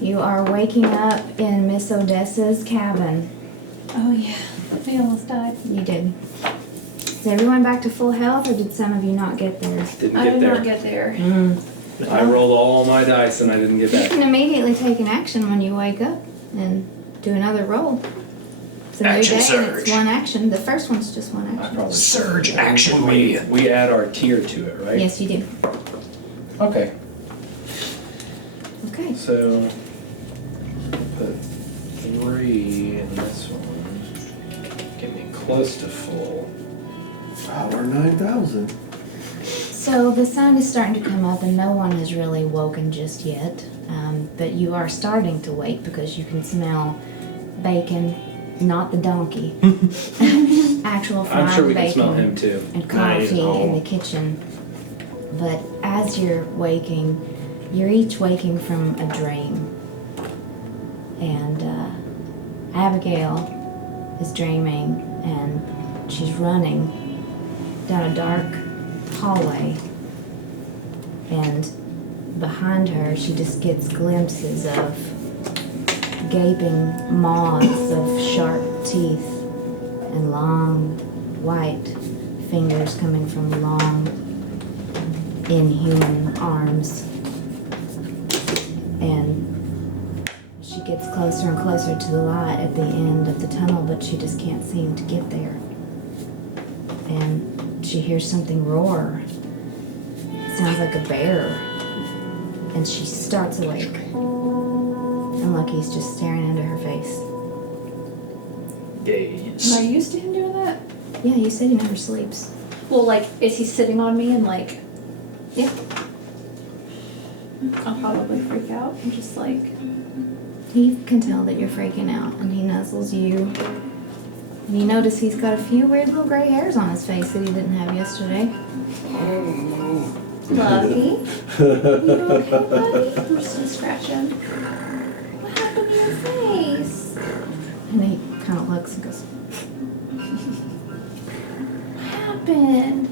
You are waking up in Miss Odessa's cabin. Oh yeah, we almost died. You did. Is everyone back to full health, or did some of you not get there? I did not get there. I rolled all my dice and I didn't get You that. can immediately take an action when you wake up and do another roll. It's a new Action day and surge. it's one action. The first one's just one I action. probably Surge action me. we add our tier to it, right? Yes, you do. Okay. Okay. So put 3 in this one. Get me close to full. Power 9,000. So the sun is starting to come up and no one has really woken just yet. But you are starting to wake because you can smell bacon, not the donkey. Actual fried I'm sure we can bacon smell him too. and coffee Nice. in the kitchen. But as you're waking, you're each waking from a dream. And Abigail is dreaming and she's running down a dark hallway, and behind her she just gets glimpses of gaping maws of sharp teeth and long white fingers coming from long inhuman arms. And she gets closer and closer to the light at the end of the tunnel, but she just can't seem to get there. And she hears something roar. It sounds like a bear. And she starts awake. And Lucky's just staring into her face. Gaze. Am I used to him doing that? Yeah, you said he never sleeps. Well, like, is he sitting on me and like, Yeah. I'll probably freak out and just like, He can tell that you're freaking out, and he nuzzles you. And you notice he's got a few weird little gray hairs on his face that he didn't have yesterday. Lucky. You okay, buddy? I'm just gonna scratch him. What happened to your face? And he kind of looks and goes, What happened?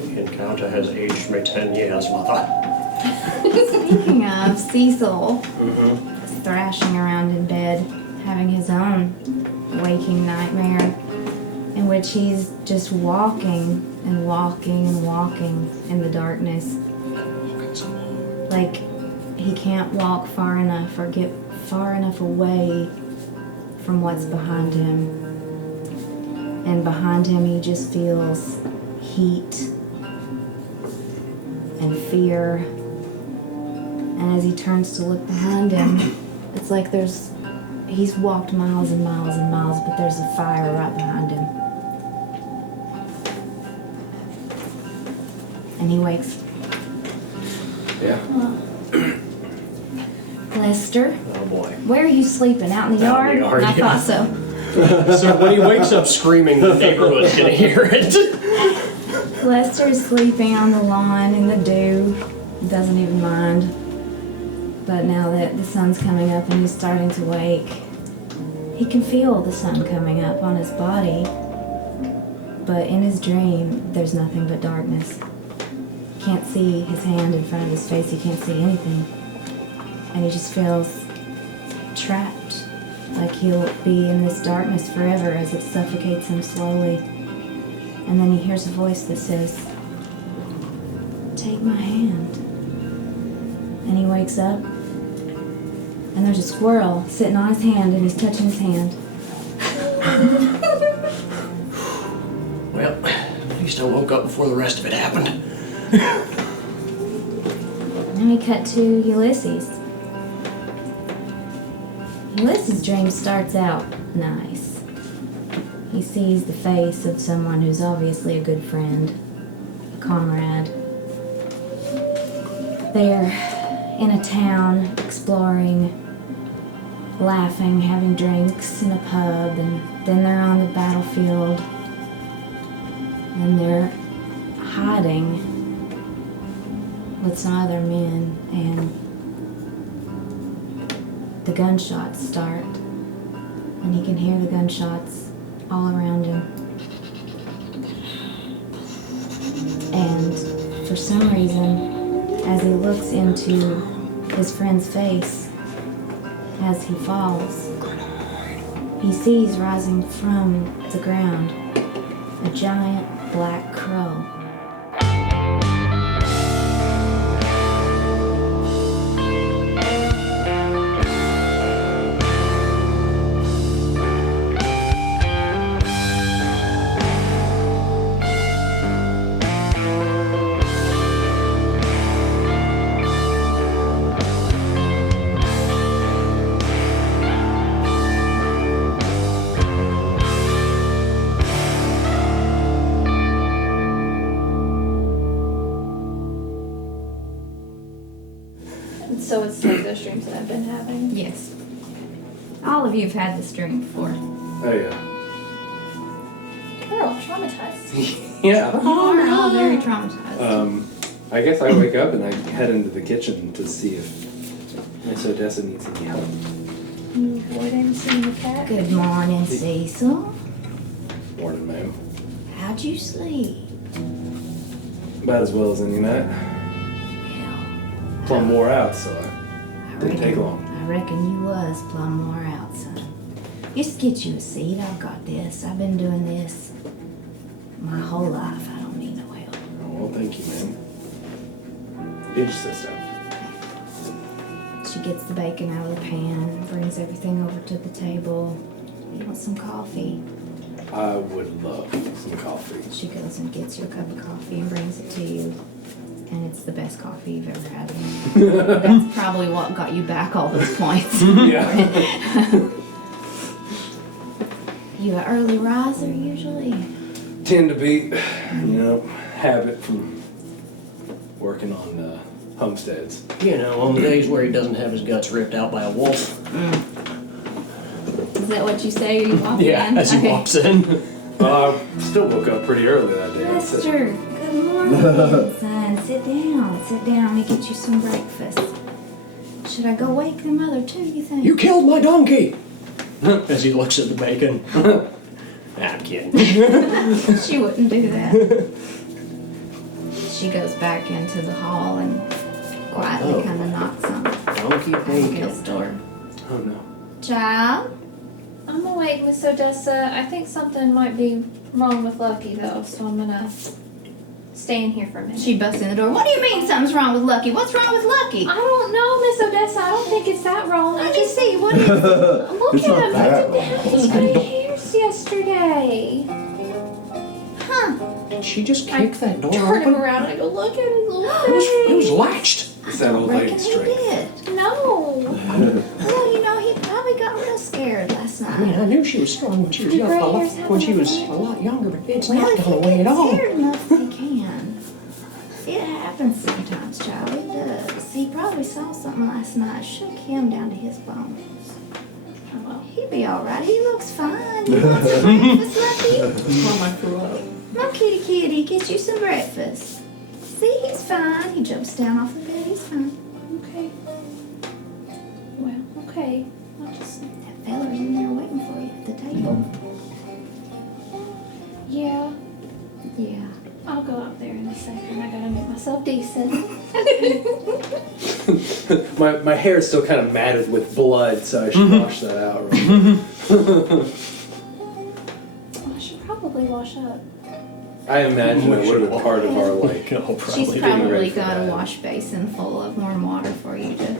The encounter has aged me 10 years, mother. Speaking of, Cecil Mm-hmm. is thrashing around in bed, having his own waking nightmare, in which he's just walking and walking and walking in the darkness. Like he can't walk far enough or get far enough away from what's behind him. And behind him he just feels heat and fear. And as he turns to look behind him, it's like he's walked miles and miles and miles, but there's a fire right behind him. And he wakes. Yeah. Lester, Oh boy. where are you sleeping? Out in the Out yard? in the yard, I yeah. thought so. So when he wakes up screaming, the neighborhood's gonna hear it. Lester's sleeping on the lawn in the dew. Doesn't even mind. But now that the sun's coming up and he's starting to wake, he can feel the sun coming up on his body. But in his dream, there's nothing but darkness. He can't see his hand in front of his face. He can't see anything. And he just feels trapped. Like he'll be in this darkness forever as it suffocates him slowly. And then he hears a voice that says, "Take my hand." And he wakes up, and there's a squirrel sitting on his hand, and he's touching his hand. Well, at least I woke up before the rest of it happened. Then we cut to Ulysses. Ulysses' dream starts out nice. He sees the face of someone who's obviously a good friend, a comrade. They're in a town, exploring, laughing, having drinks in a pub, and then they're on the battlefield, and they're hiding with some other men, and the gunshots start, and he can hear the gunshots all around him. And for some reason, as he looks into his friend's face as he falls. He sees rising from the ground a giant black crow. So it's like those dreams that I've been having. Yes. All of you have had this dream before. Oh yeah. We're all traumatized. Yeah. You are all very traumatized. I guess I wake up and I head into the kitchen to see if Miss Odessa needs any help. You avoiding seeing the cat? Good morning, Cecil. Morning, ma'am. How'd you sleep? About as well as any night. Well, Plumb wore out, so I didn't take long. I reckon you was plumb wore out, son. Just get you a seat. I've got this. I've been doing this my whole life. I don't need no help. Oh, well, thank you, ma'am. You just sit down. She gets the bacon out of the pan, brings everything over to the table. You want some coffee? I would love some coffee. She goes and gets you a cup of coffee and brings it to you. And it's the best coffee you've ever had. That's probably what got you back all those points. Yeah. You an early riser usually? Tend to be, habit from working on homesteads. You know, on the days where he doesn't have his guts ripped out by a wolf. Is that what you say or you walk Yeah, in? as he Okay. walks in. I still woke up pretty early that day. I'd say. Lester, good morning, son. Sit down. Sit down. Let me get you some breakfast. Should I go wake the mother too, you think? You killed my donkey! As he looks at the bacon. I'm kidding. She wouldn't do that. She goes back into the hall and quietly Oh. kind of knocks on Donkey Abigail's bacon. door. Oh no. Child? I'm awake, Miss Odessa. I think something might be wrong with Lucky, though, so I'm gonna stay in here for a minute. She busts in the door. What do you mean something's wrong with Lucky? What's wrong with Lucky? I don't know, Miss Odessa. I don't think it's that wrong. Let me see. What is Look It's at not him. that Look at wrong. His gray hairs yesterday. Huh? Did she just kick that door Turn him open? around and I go, look at his little It was face. latched. It's that old Reckon lady's he strength. did. No. Well, he probably got real scared last I mean, night. I knew she was strong when she was The young, gray a lot, hairs when she was happen a lot younger, but it's Well, not if gone he away at gets all. scared enough, he can. It happens sometimes, child. It does. He probably saw something last night, shook him down to his bones. Oh, well. He'll be all right. He looks fine. You want some breakfast, Lucky? Come, kitty, kitty, get you some breakfast. See, he's fine. He jumps down off the bed. He's fine. Okay. Well, okay. I'll just. That fella's in there waiting for you at the table. Yeah. Yeah. I'll go out there in a second. I gotta make myself decent. my hair is still kind of matted with blood, so I should wash that out. Right? I should probably wash up. I imagine it would have been part of our like. No, She's probably. getting probably ready for got a bed. wash basin full of warm water for you to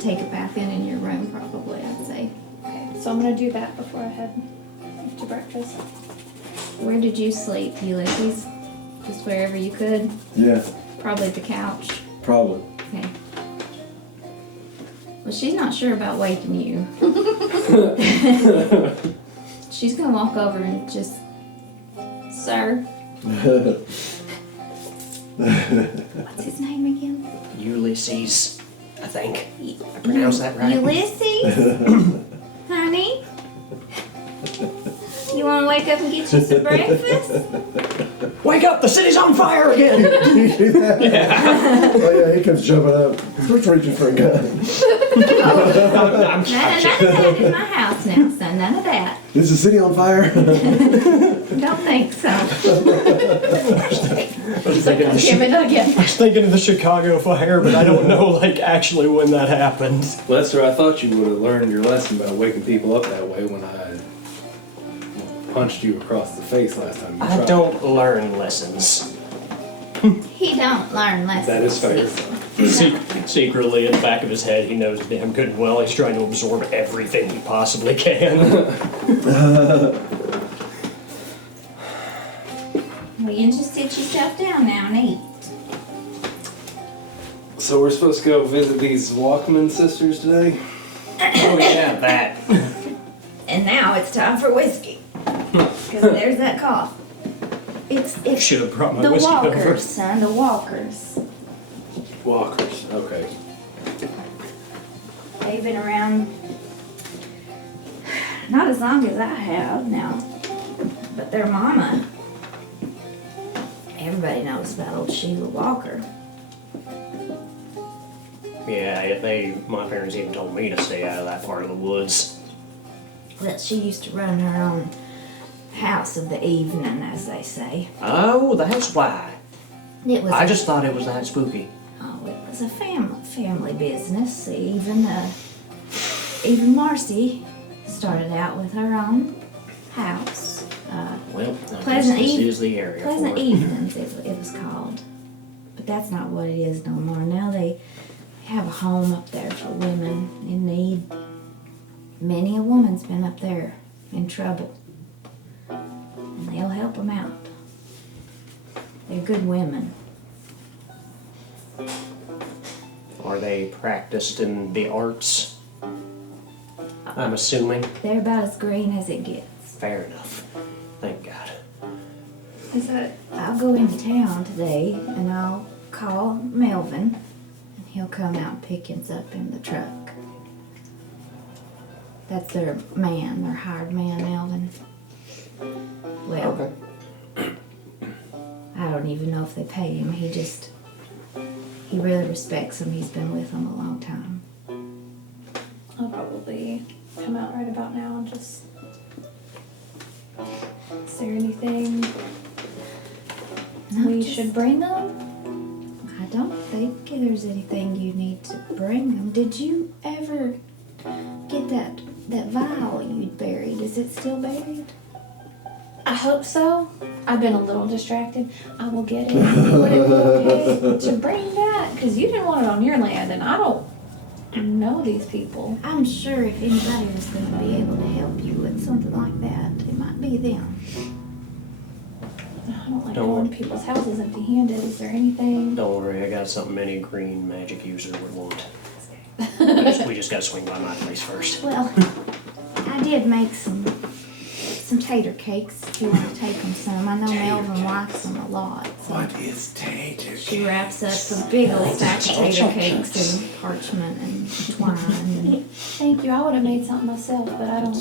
take a bath in your room, probably, I'd say. Okay, so I'm gonna do that before I head to breakfast. Where did you sleep, Ulysses? Just wherever you could? Yeah, Probably the couch. probably. Okay. Well, she's not sure about waking you. She's gonna walk over and just, sir, what's his name again? Ulysses, I think. I pronounced that right. Ulysses? Honey? You wanna wake up and get you some breakfast? Wake up! The city's on fire again! Oh yeah, he comes jumping up. Starts reaching for a gun. None of that in my house now, son. None of that. Is the city on fire? Don't think so. I was thinking of the Give it again. I was thinking of the Chicago fire, but I don't know, like, actually when that happened. Lester, I thought you would have learned your lesson by waking people up that way when I punched you across the face last time you I tried. don't learn lessons. He don't learn lessons. That is fair. Secretly, in the back of his head, he knows damn good and well he's trying to absorb everything he possibly can. Well, you just sit yourself down now and eat. So we're supposed to go visit these Walkman sisters today? Oh yeah, that. And now it's time for whiskey. Because there's that cough. It's Should have brought my the whiskey walkers, over. son, the walkers. Walkers, okay. They've been around not as long as I have now. But their mama, everybody knows about old Sheila Walker. Yeah, my parents even told me to stay out of that part of the woods. Well, she used to run her own house of the evening, as they say. Oh, that's why. It was I just thought it was that spooky. Oh, it was a family business. Even Marcy started out with her own house. Well, I Pleasant guess this Eve- is the area Pleasant for it. Evenings, it was called. But that's not what it is no more. Now they have a home up there for women in need. Many a woman's been up there in trouble. And they'll help them out. They're good women. Are they practiced in the arts? I'm assuming. They're about as green as it gets. Fair enough. Thank God. Is that I'll go into town today and I'll call Melvin and he'll come out and pick us up in the truck. That's their man, their hired man, Melvin. Well, I don't even know if they pay him. He really respects them. He's been with them a long time. I'll probably come out right about now and just. Is there anything we should bring them? I don't think there's anything you need to bring them. Did you ever get that vial you'd buried? Is it still buried? I hope so. I've been a little distracted. I will get it. Would it be okay to bring that? Because you didn't want it on your land, and I don't know these people. I'm sure if anybody was going to be able to help you with something like that, it might be them. I don't like Don't going to worry. people's houses empty-handed. Is there anything? Don't worry, I got something any green magic user would want. We just gotta swing by my place first. Well, I did make some tater cakes if you want to take them some. I know Melvin likes them a lot. So What is tater? she wraps up a big old stack of tater cakes in parchment and twine. And, Thank you. I would have made something myself, but I don't.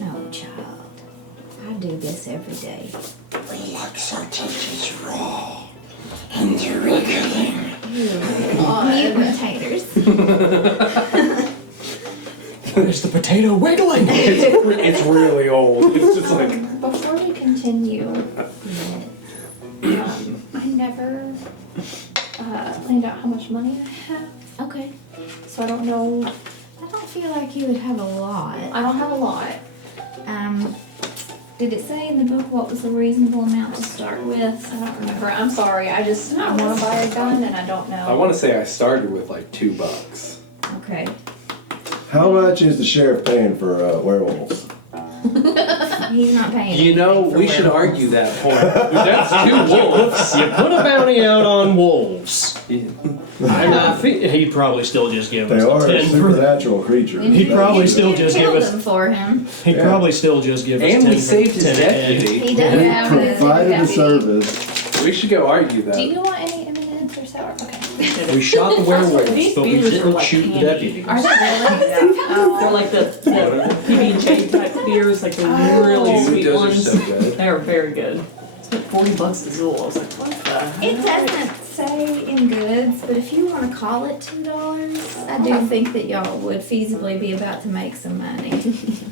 no, child. I do this every day. Relax our teachers raw and wriggling. Mutant taters. Is the potato wiggling? It's really old. It's just like, Before we continue, I never planned out how much money I have, Okay. so I don't know. I don't feel like you would have a lot. I don't have a lot. Did it say in the book what was the reasonable amount to start with? I don't remember. I'm sorry. I want to buy a gun, and I don't know. I want to say I started with like $2. Okay. How much is the sheriff paying for werewolves? He's not paying. You know, anything for we should werewolves. argue that point. That's 2 wolves. You put a bounty out on wolves. And I think he'd probably still just give They us are a a 10 for supernatural creature. He'd probably still You just give killed us. them for him. He'd probably still just give us And 10 we for saved his 10 a head. deputy. He doesn't We have his provided the deputy. service. We should go argue Do that. you want any M&Ms or sour? Okay. We shot the werewolves, These but we beers are didn't like shoot the candy. deputy. Are they really? They're like the PB&J type beers, like the really Oh. sweet Those are ones. so good. They're very good. Spent $40 a Zool. I was like, what the heck? It doesn't say in goods, but if you want to call it $2, I do think that y'all would feasibly be about to make some money.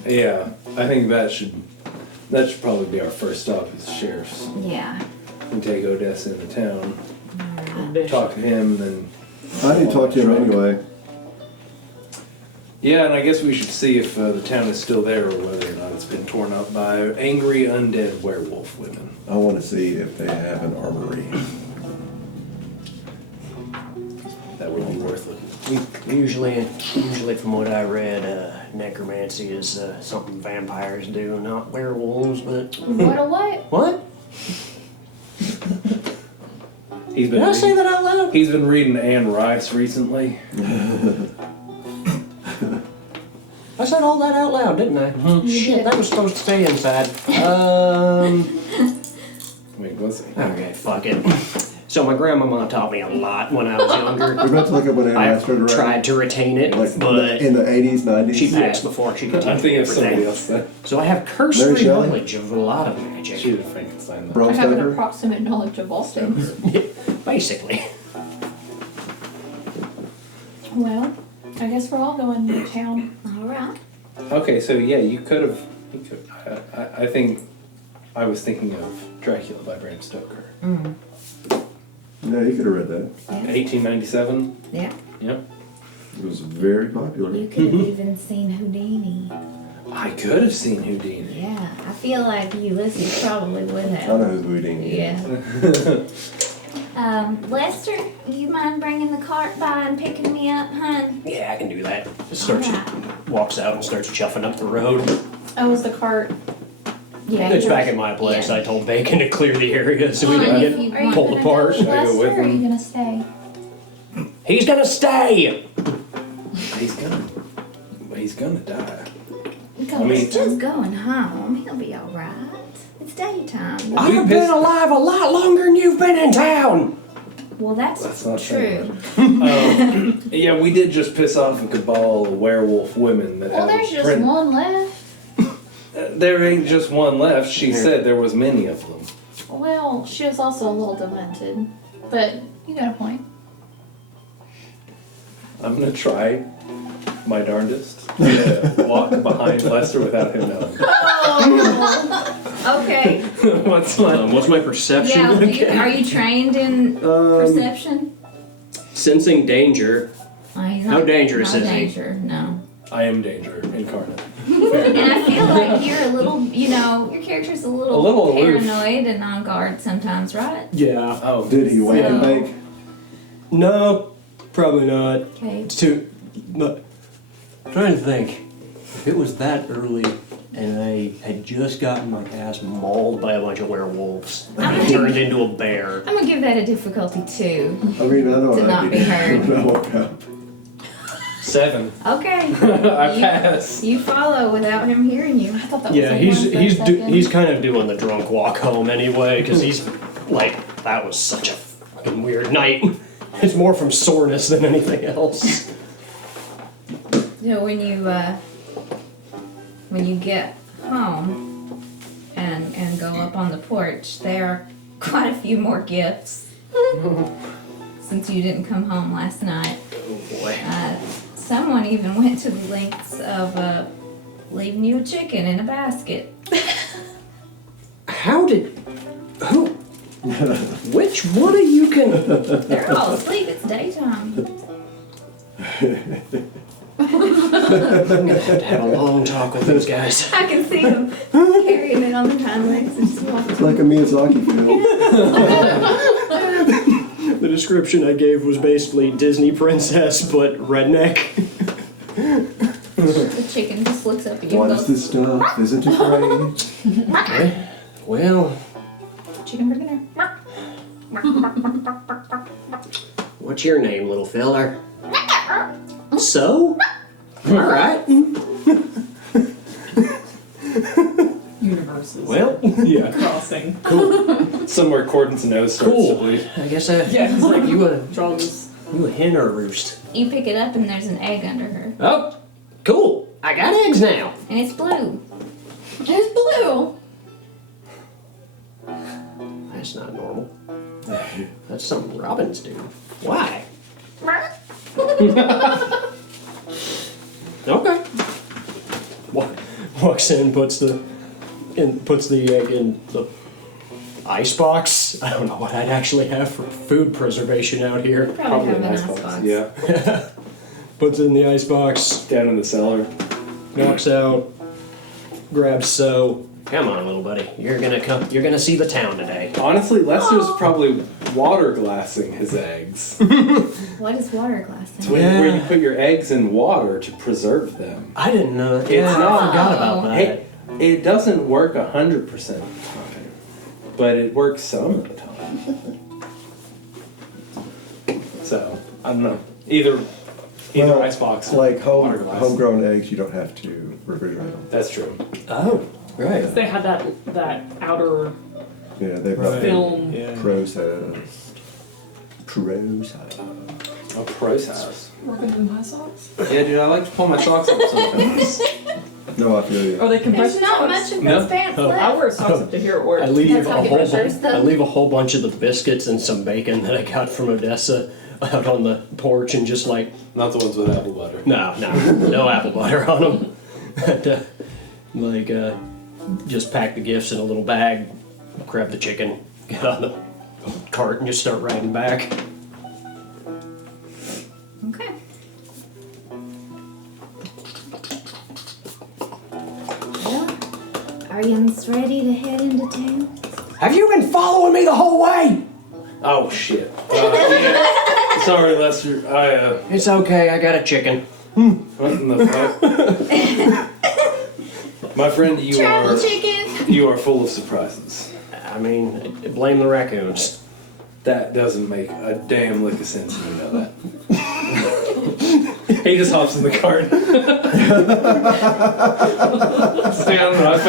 Yeah, I think that should That should probably be our first stop as sheriffs. Yeah. And take Odessa into town. Dish. Talk to him, then. I need to talk to him anyway. Yeah, and I guess we should see if the town is still there or whether or not it's been torn up by angry undead werewolf women. I want to see if they have an armory. That would be worth it. Usually from what I read, necromancy is something vampires do, not werewolves, but... What a what? What? He's been Did I say that out loud? He's been reading Anne Rice recently. I said all that out loud, didn't I? Mm-hmm. Shit, did. that was supposed to stay inside. Wait, was he? Okay, fuck it. So my grandmama taught me a lot when I was younger. We're about to look up when Anne I Rice started tried to retain it, writing. Like but in the 80s, 90s. she passed before she could I think it's somebody everything. else that So I have Mary cursory Shelley? knowledge of a lot of magic. she did Frankenstein. Though. Bram I have an Stoker. approximate knowledge of all things. Basically. Well, I guess we're all going to town. All right. Okay, so yeah, you could have. I think I was thinking of Dracula by Bram Stoker. Yeah, you could have read that. 1897. Yeah. Yep. It was very popular. You could have even seen Houdini. I could have seen Houdini. Yeah. I feel like Ulysses probably would I know have. who's Houdini. Yeah. Lester, you mind bringing the cart by and picking me up, hun? Yeah, I can do that. Just starts, Alright. walks out and starts chuffing up the road. Oh, was the cart? Yeah. It's yours- back at my place. yeah. I told Bacon to clear the area so we Fine, didn't if you get want. pulled apart. Should I go with Lester, or are him? you gonna stay? He's gonna stay! He's gonna die. Go, I mean- he's just going home. He'll be all right. It's daytime. I've been alive a lot longer than you've been in town! Well, that's That's not true. Yeah, we did just piss off a cabal of werewolf women that Well, have there's just print- one left. There ain't just one left. She Here. said there was many of them. Well, she was also a little demented, but you got a point. I'm gonna try my darndest to walk behind Lester without him knowing. Okay. What's my? What's my perception? Yeah. Are you trained in perception? Sensing danger. He's How dangerous not is he? danger, no. I am danger incarnate. And I feel like you're a little, your character's a little aloof. paranoid and on guard sometimes, right? Yeah. Oh, Did he wake and So- bake? No, probably not. Okay. It's too. But, I'm trying to think. If it was that early and I had just gotten my ass mauled by a bunch of werewolves and I turned into a bear. I'm gonna give that a difficulty 2. I mean, I know To what not I be did heard. when I woke up. 7. Okay. I You- pass. You follow without him hearing you. I thought that was Yeah, like he's one for a he's second. he's kind of doing the drunk walk home anyway, because he's like, that was such a fucking weird night. It's more from soreness than anything else. So when you get home and go up on the porch, there are quite a few more gifts. Since you didn't come home last night. Oh boy. Someone even went to the lengths of leaving you a chicken in a basket. How did who? Which one of you can? They're all asleep. It's daytime. I'm gonna have to have a long talk with those guys. I can see them carrying it on their hind legs and just walking. It's like a Miyazaki film. The description I gave was basically Disney princess, but redneck. The chicken just looks up at you What and is goes, this stuff? Isn't it great? Well, Chicken for dinner. what's your name, little feller? So? Alright. Universes. Well, Yeah. Crossing. Somewhere Corden's nose starts to cool. bleed. I guess Yeah, it's like you draw this. a hen or a roost? you pick it up and there's an egg under her. Oh, cool. I got eggs now. And it's blue. It's blue. That's not normal. That's something robins do. Why? Okay. Walks in and puts the and puts the egg in the ice box. I don't know what I'd actually have for food preservation out here. Probably have an an ice ice box. box. Yeah. Puts it in the ice box, Down in the cellar. walks out, grabs So. Come on, little buddy. You're gonna see the town today. Honestly, Lester's probably water glassing his eggs. What is water glassing? It's where you put your eggs in water to preserve them. I didn't know. It's Yeah, not- I forgot about that. It doesn't work 100% of the time, but it works some of the time. So, I don't know. Either Well, icebox or Like water glass. homegrown eggs, you don't have to refrigerate them. That's true. Oh, right. They had that outer Yeah, they've got film. Yeah. processed. Processed. A process. Working in my socks. Yeah, dude, I like to pull my socks up sometimes. No, I feel you. Are they There's compression not socks? much of No. those pants Oh. I left. wear socks up to here at work. I leave That's how a you whole brush yours, though? I leave a whole bunch of the biscuits and some bacon that I got from Odessa out on the porch and just like Not the ones with apple butter. no apple butter on them. Just pack the gifts in a little bag, grab the chicken, get on the cart and just start riding back. Okay. Well, are you ready to head into town? Have you been following me the whole way? Oh, shit. Yeah. Sorry, Lester. It's okay, I got a chicken. What in the fuck? My friend, Travel chicken. you are full of surprises. I mean, blame the raccoons. That doesn't make a damn lick of sense, and you know that. He just hops in the cart. Stay on the ride.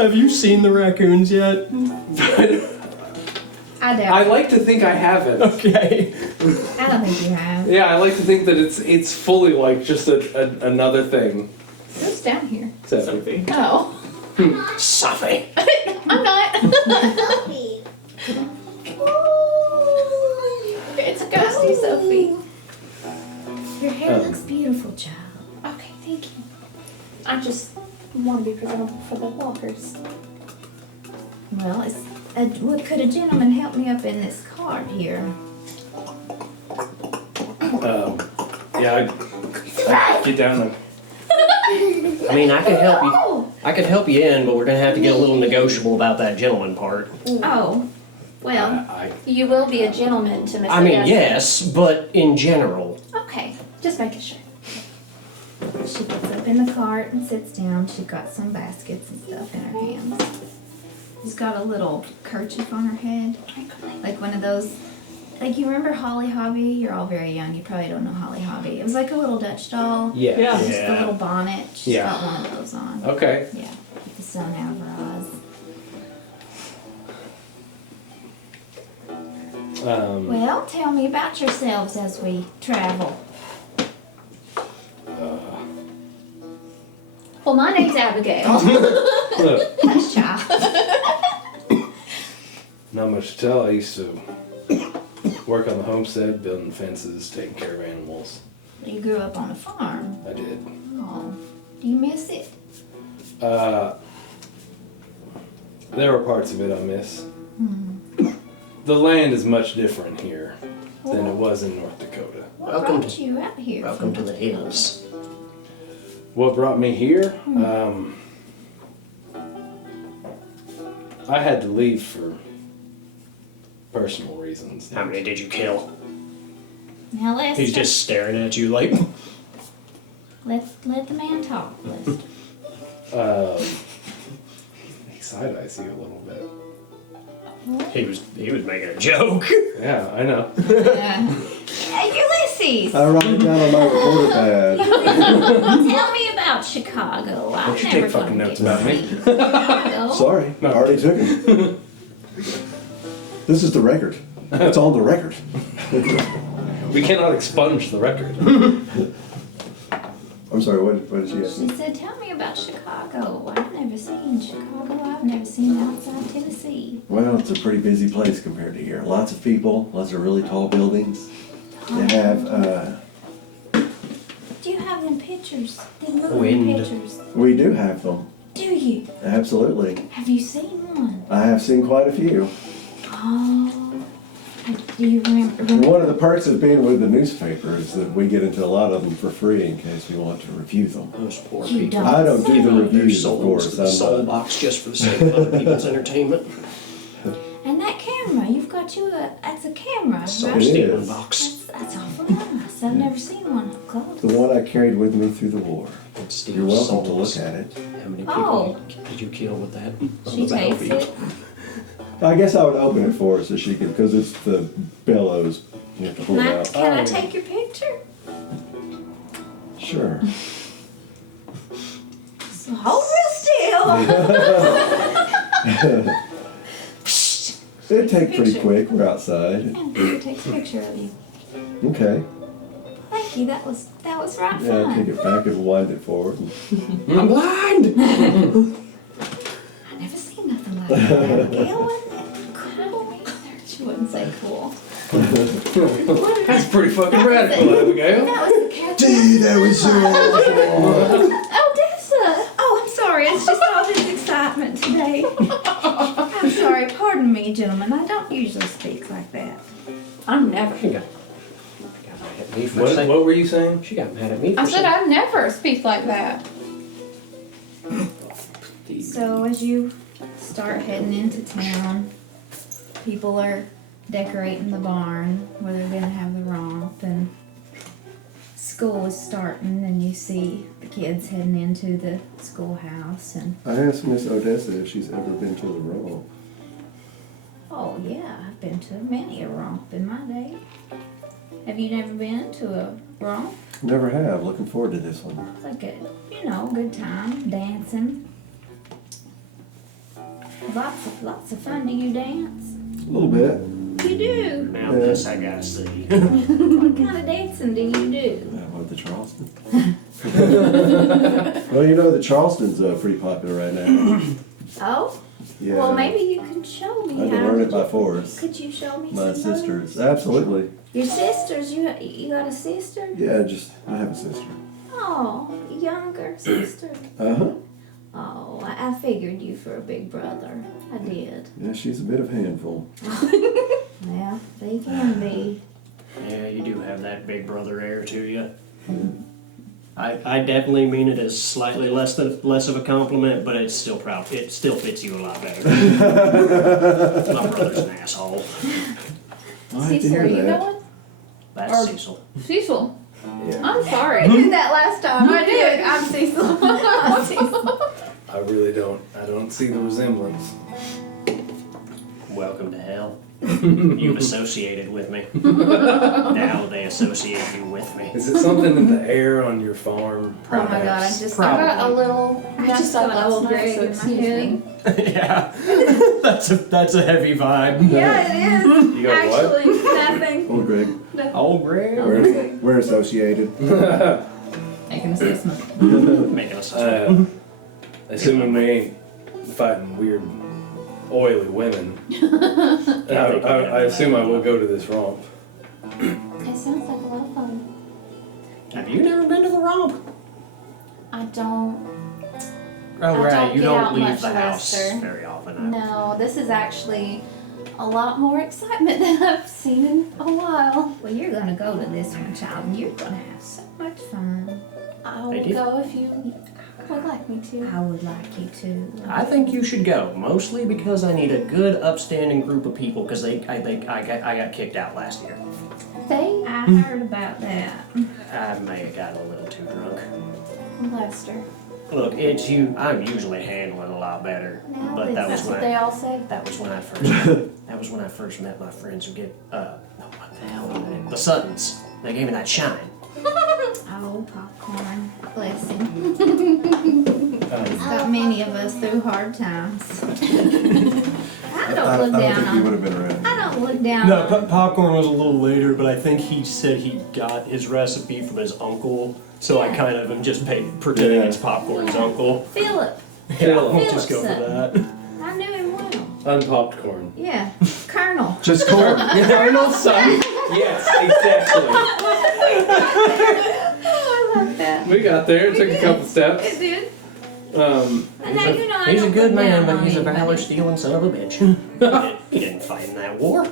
Have you seen the raccoons yet? I doubt. I like to think I haven't. Okay. I don't think you have. Yeah, I like to think that it's fully like just another thing. Who's down here? So, Sophie. Oh. Sophie. I'm not. It's a ghosty, Sophie. Your hair looks beautiful, child. Okay, thank you. I just want to be presentable for the walkers. Well, could a gentleman help me up in this cart here? yeah, I get down there. I mean, I could help you. I could help you in, but we're gonna have to get a little negotiable about that gentleman part. Oh, well, I You will be a gentleman to Miss I mean, Odessa. yes, but in general. Okay, just making sure. she gets up in the cart and sits down. She's got some baskets and stuff in her hands. She's got a little kerchief on her head, like one of those. Like, you remember Holly Hobby? You're all very young. You probably don't know Holly Hobby. It was like a little Dutch doll. Yeah. Yeah. Just a Yeah. little bonnet. She's Yeah. got one of those on. Okay. Yeah, with the sun out of her eyes. Well, tell me about yourselves as we travel. Well, my name's Abigail. Look, Hush, child. not much to tell. I used to work on the homestead, building fences, taking care of animals. You grew up on a farm. I did. Oh, do you miss it? There are parts of it I miss. The land is much different here than it was in North Dakota. What Welcome brought you out here? Welcome to the hills. What brought me here? I had to leave for personal reasons. How many did you kill? Now, Lester, He's just staring at you like. let the man talk, Lester. He side eyes you a little bit. He was making a joke. Yeah, I know. Hey, Ulysses! I write it down on my recorder pad. Tell me about Chicago. I'm Don't you never take fucking gonna notes get about me. to see Chicago. Sorry, I already took it. This is the record. It's on the record. We cannot expunge the record. I'm sorry, what did she ask? She said, tell me about Chicago. I've never seen Chicago. I've never seen outside Tennessee. Well, it's a pretty busy place compared to here. Lots of people, lots of really tall buildings. They have, Do you have them pictures? Them moving Wind. pictures. We do have them. Do you? Absolutely. Have you seen one? I have seen quite a few. Oh. Do you remember? And one of the perks of being with the newspaper is that we get into a lot of them for free in case we want to review them. Those poor You people. don't I don't do the say. Their reviews, of souls course. to the soul box just for the sake of other people's entertainment. And that camera, you've got that's a camera, Soul right? stealing is. box. That's awful nice. I've never seen one up close. The one I carried with me through the war. It steals You're welcome to souls. look at it. How many people Oh. did you kill with that? on She the takes battlefield? it. I guess I would open it for her so she could, because it's the bellows. You have to pull Can it I, out. can I take your picture? Sure. So hold real still. It'd take pretty Picture. quick. We're outside. And Peter takes a picture of you. Okay. Thank you. That was right Yeah, fun. take it back and wind it forward. I'm blind! I never seen nothing like that. Gail wasn't that cool either. She wouldn't say cool. That's pretty fucking radical, Abigail. That was the cat. Dude, that was so awesome. Odessa! Oh, I'm sorry. It's just all this excitement today. I'm sorry. Pardon me, gentlemen. I don't usually speak like that. I'm never. She got mad at me for saying. What were you saying? She got mad at me for I said saying. I never speak like that. So as you start heading into town, people are decorating the barn where they're gonna have the romp, and school is starting, and you see the kids heading into the schoolhouse, and I asked Miss Odessa if she's ever been to the romp. oh yeah, I've been to many a romp in my day. Have you never been to a romp? Never have. Looking forward to this one. It's like a, good time, dancing. Lots of fun. Do you dance? A little bit. You do. Now this I gotta see. What kind of dancing do you do? What, the Charleston? Well, you know, the Charleston's pretty popular right now. Oh? Yeah. Well, maybe you can show me I how. can learn it by force. Could you show me My some sisters. moves? Absolutely. Your sisters? You got a sister? Yeah, I have a sister. Oh, younger sister. Uh-huh. Oh, I figured you for a big brother. I did. Yeah, she's a bit of a handful. Well, they can be. Yeah, you do have that big brother air to you. I definitely mean it as slightly less of a compliment, but it's still proud. It still fits you a lot better. My brother's an asshole. I hate to Cecil, hear are you that. going? That's Or- Cecil. Cecil, Yeah. I'm sorry. I did that last time. I did. I'm Cecil. I'm Cecil. I really don't. I don't see the resemblance. Welcome to hell. You've associated with me. Now they associate you with me. Is it something in the air on your farm? Oh my god, I Perhaps. just I got a little I messed just up got last old night, Greg so in my excuse head. me. Yeah, that's a heavy vibe. Yeah, it is. You got what? Actually, nothing. Oh, Greg. Oh, Greg. We're associated. Make an assessment. Making a suspect. Assuming we ain't fighting weird, oily women. I assume I will go to this romp. It sounds like a lot of fun. Have you never been to the romp? I don't. Oh, I right. don't You get don't out leave much, the house Lester. very often. No, this is actually a lot more excitement than I've seen in a while. Well, you're gonna go to this one, child, and you're gonna have so much fun. I They will do. go if you would like me to. I would like you to. I think you should go, mostly because I need a good, upstanding group of people. Because I got kicked out last year. They, I heard about that. I may have got a little too drunk. Lester. Look, it's you. I'm usually handling a lot better, Now but that was That's when what they all say. that was when I first that was when I first met my friends who get no, what the hell are they? The Suttons. They gave me that shine. Oh, popcorn. Bless him. He's got many of us through hard times. I don't look I don't down think he would on. have been around. I don't look down No, on. popcorn was a little later, but I think he said he got his recipe from his uncle. So I kind of am just pretending Yeah. it's popcorn's uncle. Philip. Yeah, I'll just go for Philip that. I knew him well. Unpopped corn. Yeah. Colonel. Just corn. Colonel son. Yes, exactly. Oh, I like that. We got there. It took a couple It steps. did. Um, And now you know I He's a don't good put man, down but on he's a anybody. valor stealing son of a bitch. He didn't fight in that war.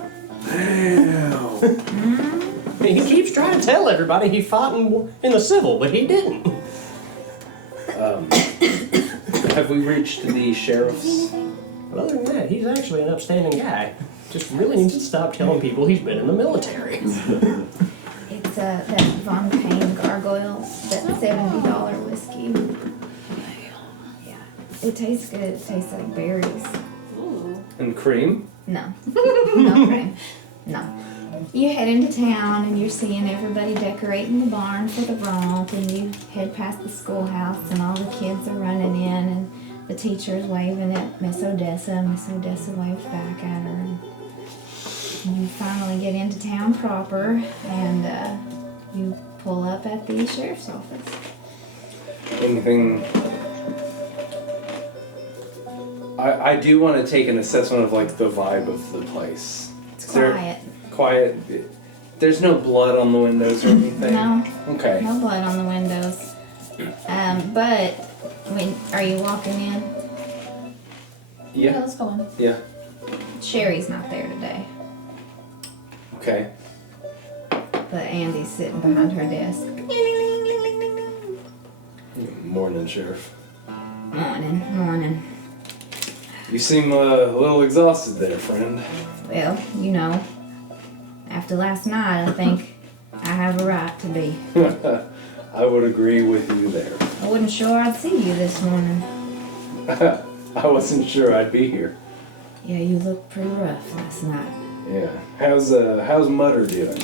He keeps trying to tell everybody he fought in the Civil, but he didn't. have we reached the sheriff's? But other than that, he's actually an upstanding guy. Just really needs to stop telling people he's been in the military. It's that Von Payne gargoyles, that $70 whiskey. Yeah, it tastes good. It tastes like berries. Ooh. And cream? No, no cream. No. You head into town and you're seeing everybody decorating the barn for the romp, and you head past the schoolhouse and all the kids are running in and the teacher's waving at Miss Odessa. Miss Odessa waves back at her. And you finally get into town proper and you pull up at the sheriff's office. Anything? I do want to take an assessment of like the vibe of the place. It's Is there- quiet. Quiet. There's no blood on the windows or anything. No, Okay. no blood on the windows. But when are you walking in? Yeah, Yeah. let's go in. Yeah. Sherry's not there today, Okay. but Andy's sitting behind her desk. Morning, Sheriff. Morning. You seem a little exhausted there, friend. Well, you know, after last night, I think I have a right to be. I would agree with you there. I wasn't sure I'd see you this morning. I wasn't sure I'd be here. Yeah, you looked pretty rough last night. Yeah. How's Mutter doing?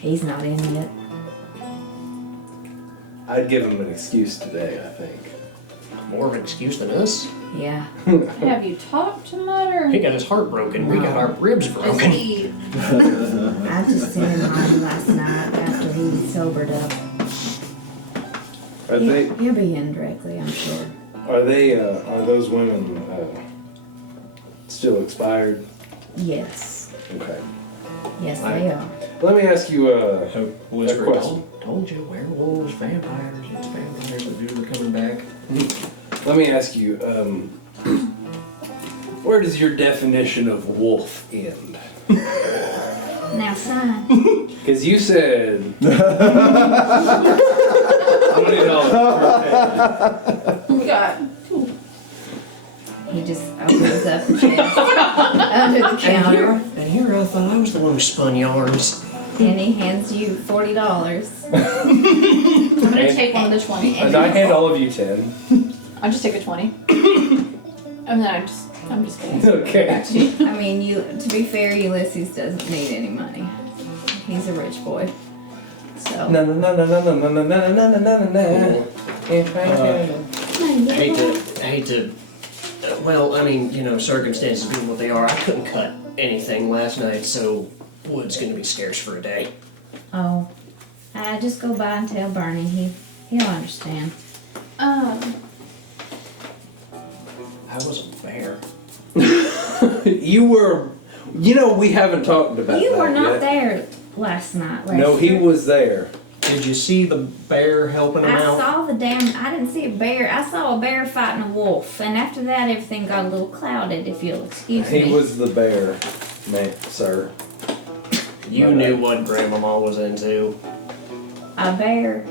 He's not in yet. I'd give him an excuse today, I think. More of an excuse than us. Yeah. Have you talked to Mutter? He got his heart broken. We got our ribs Is broken. he? I just sent him home last night after he sobered up. Are they? He'll be in directly, I'm sure. Are they? Are those women still expired? Yes. Okay. Yes, they are. Let me ask you. Whisper, A question. told you, werewolves, vampires, it's vampires that do are coming back. Let me ask you. Where does your definition of wolf end? Now, son. Because you said. $20 per We got. He just opens up the chest under the counter, And here I thought I was the one who spun yarns. and he hands you $40. I'm gonna take one of the 20. And I hand all of you 10. I'll just take the 20. And then I'm just kidding. Okay. Back to you. I mean, to be fair, Ulysses doesn't need any money. He's a rich boy. So. No. Hate to, well, I mean, you know, circumstances being what they are, I couldn't cut anything last night, so wood's gonna be scarce for a day. Oh. Just go by and tell Bernie. He'll understand. I was a bear. You were. You know, we haven't talked about You that were not yet. there last night. No, he Lester. was there. Did you see the bear helping him I out? saw the damn. I didn't see a bear. I saw a bear fighting a wolf, and after that, everything got a little clouded. If you'll excuse me. He was the bear, man, sir. You knew what Grandmama was into. A bear.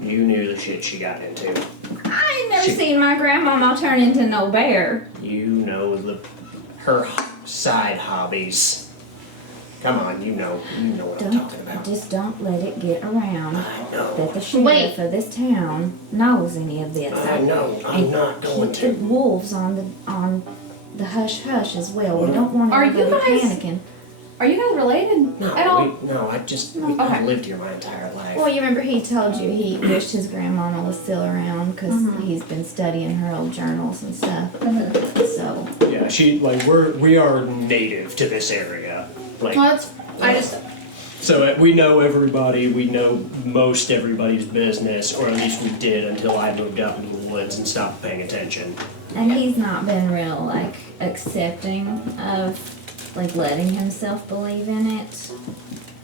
You knew the shit she got into. I ain't never seen my grandmama turn into no bear. You know her side hobbies. Come on, you know what I'm talking about. Just don't let it get around I know. that the sheriff of this town knows any of this. I know. I'm not going Keep the to. wolves on the hush hush as well. We don't want Are you everybody guys- panicking. Are you guys related at all? I've lived here my entire life. Well, you remember he told you he wished his grandmama was still around because he's been studying her old journals and stuff. So Yeah, we are native to this area. Like, Well, so we know everybody, we know most everybody's business, or at least we did until I moved up into the woods and stopped paying attention. and he's not been real accepting of letting himself believe in it.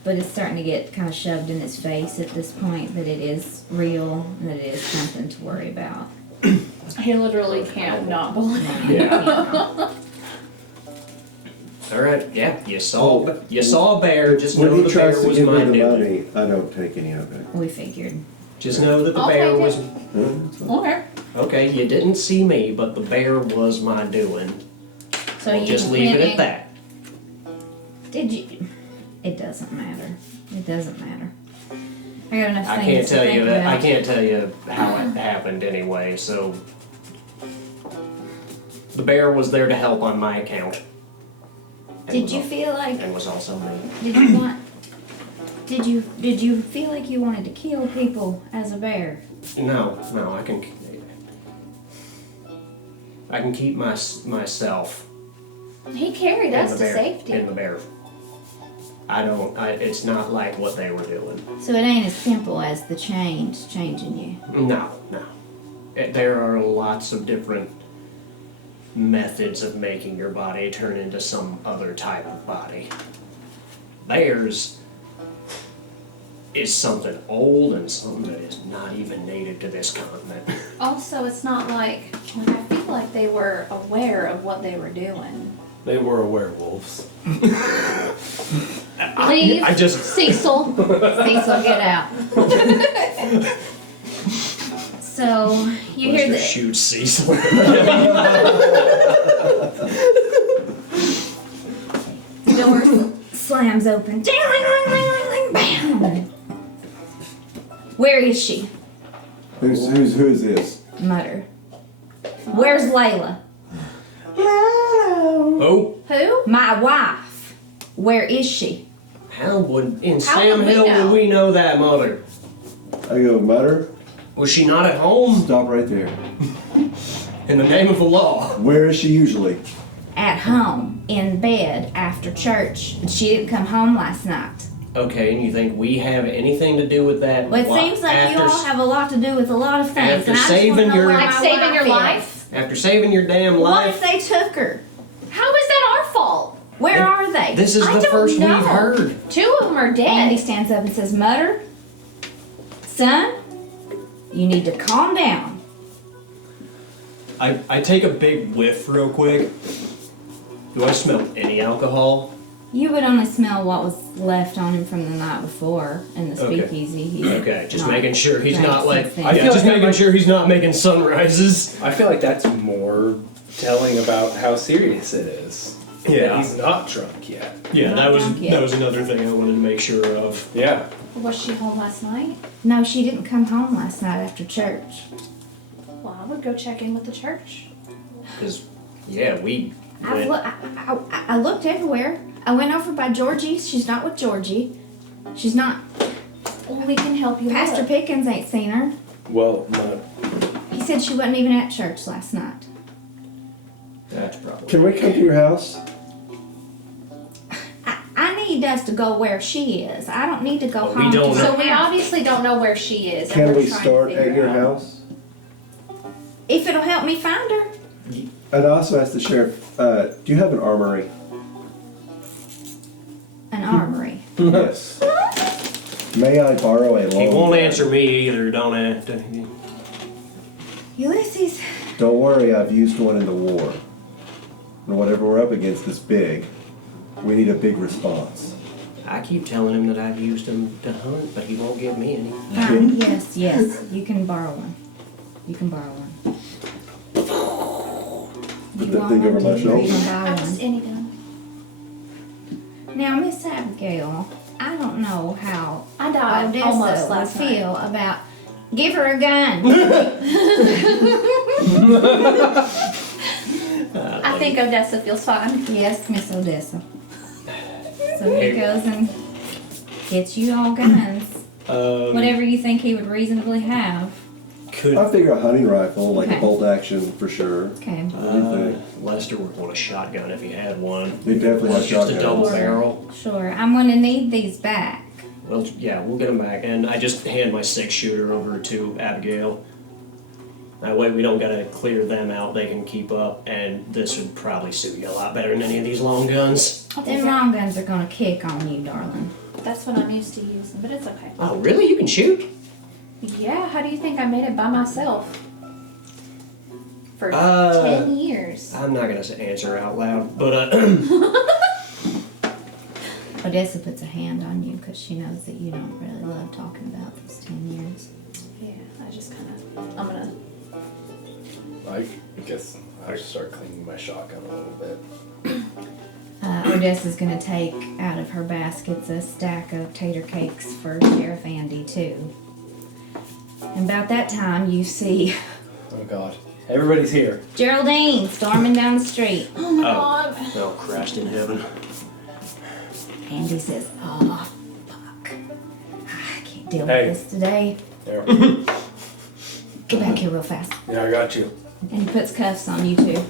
but it's starting to get kind of shoved in its face at this point that it is real, and that it is something to worry about. He literally can't not believe. Yeah. All right. Yeah. You saw a bear. Just know When the he bear tries to was give me my the doing. money, I don't take any of it. We figured. Just know that the I'll bear take it. was. Okay. Okay, you didn't see me, but the bear was my doing. So We'll you just leave it went at that. Did you? It doesn't matter. It doesn't matter. I got enough I things can't to tell think you that. I about. can't tell you how it happened anyway. So the bear was there to help on my account. And Did was you al- feel like? And was also me. Did you want? Did you feel like you wanted to kill people as a bear? No, I can keep myself He carried in us the to bear. safety. In the bear. It's not like what they were doing. So it ain't as simple as the chains changing you. No. There are lots of different methods of making your body turn into some other type of body. Theirs is something old and something that is not even native to this continent. Also, it's not like I feel like they were aware of what they were doing. They were werewolves. Leave, I just Cecil. Cecil, get out. So you hear wanted to the shoot Cecil. door slams open. Ding, ling, ling, ling, ling, ling, bam. Where is she? Who's this? Mutter. Where's Layla? Oh, Who? My wife. Where is she? how would in How Sam would we Hill know? would we know that, Mother? I go, Mutter, Was she not at home? stop right there. In the name of the law. Where is she usually? At home, in bed, after church. But she didn't come home last night. Okay, and you think we have anything to do with that? Well, it Why- seems like you after all have a lot to do with a lot of things. after And I just saving want to know your- where Like my saving your is. life? After saving your damn What life. if they took her? How is that our fault? Where are they? This is I the don't first know. we've heard. Two of them are Andy dead. stands up and says, Mutter, son, you need to calm down. I take a big whiff real quick. Do I smell any alcohol? You would only smell what was left on him from the night before in the Okay. speakeasy. He's Okay, just not making sure he's drank not like. since then. I Yeah, feel just like making that sure he's not making sunrises. I feel like that's more telling about how serious it is. That Yeah. he's not drunk yet. Yeah, Not that was drunk yet. that was another thing I wanted to make sure of. Yeah. Was she home last night? No, she didn't come home last night after church. Well, I would go check in with the church. Cause yeah, we I, went. I looked everywhere. I went over by Georgie. She's not with Georgie. She's not. Well, we can help you. Pastor look. Pickens ain't seen her. Well, He said she wasn't even at church last night. That's probably. Can we come to your house? I need us to go where she is. I don't need to go But we home. don't to know. So her we house. obviously don't know where she is. and Can we're we trying to start figure at your it out. house? If it'll help me find her. I'd also ask the sheriff, do you have an armory? An armory. Yes. May I borrow a long He won't gun? answer me either. Don't have to. Ulysses. Don't worry, I've used one in the war. And whatever we're up against is big. We need a big response. I keep telling him that I've used him to hunt, but he won't give me any. Fine. Yes. You can borrow one. You can borrow one. Put You that want thing over one? my You shoulder. can buy I just one. any gun. Now, Miss Abigail, I don't know how I died Odessa almost would last night. feel about. Give her a gun. I think Odessa feels fine. Yes, Miss Odessa. So he goes and gets you all guns. Whatever you think he would reasonably have. Could I figure a hunting rifle, like Okay. a bolt action for sure. Okay. What do you think? Lester would want a shotgun if he had one. They definitely have Just a double shotguns. barrel. Sure. I'm going to need these back. Well, yeah, we'll get them back. And I just hand my 6-shooter over to Abigail. That way we don't gotta clear them out. They can keep up, and this would probably suit you a lot better than any of these long guns. Them long guns are going to kick on you, darling. That's That's what I'm used to using, but it's okay. Oh, really? You can shoot? Yeah, how do you think I made it by myself? For Uh, 10 years. I'm not gonna answer out loud, but Odessa puts a hand on you because she knows that you don't really love talking about those 10 years. Yeah, I just kind of, I'm gonna, I guess I should start cleaning my shotgun a little bit. Odessa's gonna take out of her baskets a stack of tater cakes for Sheriff Andy too. And about that time you see Oh God, everybody's here. Geraldine storming down the street. oh my god. oh, Christ in heaven. Andy says, "Oh, fuck. I can't deal Hey. with this today. There. Get back here real fast." Yeah, I got you. And he puts cuffs on you too.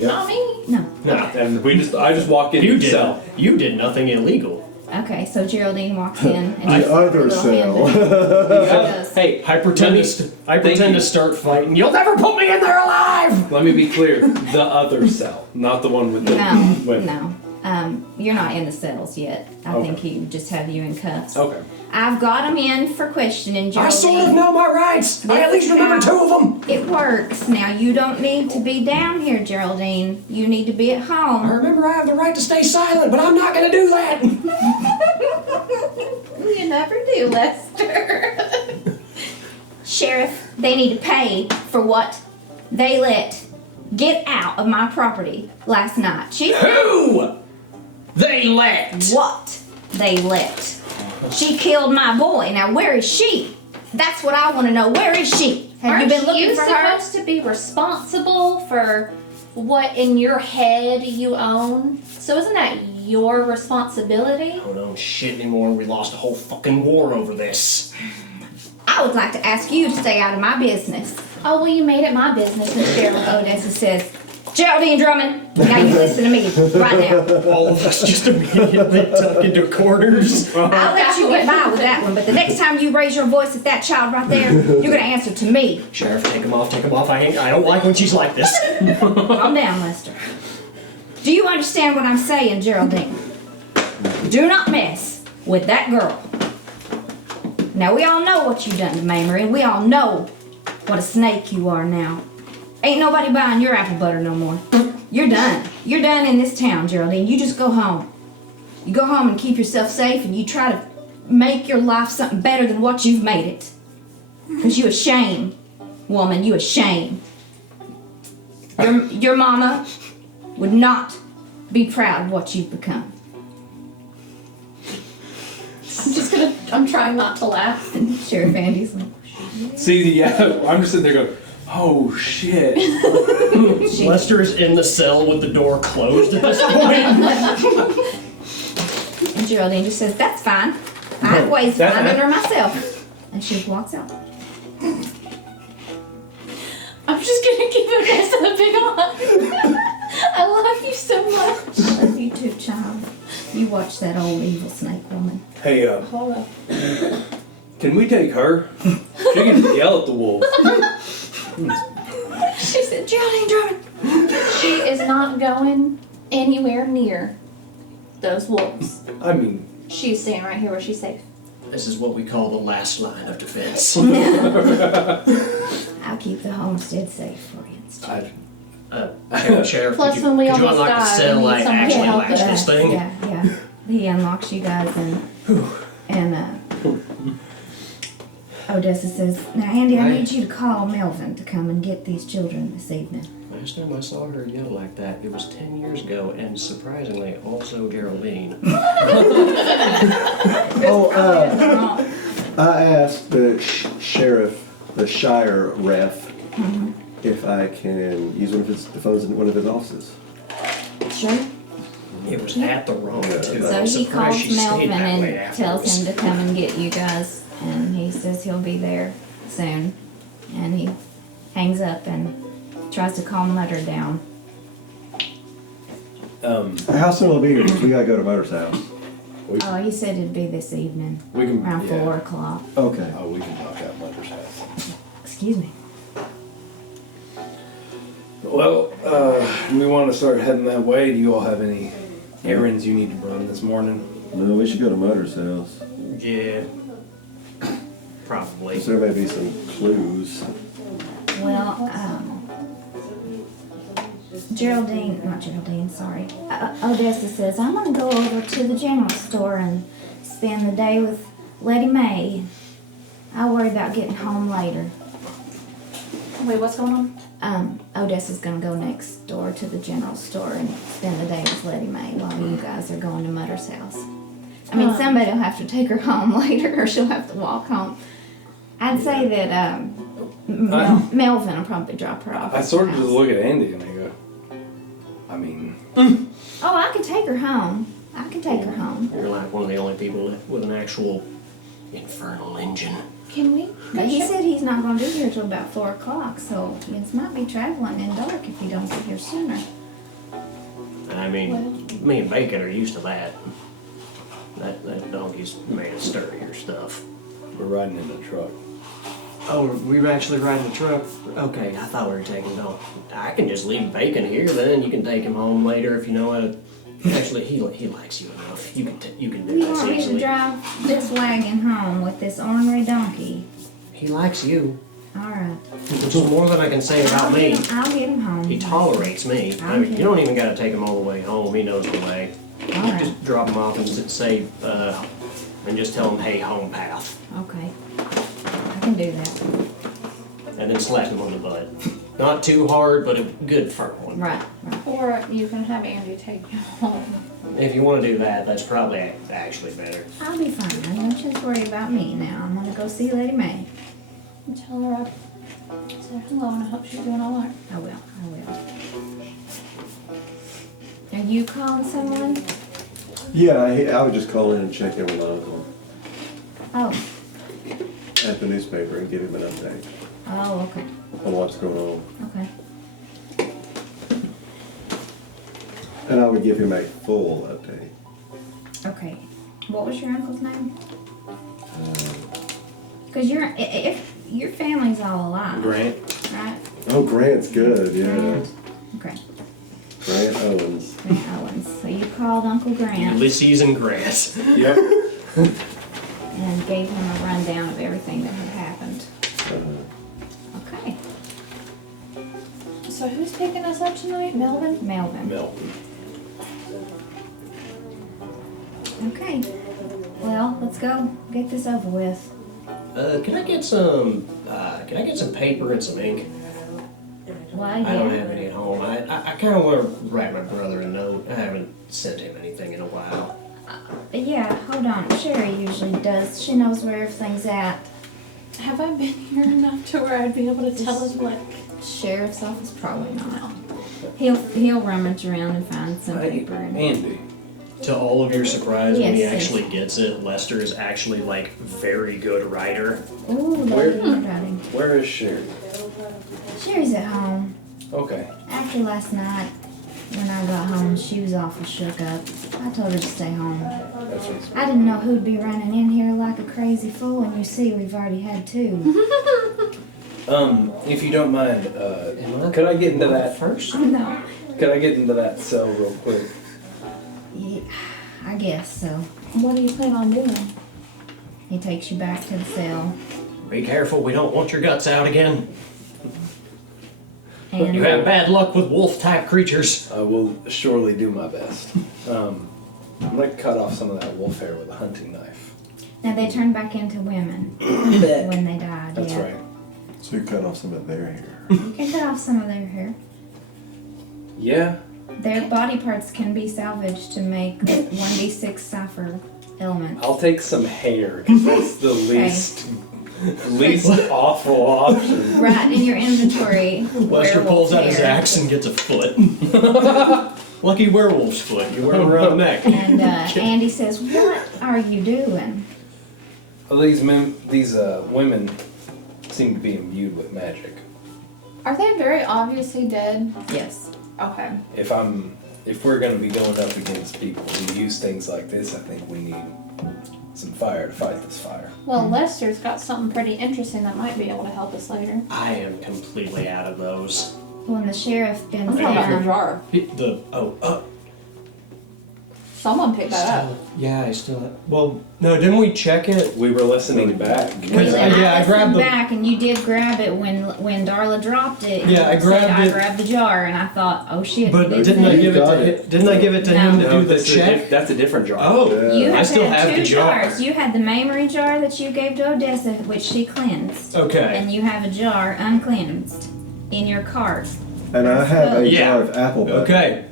Not me. No. Nah, And I just walk in you the did. cell. You did nothing illegal. Okay, so Geraldine walks in and The she's other little cell. hand goes, Hey, I pretend you. to start fighting. You'll never put me in there alive. let me be clear. The other cell, not the one with the No, women. no. You're not in the cells yet. I Okay. think he would just have you in cuffs. Okay. I've got him in for questioning, Geraldine. I sort of know my rights. I at least remember 2 of them. It works. Now, you don't need to be down here, Geraldine. You need to be at I home. remember I have the right to stay silent, but I'm not gonna do that. You never do, Lester. Sheriff, they need to pay for what they let get out of my property last night. Who? They let. What they let. She killed my boy. Now, where is she? That's what I want to know. Where is she? Have you been looking for her? supposed to be responsible for what in your head you own? So isn't that your responsibility? I don't know shit anymore. We lost a whole fucking war over this. I would like to ask you to stay out of my business. Oh, well, you made it my business, Miss Gerald. Odessa says, Geraldine Drummond, now you listen to me right now. All of us just immediately tuck into corners. I'll let you get by with that one, but the next time you raise your voice at that child right there, you're gonna answer to me. Sheriff, take him off, take him off. I don't like when she's like this. Calm down, Lester. Do you understand what I'm saying, Geraldine? Do not mess with that girl. Now, we all know what you've done to Mamrie, and we all know what a snake you are now. Ain't nobody buying your apple butter no more. You're done. You're done in this town, Geraldine. You just go home. You go home and keep yourself safe, and you try to make your life something better than what you've made it. Because you a shame, woman. You a shame. Your mama would not be proud of what you've become. I'm trying not to laugh. And Sheriff Andy's like, See, yeah, I'm just sitting there going, oh shit. Lester is in the cell with the door closed at this point. and Geraldine just says, that's fine. I have ways of That's finding fine. her myself. And she walks out. I'm just gonna give Odessa a big hug. I love you so much. I love you too, child. You watch that old evil snake woman. Hey, Hold up. can we take her? She can yell at the wolf. She said, Geraldine Drummond. She is not going anywhere near those wolves. I mean, She's staying right here where she's safe. This is what we call the last line of defense. I'll keep the homestead safe for you. instead. Sheriff, Plus, could you, when we could you almost unlock the died, cell? we need I someone to actually help latched us. this thing. Yeah. He unlocks you guys and Odessa says, now Andy, I need you to call Melvin to come and get these children this evening. Last time I saw her yell like that, it was 10 years ago, and surprisingly, also Geraldine. I asked the sheriff, the Shire ref, if I can use the phones in one of his offices. Sure. It was at the wrong too. So I'm he surprised calls she stayed Melvin that way and tells afterwards. him to come and get you guys, and he says he'll be there soon. And he hangs up and tries to calm Mutter down. How soon will it be here? 'Cause we gotta go to Mother's house. Oh, he said it'd be this evening, we can. around yeah. 4 o'clock. Okay. Oh, we can knock out Mother's house. Excuse me. Well, we want to start heading that way. Do you all have any errands you need to run this morning? No, we should go to Mutter's house. Yeah. Probably. 'Cause there may be some clues. Well, Odessa says, I'm going to go over to the general store and spend the day with Letty Mae. I'll worry about getting home later. Wait, what's going on? Odessa's going to go next door to the general store and spend the day with Letty Mae while you guys are going to Mutter's house. I mean, somebody will have to take her home later or she'll have to walk home. I'd say that Melvin will probably drop her off. I at the sort of just house. look at Andy and I go, I mean, Oh, I could take her home. I could take her home. You're like one of the only people with an actual infernal engine. Can we? But he said he's not going to be here till about 4 o'clock, so you might be traveling in dark if you don't get here sooner. I mean, me and Bacon are used to that. That donkey's made of sturdier stuff. we're riding in the truck. Oh, we were actually riding the truck? Okay, I thought we were taking him home. I can just leave Bacon here then. You can take him home later if you know how to. Actually, he likes you enough. You can do You this want me to easily. drive this wagon home with this ornery donkey? He likes you. Alright. Which is more than I can say about me. I'll get him home. He tolerates me. I mean, you don't even gotta take him all the way home. He knows the way. Alright. Just drop him off and say, and just tell him, hey, home path. Okay. I can do that. And then slap him on the butt. Not too hard, but a good firm one. Right. Or you can have Andy take you home. If you want to do that, that's probably actually better. I'll be fine. Don't just worry about me now. I'm gonna go see Lady Mae. And tell her I said hello and I hope she's doing all right. I will. Are you calling someone? Yeah, I would just call in and check in with my uncle Oh. at the newspaper and give him an update Oh, okay. on what's going on. Okay. And I would give him a full update. Okay. What was your uncle's name? Because if your family's all alive, Grant. right? Oh, Grant's good, yeah. Grant. Okay. Grant Owens. Grant Owens. So you called Uncle Grant Ulysses and Grass. Yep. and gave him a rundown of everything that had happened. Okay. So who's picking us up tonight? Melvin? Melvin. Milton. Okay. Well, let's go get this over with. Can I get some paper and some ink? Why, I don't yeah. have any at home. I kind of want to write my brother a note. I haven't sent him anything in a while. Yeah, hold on. Sherry usually does. She knows where everything's at. Have I been here enough to where I'd be able to tell us what? Sheriff's office, probably not. He'll rummage around and find some paper. And Andy. To all of your surprise, when he Yes, yes. actually gets it, Lester is actually like very good writer. ooh, that's good writing. Where is Sherry? Sherry's at home. Okay. After last night, when I got home, she was awful shook up. I told her to stay home. That's what I didn't know who'd be running in here like a crazy fool, and you see, we've already had 2. if you don't mind, could I get into that first? No. Could I get into that cell real quick? Yeah, I guess so. What do you plan on doing? He takes you back to the cell. Be careful, we don't want your guts out again. And You have bad luck with wolf-type creatures. I will surely do my best. I'm gonna cut off some of that wolf hair with a hunting knife. now they turn back into women when they died. That's yeah. right. So you cut off some of their hair. You can cut off some of their hair. Yeah. Their body parts can be salvaged to make 1d6 cipher elements. I'll take some hair because that's the least awful option. Right, in your inventory. Lester werewolf pulls out his hair. axe and gets a foot. Lucky werewolf's foot. You wear it around the neck. And Andy says, "What are you doing?" Well, these women seem to be imbued with magic. Are they very obviously dead? Yes. Okay. If we're gonna be going up against people who use things like this, I think we need some fire to fight this fire. Well, Lester's got something pretty interesting that might be able to help us later. I am completely out of those. When the sheriff been I'm talking about your down, jar. Someone picked that up. Yeah, I still. Well, no, didn't we check it? We were listening back. Because And I grabbed the. back, and you did grab it when Darla dropped it. Yeah, I You said, grabbed I it. grabbed the jar, and I thought, oh shit. But this didn't I thing- give it got to it. him? Didn't I give it to him to No. do the check? That's a different jar. Oh, You I have still had have two the jar. jars. You had the mammary jar that you gave to Odessa, which she cleansed, Okay. and you have a jar uncleansed in your cart. And I have a Yeah. jar of apple butter. Okay.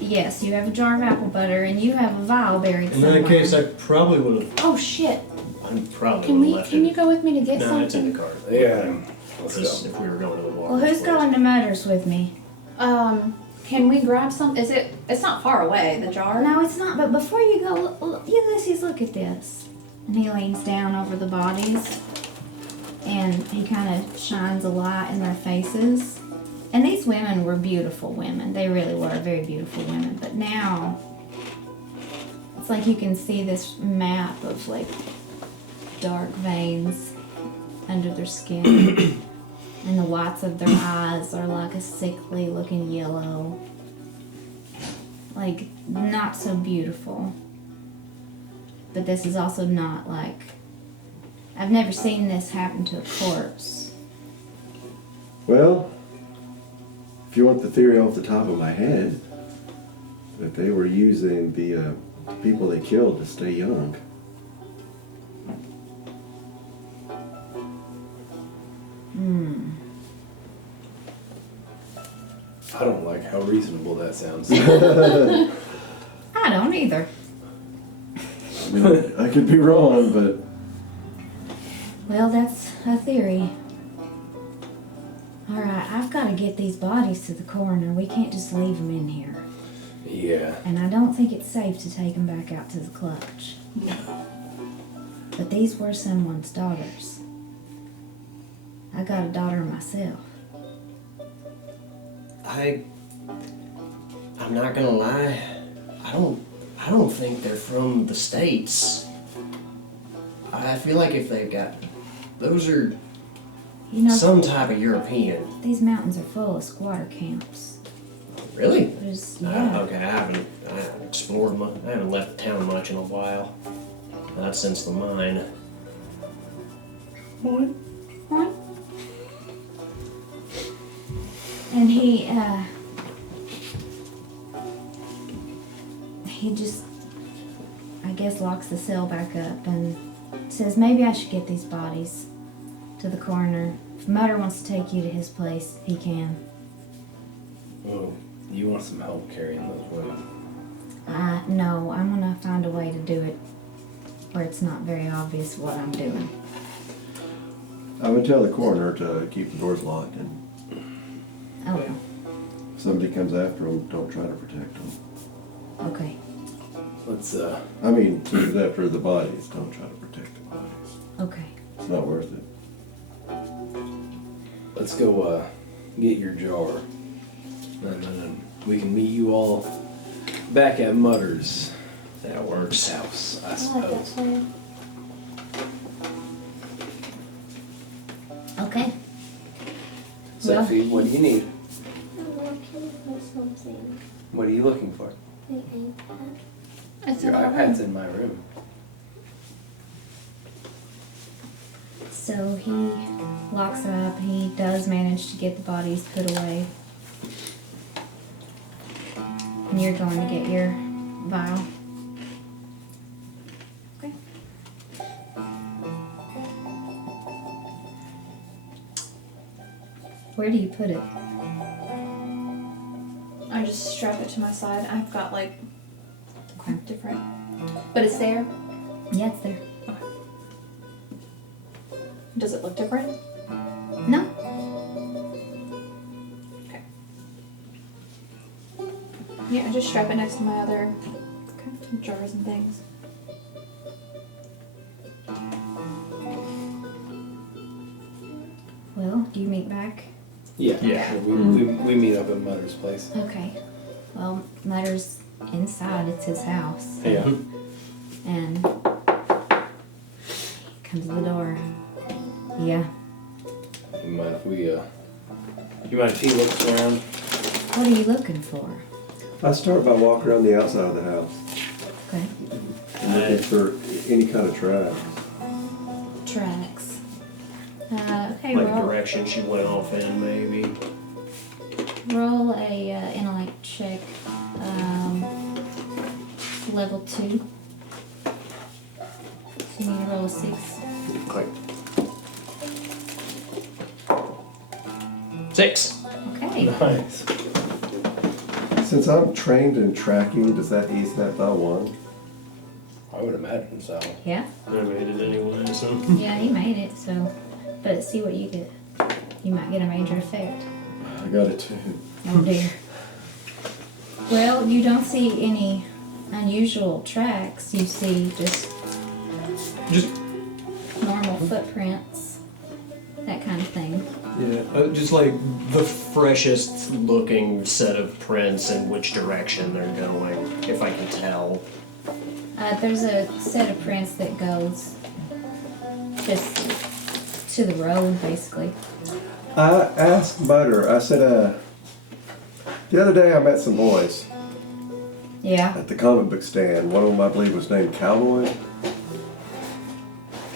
Yes, you have a jar of apple butter, and you have a vial buried In somewhere. that case, I probably would have. Oh shit. I probably Can would have we? left Can it. you go with me to get No, something? it's in the car. Yeah. Let's Just go. if we were going to the water. Well, who's going to Motors with me? Can we grab some? Is it? It's not far away. The jar. No, it's not. But before you go, Ulysses, look at this. And he leans down over the bodies, and he kind of shines a light in their faces. And these women were beautiful women. They really were very beautiful women. But now, it's like you can see this map of like dark veins under their skin. And the whites of their eyes are like a sickly looking yellow. Like, not so beautiful. But this is also not like... I've never seen this happen to a corpse. Well, if you want the theory off the top of my head, that they were using the people they killed to stay young. I don't like how reasonable that sounds. I don't either. I mean, I could be wrong, but Well, that's a theory. Alright, I've got to get these bodies to the coroner. We can't just leave them in here. Yeah. And I don't think it's safe to take them back out to the clutch. But these were someone's daughters. I got a daughter myself. I'm not gonna lie. I don't think they're from the States. I feel like if they've got, those are You know, some type of European. these mountains are full of squatter camps. Really? There's, yeah. Okay, I haven't explored much. I haven't left town much in a while. Not since the mine. What? And he just, I guess, locks the cell back up and says, maybe I should get these bodies to the coroner. If Mutter wants to take you to his place, he can. Oh, you want some help carrying those women? No, I'm gonna find a way to do it where it's not very obvious what I'm doing. I would tell the coroner to keep the doors locked, and I will. if somebody comes after them, don't try to protect them. Okay. Let's I mean, who's after the bodies, don't try to protect the bodies. Okay. It's not worth it. let's go get your jar. And then we can meet you all back at Mutter's That works. house, I I like that suppose. plan. Okay. Sophie, what do you need? I'm looking for something. What are you looking for? The iPad. It's Your in our iPad's room. in my room. So he locks it up. He does manage to get the bodies put away. And you're going to get your vial. Okay. Where do you put it? I just strap it to my side. I've got like Okay. different, but it's there. Yeah, it's there. Does it look different? No. Okay. Yeah, I just strap it next to my other jars and things. Well, do you meet back? Yeah. Yeah. We meet up at Mutter's place. Okay. Well, Mutter's inside. It's his house. Yeah. And comes to the door. Yeah. You mind if we you mind if he looks around? What are you looking for? I start by walking around the outside of the house. Okay. I'm looking for any kind of tracks. Tracks. Okay, Like roll. direction she went off in, maybe. Roll a intellect check. Level 2. So you need to roll a 6. Click. 6. Okay. Nice. Since I'm trained in tracking, does that ease that by 1? I would imagine so. Yeah. I made it anyway, so. Yeah, he made it. So, but see what you get. You might get a major effect. I got it too. Oh dear. Well, you don't see any unusual tracks. You see just normal footprints, that kind of thing. Yeah, just like the freshest looking set of prints and which direction they're going, if I can tell. There's a set of prints that goes just to the road, basically. I asked Butter, I said, the other day I met some boys Yeah, at the comic book stand. One of them I believe was named Cowboy.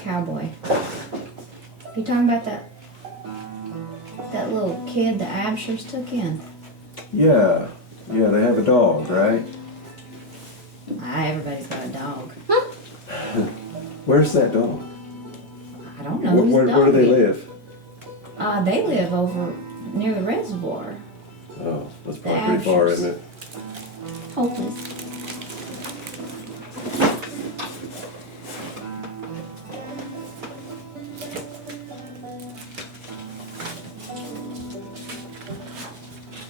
cowboy. You talking about that little kid the Abshers took in? Yeah, they have a dog, right? Everybody's got a dog. Where's that dog? I don't know. whose Where dog do they it is. live? They live over near the reservoir. Oh, that's probably pretty far, Abshers. isn't it? Hopeless.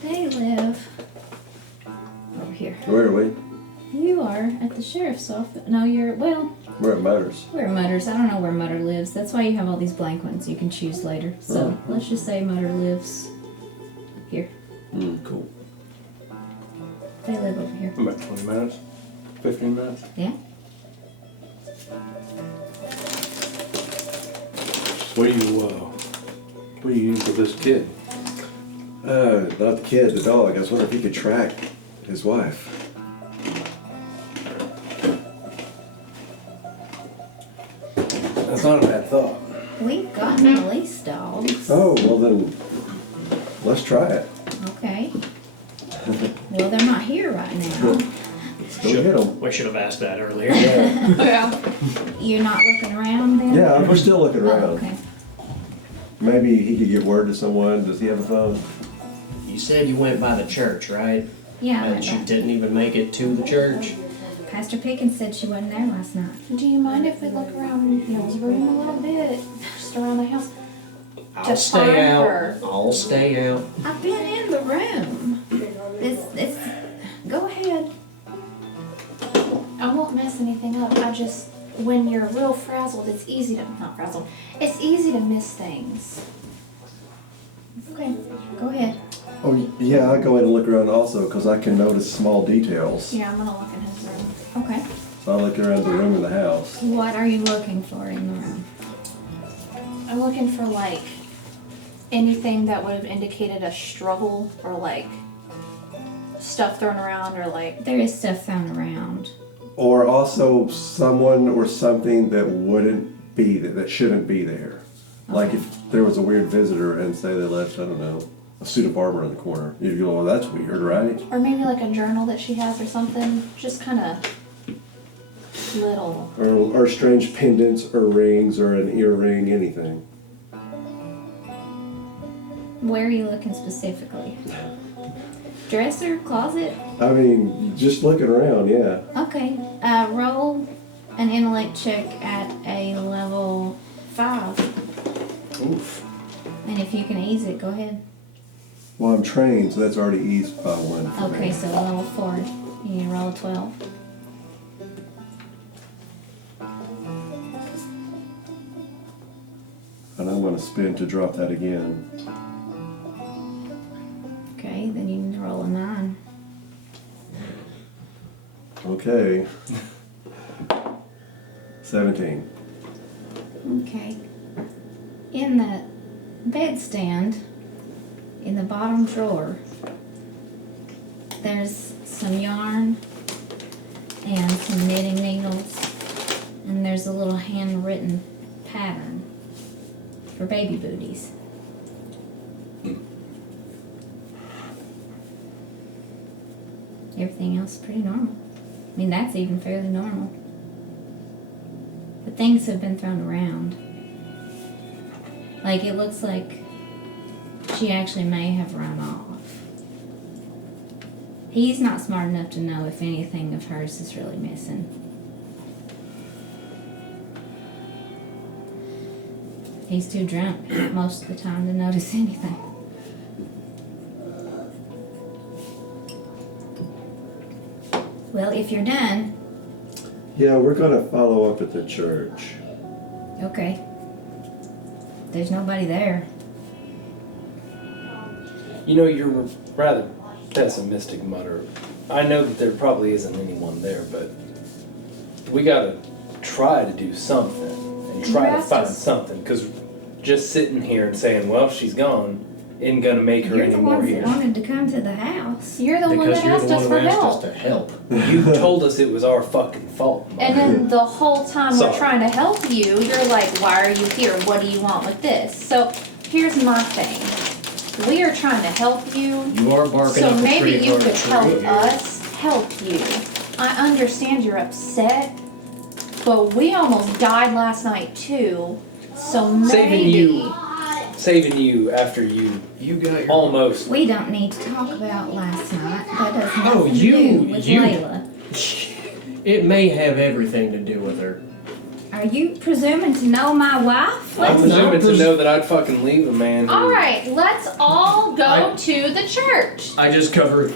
They live over here. Where are we? You are at the sheriff's office. No, We're at Motors. we're at Mutter's. I don't know where Mutter lives. That's why you have all these blank ones you can choose later. So let's just say Mutter lives here. Cool. They live over here. About 20 minutes? 15 minutes? Yeah? What do you use with this kid? Not the kid, the dog. I was wondering if he could track his wife. That's not a bad thought. We've got police dogs. Oh, well then, let's try it. Okay. Well, they're not here right now. Let's go get them. We should have asked that earlier. Yeah. You're not looking around then? Yeah, we're still looking Oh, around. okay. Maybe he could give word to someone. Does he have a phone? You said you went by the church, right? Yeah, I And read she that. didn't even make it to the church? Pastor Pickens said she wasn't there last night. Do you mind if we look around Neil's room a little bit? Just around the house? I'll To stay find out. her. I'll stay out. I've been in the room. It's. Go ahead. I won't mess anything up. I just, when you're real frazzled, it's easy to, not frazzled, it's easy to miss things. Okay, go ahead. Oh, yeah, I'll go ahead and look around also because I can notice small details. Yeah, I'm gonna look in his room. Okay. So I'll look around the room in the house. What are you looking for in the room? I'm looking for like anything that would have indicated a struggle or like stuff thrown around or like, There is stuff thrown around. Or also someone or something that wouldn't be, that shouldn't be there. Like if there was a weird visitor and say they left, I don't know, a suit of armor in the corner. You'd go, well, that's weird, right? or maybe like a journal that she has or something, just kind of little. Or strange pendants or rings or an earring, anything. Where are you looking specifically? Dresser, closet? I mean, just looking around, yeah. Okay. Roll an intellect check at a level 5. Oof. And if you can ease it, go ahead. Well, I'm trained, so that's already eased by 1 for Okay, me. so level 4. You need to roll a 12. And I'm going to spin to drop that again. Okay, then you need to roll a 9. Okay. 17. Okay. In the bedstand, in the bottom drawer, there's some yarn and some knitting needles. And there's a little handwritten pattern for baby booties. Everything else is pretty normal. I mean, that's even fairly normal. But things have been thrown around. Like, it looks like she actually may have run off. He's not smart enough to know if anything of hers is really missing. He's too drunk most of the time to notice anything. Well, if you're done, Yeah, we're gonna follow up at the church. okay. There's nobody there. You know, you're rather pessimistic, Mutter. I know that there probably isn't anyone there, but we gotta try to do something and try to asked find us. something. Because just sitting here and saying, well, she's gone, isn't gonna make her You're any the more ones that here. wanted to come to the house. You're the one Because that you're asked the us one for who asked us help. to help. You told us it was our fucking fault, Mutter. And then the whole time we're Sorry. trying to help you, you're like, why are you here? What do you want with this? So here's my thing. We are trying to help you. You are barking So up a maybe tree you for a could tree help here. us help you. I understand you're upset, but we almost died last night too. So maybe. Saving you after you You got your. almost. We don't need to talk about last night. That has nothing Oh, to you- do with you- Layla. It may have everything to do with her. Are you presuming to know my wife? I'm Let's not presuming to know that I'd fucking leave a man. who- All right, let's all go I- to the church. I just covered.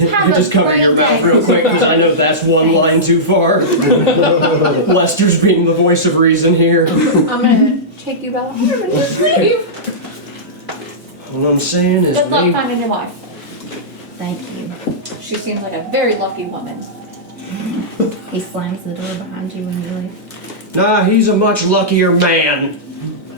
Have Just a cover great your mouth day. real quick because I know that's one line too far. Lester's being the voice of reason here. I'm gonna take you by the arm and just leave. All I'm saying is Good luck maybe. finding your wife. Thank you. She seems like a very lucky woman. He slams the door behind you when you leave. Nah, he's a much luckier man.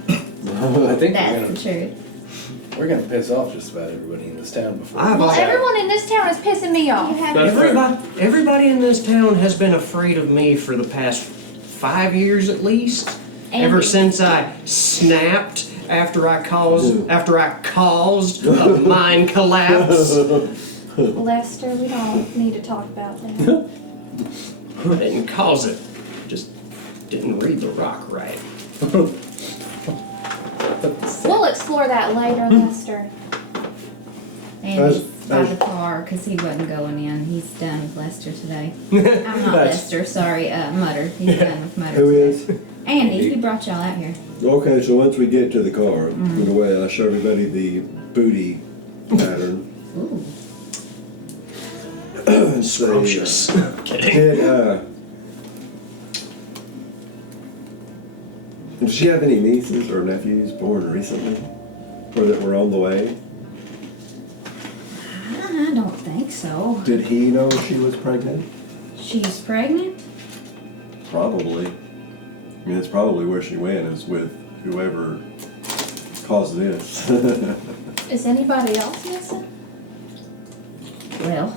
I think That's the truth. we're gonna piss off just about everybody in this town before. I've Well, also- everyone in this town is pissing me off. That's right. Everybody in this town has been afraid of me for the past 5 years at least. Ever Andy. since I snapped after I caused a mine collapse. Lester, we don't need to talk about that. I didn't cause it. Just didn't read the rock right. We'll explore that later, Lester. And he's by the car because he wasn't going in. He's done with Lester today. I'm not Lester, sorry, Mutter. He's done with Mutter Who today. is? Andy, he brought y'all out here. Okay, so once we get to the car, in a way, I'll show everybody the booty pattern. Ooh. And say, Scrumptious. Kidding. Does she have any nieces or nephews born recently? Or that were on the way? I don't think so. Did he know she was pregnant? She's pregnant? Probably. I mean, it's probably where she went, is with whoever caused this. Is anybody else missing? Well,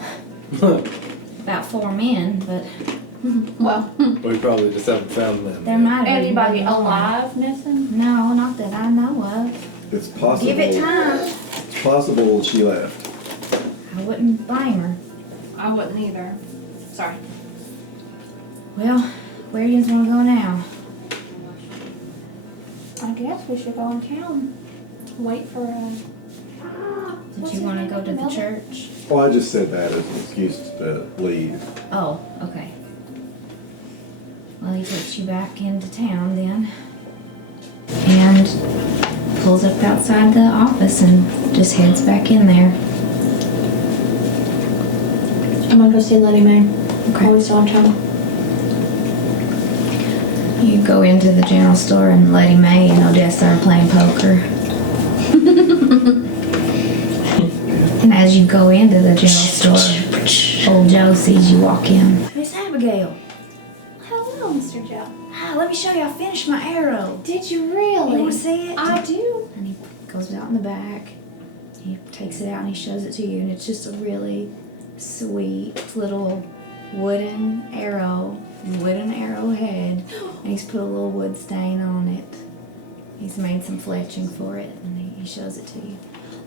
about 4 men, but Well, We probably just haven't found them. there yet. might have anybody been more. alive missing? No, not that I know of. It's possible. Give it time. It's possible she left. I wouldn't blame her. I wouldn't either. Sorry. Well, where do you want to go now? I guess we should go in town. Wait for Did you want to go to the church? Well, I just said that as an excuse to leave. Oh, okay. Well, he takes you back into town then. And pulls up outside the office and just heads back in there. I'm gonna go see Letty Mae. Okay. Always on town. You go into the general store and Lady Mae and Odessa are playing poker. And as you go into the general store, old Joe sees you walk in. Miss Abigail. Hello, Mr. Joe. Ah, let me show you. I finished my arrow. Did you You really? want to see it? I do. And he goes out in the back. He takes it out and he shows it to you, and it's just a really sweet little wooden arrowhead, and he's put a little wood stain on it. He's made some fletching for it, and he shows it to you.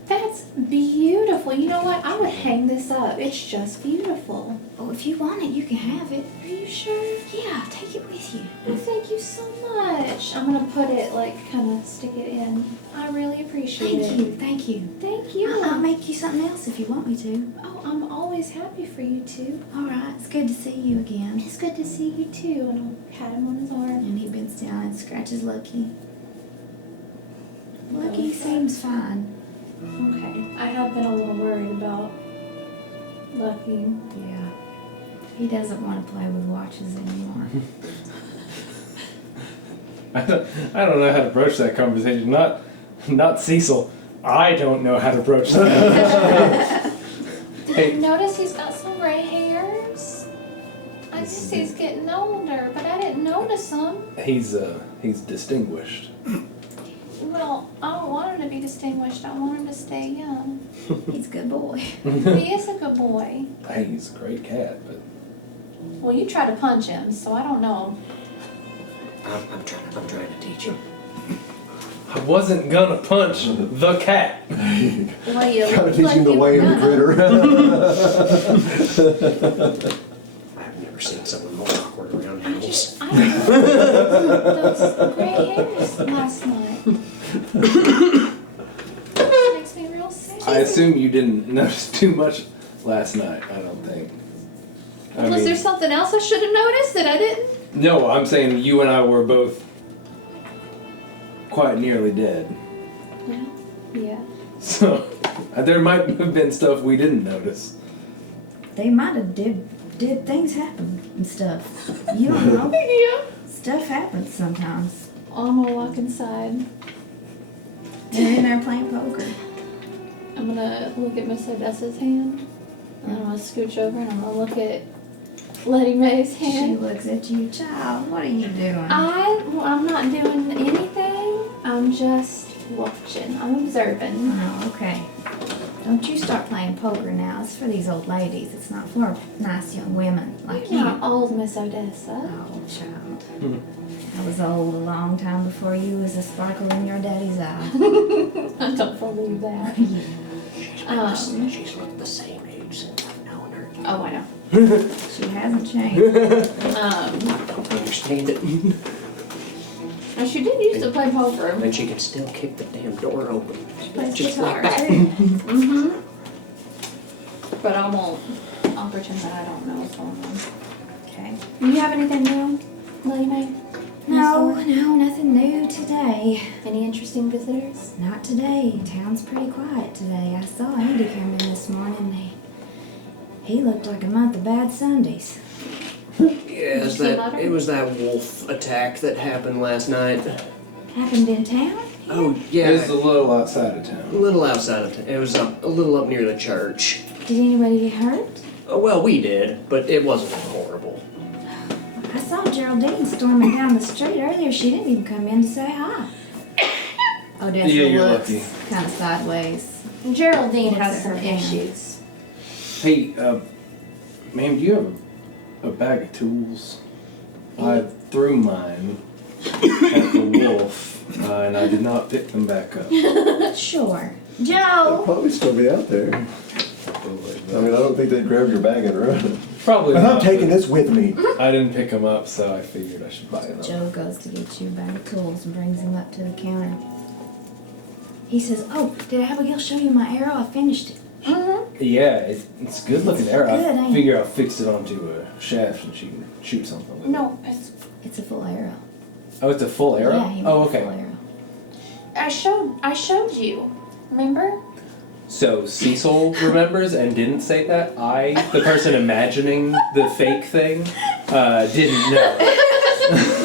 That's beautiful. You know what? I would hang this up. It's just beautiful. Oh, if you want it, you can have it. Are you sure? Yeah, take it with you. Well, thank you so much. I'm gonna put it kind of stick it in. I really appreciate it. Thank you. Thank you. I'll make you something else if you want me to. Oh, I'm always happy for you too. All right, it's good to see you again. It's good to see you too. And I'll pat him on his arm. And he bends down and scratches Lucky. Lucky seems fine. Okay. I have been a little worried about Lucky. Yeah. He doesn't want to play with watches anymore. I don't know how to broach that conversation. Not Cecil. I don't know how to broach that. Did you notice he's got some gray hairs? I guess he's getting older, but I didn't notice them. He's distinguished. Well, I don't want him to be distinguished. I want him to stay young. He's a good boy. He is a good boy. Hey, he's a great cat, but Well, you tried to punch him, so I don't know. I'm trying to teach him. I wasn't gonna punch the cat. Well, you Gotta look teach like him the you way were of the gonna. critter. I've never seen someone more awkward around animals. I noticed those gray hairs last night. It makes me real sick. I assume you didn't notice too much last night. I don't think. Was there something else I should have noticed that I didn't? No, I'm saying you and I were both quite nearly dead. Yeah. So there might have been stuff we didn't notice. They might have did things happen and stuff. You don't know. Yeah. Stuff happens sometimes. I'm gonna walk inside. They're in there playing poker. I'm gonna look at Miss Odessa's hand. And I'm gonna scooch over and I'm gonna look at Letty Mae's She hand. looks at you, child. What are you doing? I'm not doing anything. I'm just watching. I'm observing. Oh, okay. Don't you start playing poker now. It's for these old ladies. It's not for nice young women like You're you. not old, Miss Odessa. Oh, child. I was old a long time before you was a sparkle in your daddy's eye. I don't believe that. She's looked the same age since I've known her. Oh, I know. She hasn't changed. I don't understand it. She did used to play poker. And she can still kick the damn door open. She plays Just guitar like that. too. Mm-hmm. But I won't. I'll pretend that I don't know what's going on. Okay. Do you have anything new, Lady Mae? No, nothing new today. Any interesting visitors? Not today. Town's pretty quiet today. I saw Andy come in this morning. He looked like a month of bad Sundays. Yeah, Did you see Mother? it was that wolf attack that happened last night. Happened in town? Oh, yeah. It's a little outside of A town. little outside of town. It was a little up near the church. Did anybody get hurt? Well, we did, but it wasn't horrible. I saw Geraldine storming down the street earlier. She didn't even come in to say hi. Odessa Yeah, you're looks lucky. kind of sideways. Geraldine Looks has at some her hand. issues. Hey, ma'am, do you have a bag of tools? I threw mine at the wolf, and I did not pick them back up. Sure. They'll Joe! probably still be out there. I mean, I don't think they'd grab your bag and run. Probably I'm not. not taking this with me. I didn't pick them up, so I figured I should buy them. Joe goes to get you a bag of tools and brings him up to the counter. He says, "Oh, did Abigail show you my arrow? I finished it." Yeah, it's good looking arrow. good, I ain't figure I'll fix it onto a shaft and she can shoot something with it. No, It's a full arrow. Oh, it's a full arrow? Yeah, he made Oh, a full okay. arrow. I showed you. Remember? So Cecil remembers and didn't say that. I, the person imagining the fake thing, didn't know.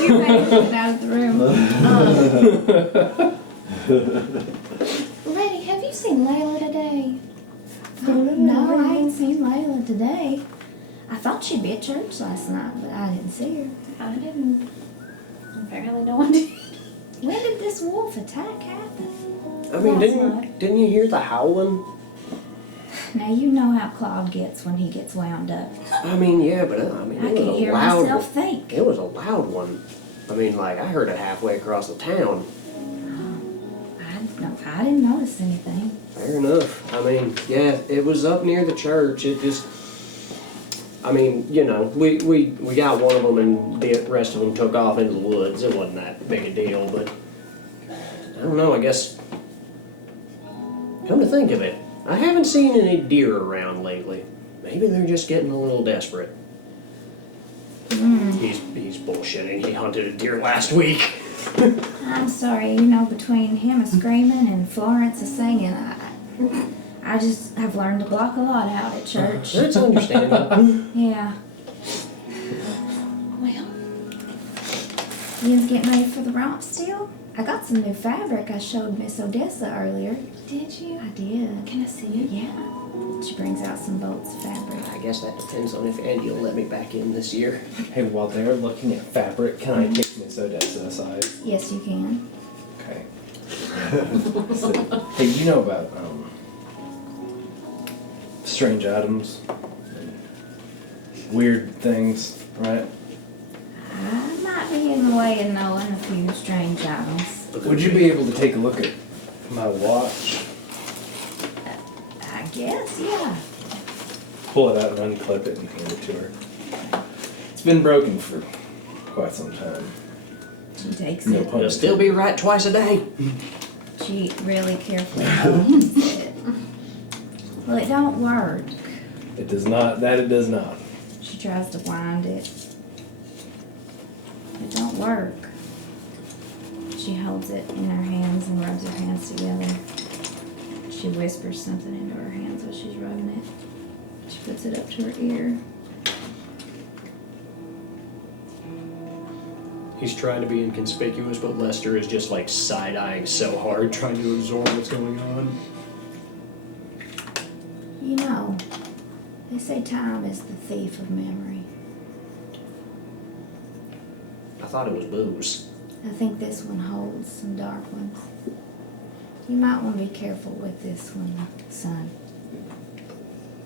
You ran it out of the room. Lady, have you seen Layla today? No, I ain't seen Layla today. I thought she'd be at church last night, but I didn't see her. I didn't. Apparently no one did. When did this wolf attack happen? I mean, Last night. didn't you hear the howling? Now you know how Claude gets when he gets wound up. I mean, yeah, but I mean, I it was can a hear loud myself think. It was a loud one. I mean, like, I heard it halfway across the town. I didn't notice anything. Fair enough. I mean, yeah, it was up near the church. It just, I mean, you know, we got one of them and the rest of them took off into the woods. It wasn't that big a deal, but I don't know, I guess, come to think of it, I haven't seen any deer around lately. Maybe they're just getting a little desperate. He's bullshitting. He hunted a deer last week. I'm sorry, you know, between him a screaming and Florence a singing, I just have learned to block a lot out at church. That's understandable. Yeah. Well, you getting ready for the romp still? I got some new fabric I showed Miss Odessa earlier. Did you? I did. Can I see it? Yeah. She brings out some bolts of fabric. I guess that depends on if Andy will let me back in this year. Hey, while they're looking at fabric, can I take Miss Odessa aside? Yes, you can. Okay. So, hey, you know about strange items, and weird things, right? I might be in the way of knowing a few strange items. Would you be able to take a look at my watch? I guess, yeah. Pull it out and unclip it and hand it to her. It's been broken for quite some time. She takes No it. pun It'll still be right twice a day. She really carefully holds it. Well, it don't work. It does not. That it does not. She tries to wind it. It don't work. She holds it in her hands and rubs her hands together. She whispers something into her hands while she's rubbing it. She puts it up to her ear. He's trying to be inconspicuous, but Lester is just like side-eyeing so hard, trying to absorb what's going on. You know, they say time is the thief of memory. I thought it was booze. I think this one holds some dark ones. You might want to be careful with this one, son.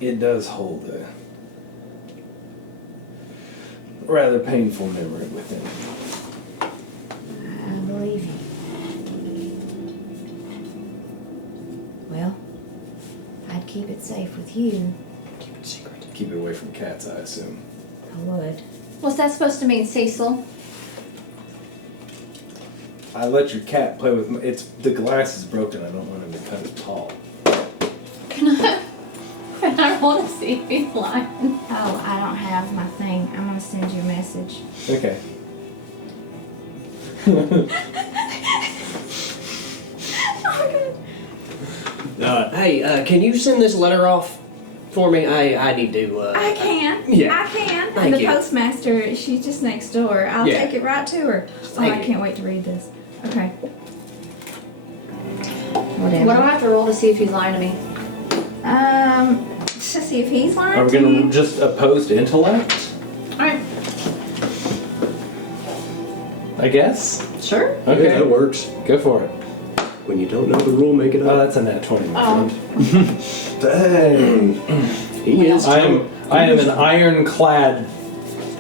It does hold a rather painful memory within it. I believe you. Well, I'd keep it safe with you. Keep it secret. Keep it away from cats, I assume. I would. What's that supposed to mean, Cecil? I let your cat play with it's the glass is broken. I don't want him to cut it tall. Can I want to see if he's lying? Oh, I don't have my thing. I'm gonna send you a message. Okay. Hey, can you send this letter off for me? I need to. I can. Yeah. I can. Thank And the you. postmaster, she's just next door. I'll Yeah. take it right to her. Thank I you. can't wait to read this. Okay. Whatever. What do I have to roll to see if he's lying to me? To see if he's lying Are we to gonna you. just oppose to intellect? Alright. I guess. Sure. Yeah, Okay. that works. Go for it. When you don't know the rule, make it Oh, up. that's a nat 20, my Oh. friend. Dang. He is. I am an ironclad.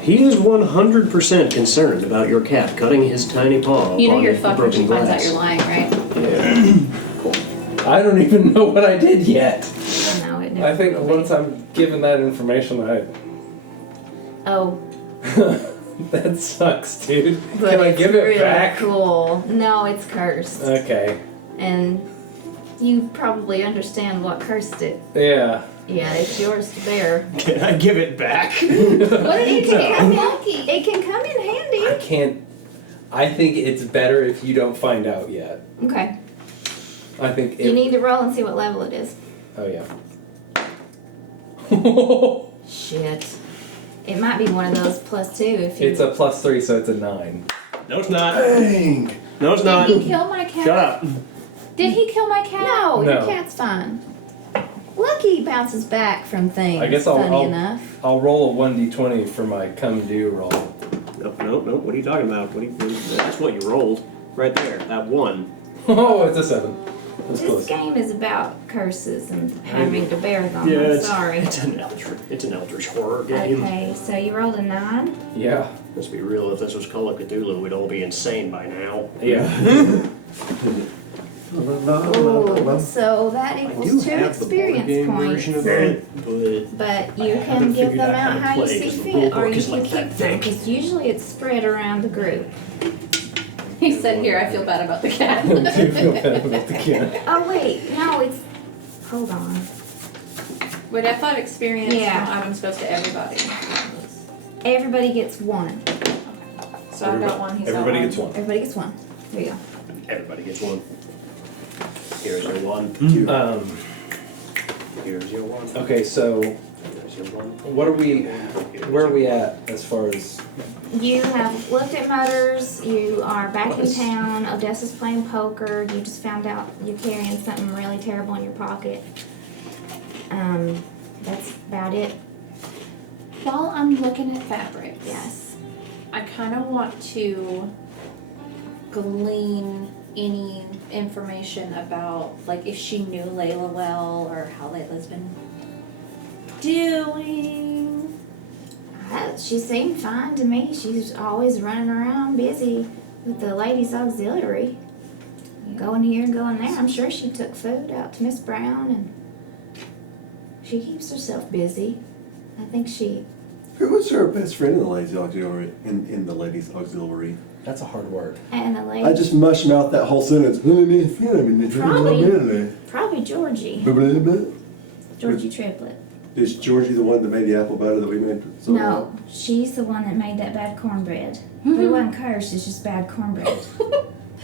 He is 100% concerned about your cat cutting his tiny paw. You know upon you're the fucked when she broken finds out glass. you're lying, right? I don't even know what I did yet. No, it never I think will be. once I'm given that information, Oh, that sucks, dude. but Can I it's give it really back? cool. No, it's cursed. Okay. And you probably understand what cursed it. Yeah. Yeah, it's yours to bear. Can I give it back? What did you I'm do? lucky. It can come in handy. I can't. I think it's better if you don't find out yet. Okay. I think You it. need to roll and see what level it is. Oh yeah. Shit. It might be one of those +2 if you. It's a +3, so it's a 9. No, it's not. Dang. No, it's Did not. he kill my cat? Shut up. Did he kill my cat? No, your No. cat's fine. Lucky bounces back from things. I guess funny I'll enough. I'll roll a 1d20 for my come due roll. No. What are you talking about? That's what you rolled right there. That one. Oh, it's a 7. That's This close. game is about curses and having to bear them. Yeah, I'm sorry. It's an eldritch horror game. Okay, so you rolled a 9. Yeah. Let's be real, if this was Call of Cthulhu, we'd all be insane by now. Yeah. Ooh, so that I equals do 2 have the board experience game points. version of it, But I you haven't can give figured them out how out to how you play, see 'cause the fit, rule or book you is can like keep that them, thick. because usually it's spread around the group. He said, "Here, I feel bad about the cat." I do feel bad about the cat. Oh wait, no, it's, hold on. Wait, I thought experience Yeah. items goes to everybody. Everybody gets 1. So I've got one. He's got Everybody one. gets one. Everybody gets 1. There you go. Everybody gets one. Here's your one. Here's your one. Okay, so Here's your one. what are we? Here's Where are we your at as far as? You have looked at motors, you are back in Nice. town, Odessa's playing poker, you just found out you're carrying something really terrible in your pocket. That's about it. While I'm looking at fabrics, Yes. I kind of want to glean any information about, like, if she knew Layla well or how Layla's been doing. She seemed fine to me. She's always running around busy with the ladies' auxiliary. Going here and going there. I'm sure she took food out to Miss Brown, and she keeps herself busy. I think she. Who was her best friend in the ladies' auxiliary? In the ladies' auxiliary. That's a hard word. And the lady. I just mush mouth that whole sentence. Probably Georgie. Georgie Triplet. Is Georgie the one that made the apple butter that we made? So No, she's the one that made that bad cornbread. But it wasn't cursed, it's just bad cornbread.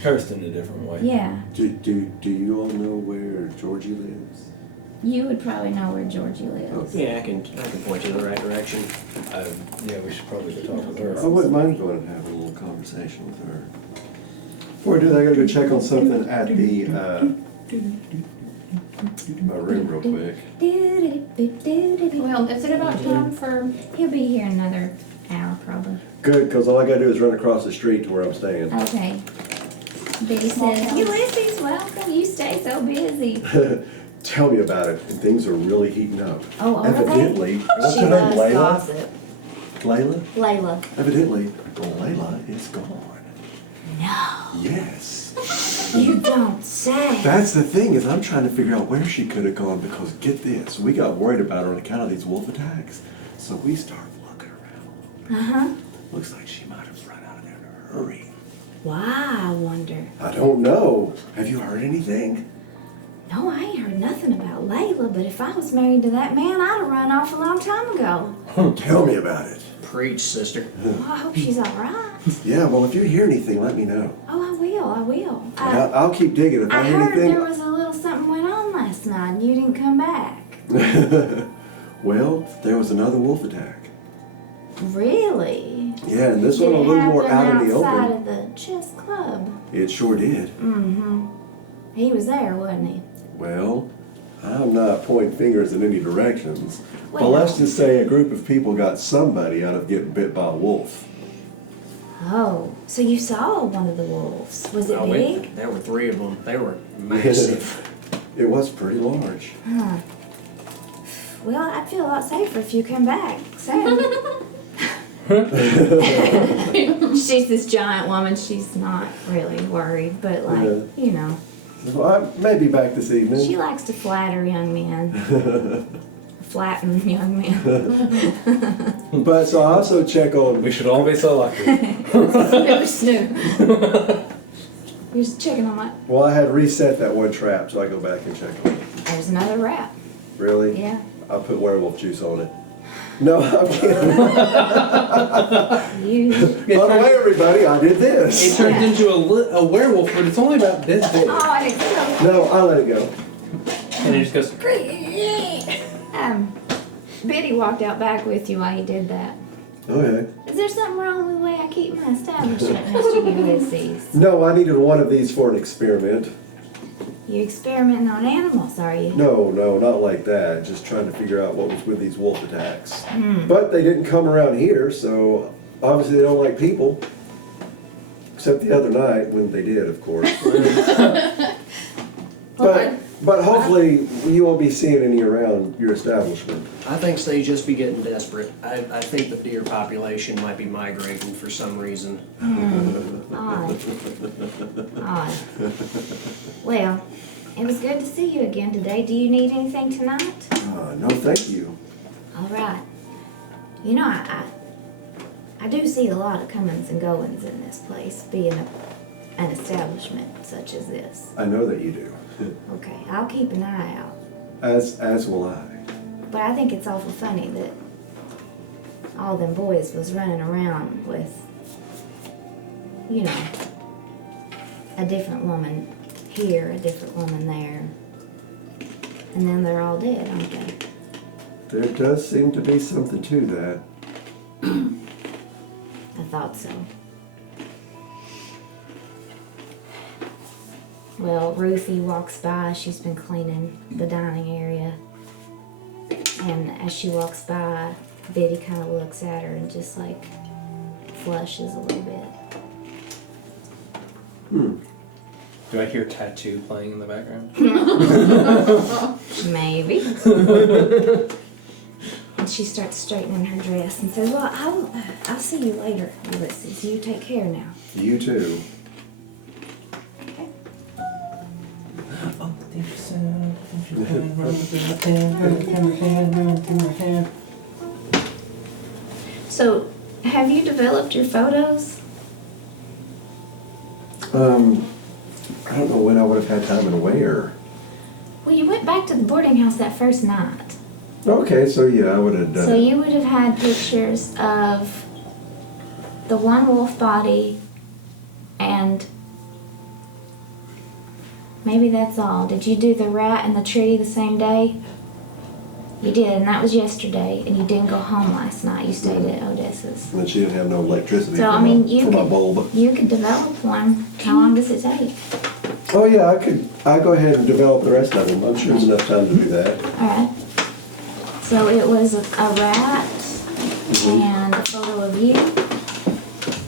Cursed in a different way. Yeah, Do you all know where Georgie lives? you would probably know where Georgie lives. Yeah, I can point you in the right direction. Yeah, we should probably go talk with her. I wouldn't mind going and having a little conversation with her. Before I do that, I gotta go check on something at the my room real quick. Well, is it about time for? He'll be here in another hour probably. Good, because all I gotta do is run across the street to where I'm staying. Okay. Betty says, Ulysses, welcome. You stay so busy. Tell me about it. And things are really heating up. Oh, are they? Evidently, what's She her name? loves Layla? gossip. Layla? Layla. Evidently, Layla is gone. No, Yes. you don't say. That's the thing, is I'm trying to figure out where she could have gone, because get this, we got worried about her on account of these wolf attacks. So we started looking around. Uh-huh. Looks like she might have run out of there in a hurry. Why, I wonder. I don't know. Have you heard anything? No, I ain't heard nothing about Layla, but if I was married to that man, I'd have run off a long time ago. Tell me about it. Preach, sister. Well, I hope she's all right. Yeah, well, if you hear anything, let me know. Oh, I will. And I'll keep digging. If I, I hear heard there anything. was a little something went on last night and you didn't come back. Well, there was another wolf attack. Really? Yeah, and this Did one a it little more happen out in the outside open. of the chess club? It sure did. Mm-hmm. He was there, wasn't he? Well, I'm not pointing fingers in any directions. But Well- let's just say a group of people got somebody out of getting bit by a wolf. Oh, so you saw one of the wolves. Was it Oh, big? there were 3 of them. They were massive. It was pretty large. Huh. Well, I'd feel a lot safer if you come back. So. She's this giant woman. She's not really worried, but like, Yeah. you know, Well, I may be back this evening. she likes to flatter young men. Flatten young men. But so I also check on. We should all be so lucky. Snoo. You're just checking on my. Well, I had reset that one trap, so I go back and check on it. There's another wrap. Really? Yeah. I put werewolf juice on it. No, I'm kidding. You. By the way, everybody, I did It this. turns into a werewolf, but it's only about this big. Oh, I didn't know. No, I let it go. And it just goes. Biddy walked out back with you while you did that. Okay. Is there something wrong with the way I keep my establishment, Mr. Ulysses? No, I needed one of these for an experiment. You experimenting on animals, are you? No, not like that. Just trying to figure out what was with these wolf attacks. Hmm. But they didn't come around here, so obviously they don't like people. Except the other night when they did, of course. But hopefully you won't be seeing any around your establishment. I think they just be getting desperate. I think the deer population might be migrating for some reason. Odd. Odd. Well, it was good to see you again today. Do you need anything tonight? No, thank you. All right. You know, I do see a lot of comings and goings in this place, being an establishment such as this. I know that you do. Okay, I'll keep an eye out. As will I. But I think it's awful funny that all them boys was running around with, you know, a different woman here, a different woman there. And then they're all dead, aren't they? There does seem to be something to that. I thought so. Well, Ruthie walks by. She's been cleaning the dining area. And as she walks by, Betty kind of looks at her and just like flushes a little bit. Do I hear Tattoo playing in the background? Maybe. And she starts straightening her dress and says, well, I'll see you later, Ulysses. You take care now. You too. So, have you developed your photos? I don't know when I would have had time and where. Well, you went back to the boarding house that first night. Okay, so yeah, I would have done So it. you would have had pictures of the one wolf body and maybe that's all. Did you do the rat and the tree the same day? You did, and that was yesterday, and you didn't go home last night. You stayed at Odessa's. And she didn't have no electricity So, for, I mean, my, for my could bulb. develop one. How long does it take? Oh yeah, I'll go ahead and develop the rest of them. I'm sure there's enough time to do that. Alright. So it was a rat and a photo of you.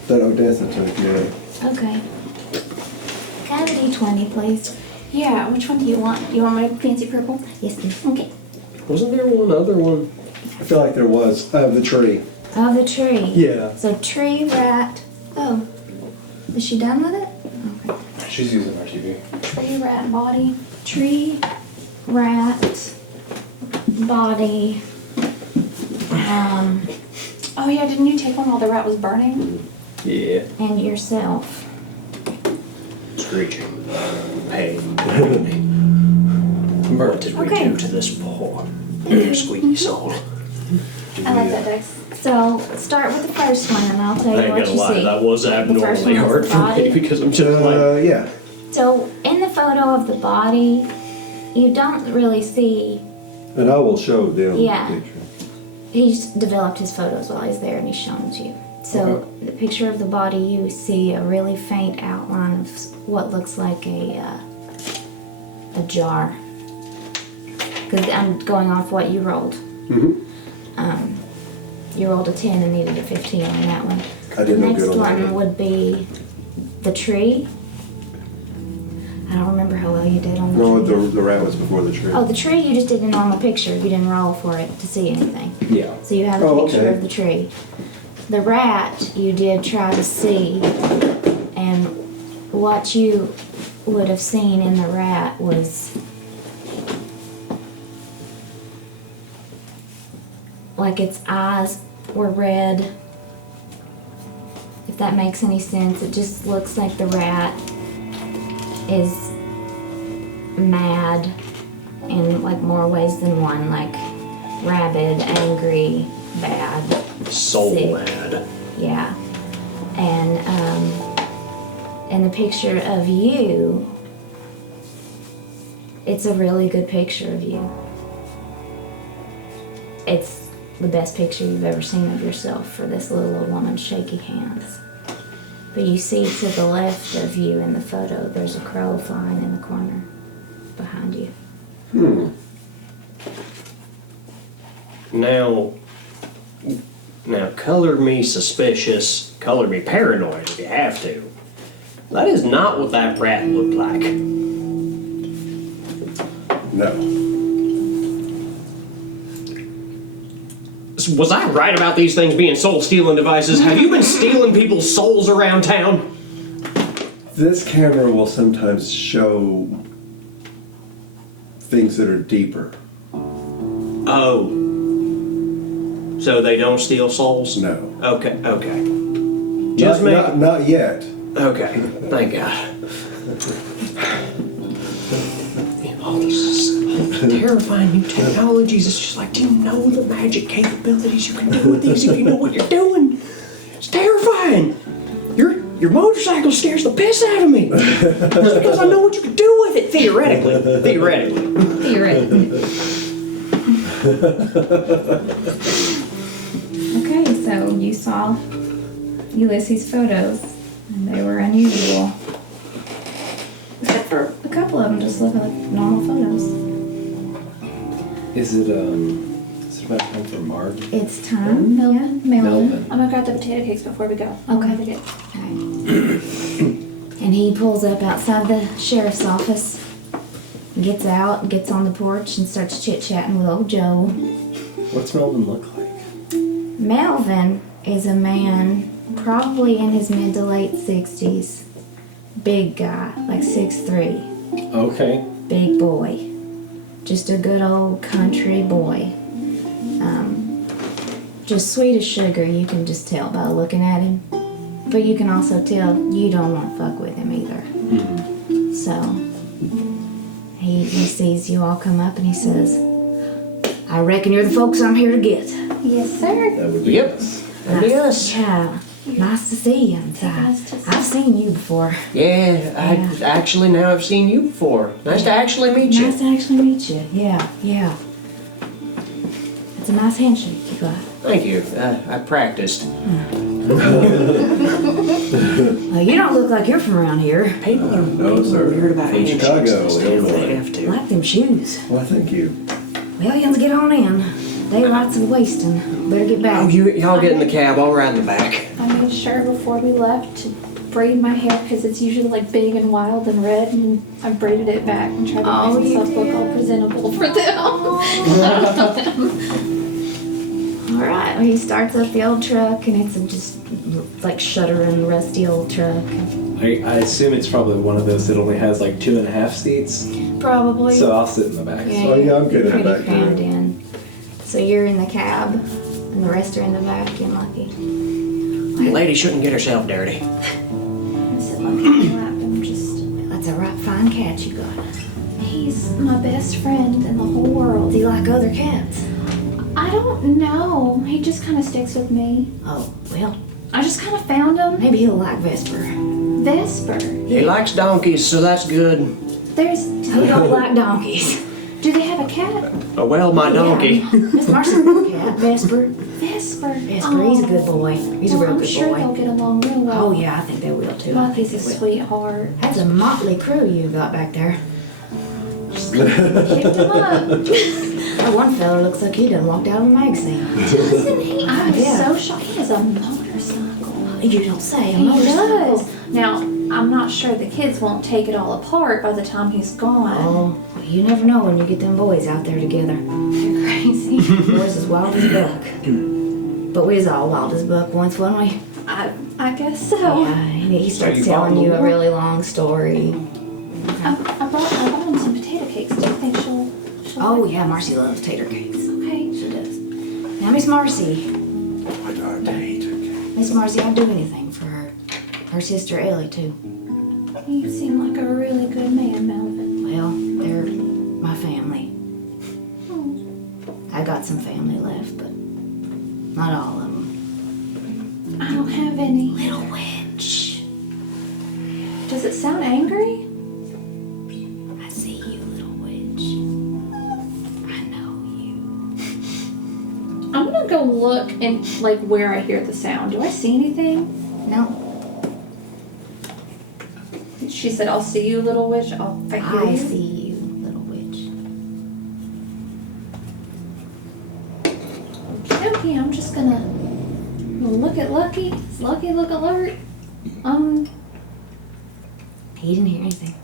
That Odessa took, yeah. Okay. Can I have a D20, please? Yeah, which one do you want? You want my fancy purple? Yes, please. Okay. Wasn't there one other one? I feel like there was, the tree. Oh, the tree. Yeah. So tree, rat. Oh. Is she done with it? Okay. She's using our TV. Tree, rat, body. Tree, rat, body. Oh yeah, didn't you take one while the rat was burning? Yeah. And yourself. Screeching. Pain. What did we Okay. do to this poor squeaky soul? I like that dice. So start with the first one, and I'll tell I you ain't what gonna you lie, see. that was The first abnormally one was hard the for me body. because I'm just like, Yeah. So in the photo of the body, you don't really see. And I will show them Yeah. the picture. He's developed his photos while he's there, and he's shown to you. So the picture of the body, you see a really faint outline of what looks like a jar. Because I'm going off what you rolled. You rolled a 10 and needed a 15 on that one. I did The no next good on that one one. would be the tree. I don't remember how well you did on the No, tree. the rat was before the tree. Oh, the tree, you just did a normal picture. You didn't roll for it to see anything. Yeah. So you have a Oh, picture okay. of the tree. The rat, you did try to see, and what you would have seen in the rat was like its eyes were red. If that makes any sense, it just looks like the rat is mad in like more ways than one, like rabid, angry, bad. soul Sick. mad. Yeah. And in the picture of you, it's a really good picture of you. It's the best picture you've ever seen of yourself for this little old woman's shaky hands. But you see to the left of you in the photo, there's a crow flying in the corner behind you. Now, color me suspicious, color me paranoid if you have to. That is not what that rat looked like. No. Was I right about these things being soul-stealing devices? Have you been stealing people's souls around town? This camera will sometimes show things that are deeper. Oh. So they don't steal souls? No. Okay, okay. Just Not yet. Okay, thank God. All these terrifying new technologies. It's just like, do you know the magic capabilities you can do with these if you know what you're doing? It's terrifying. Your motorcycle scares the piss out of me. Just because I know what you can do with it, theoretically. Okay, so you saw Ulysses' photos, and they were unusual. Except for a couple of them just look like normal photos. Is it about time for Mark? It's time, Melvin. Melvin. I'm gonna grab the potato cakes before we go. I'll have to get. And he pulls up outside the sheriff's office, gets out, gets on the porch, and starts chit-chatting with old Joe. What's Melvin look like? Melvin is a man probably in his mid to late 60s. Big guy, like 6'3". Okay. Big boy. Just a good old country boy. Just sweet as sugar, you can just tell by looking at him. But you can also tell you don't want to fuck with him either. Mm-hmm. So, he sees you all come up and he says, I reckon you're the folks I'm here to get. Yes, sir. That would be Yep. us. Yes. Yeah, nice to see you. I've seen you before. Yeah, actually now I've seen you before. Nice to actually meet you. Nice to actually meet you. Yeah. It's a nice handshake you got. Thank you. I practiced. Well, you don't look like you're from around here. People are No, sir. weird about From handshakes Chicago, and stuff. Illinois. They have I to. like them shoes. Well, thank you. Well, you get on in. Daylight's wasting. Better get Oh, back. y'all get in the cab. I'll ride in the back. I made sure before we left to braid my hair because it's usually like big and wild and red, and I braided it back and tried to Oh, make you myself look did? all presentable for them. All right. Well, he starts up the old truck, and it's just like shuddering, rusty old truck. I assume it's probably one of those that only has like 2.5 seats. Probably. So I'll sit in the back. Oh, yeah, I'm good in the Pretty back there. crammed in. So you're in the cab, and the rest are in the back. You're lucky. Lady shouldn't get herself dirty. I sit like in my lap and just. That's a right fine cat you got. He's my best friend in the whole world. Do you like other cats? I don't know. He just kind of sticks with me. Oh, well, I just kind of found him. maybe he'll like Vesper. Vesper. He likes donkeys, so that's good. There's. Who don't like donkeys? Do they have a cat? Oh, well, my donkey. Yeah. Miss Marcy's got a cat, Vesper. Vesper. Vesper, he's a good boy. He's a real I'm good sure boy. they'll get along real well. Oh yeah, I think they will too. I think Lucky's they a will. sweetheart. That's a motley crew you got back there. Kicked him up. That one fella looks like he done walked out of a magazine. Doesn't he? I was Yeah. so shocked. He has a motorcycle. You don't say. A He motorcycle. does. Now, I'm not sure the kids won't take it all apart by the time he's gone. Oh, you never know when you get them boys out there together. They're crazy. Boys as wild as buck. But we was all wild as buck once, wasn't we? I guess so. Yeah, and he starts you telling fought in you the a war? really long story. I bought him some potato cakes. Do you think she'll Oh like yeah, Marcy loves tater cakes. Okay. She does. Now, Miss Marcy. I hate it. Miss Marcy, I'd do anything for her. Her sister Ellie, too. You seem like a really good man, Melvin. Well, they're my family. I got some family left, but not all of them. I don't have any. Little witch. Does it sound angry? I see you, little witch. I know you. I'm gonna go look and like where I hear the sound. Do I see anything? No, She said, "I'll see you, little witch." I hear I you. see you, little witch. Okay, I'm just gonna look at Lucky. Is Lucky look alert? He didn't hear anything.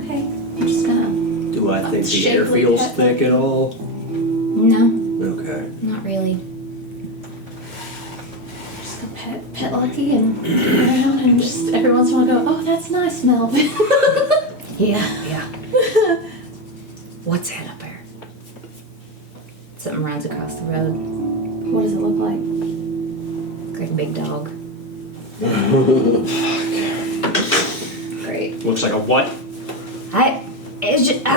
Okay. I'm just gonna. Do Do I think the air Shapely feels pet. thick at all? No, Okay. not really. Just go pet Lucky and around and just every once in a while go, oh, that's nice, Melvin. Yeah. What's that up there? Something runs across the road. What does it look like? Looks like a big dog. Great. Looks like a what? I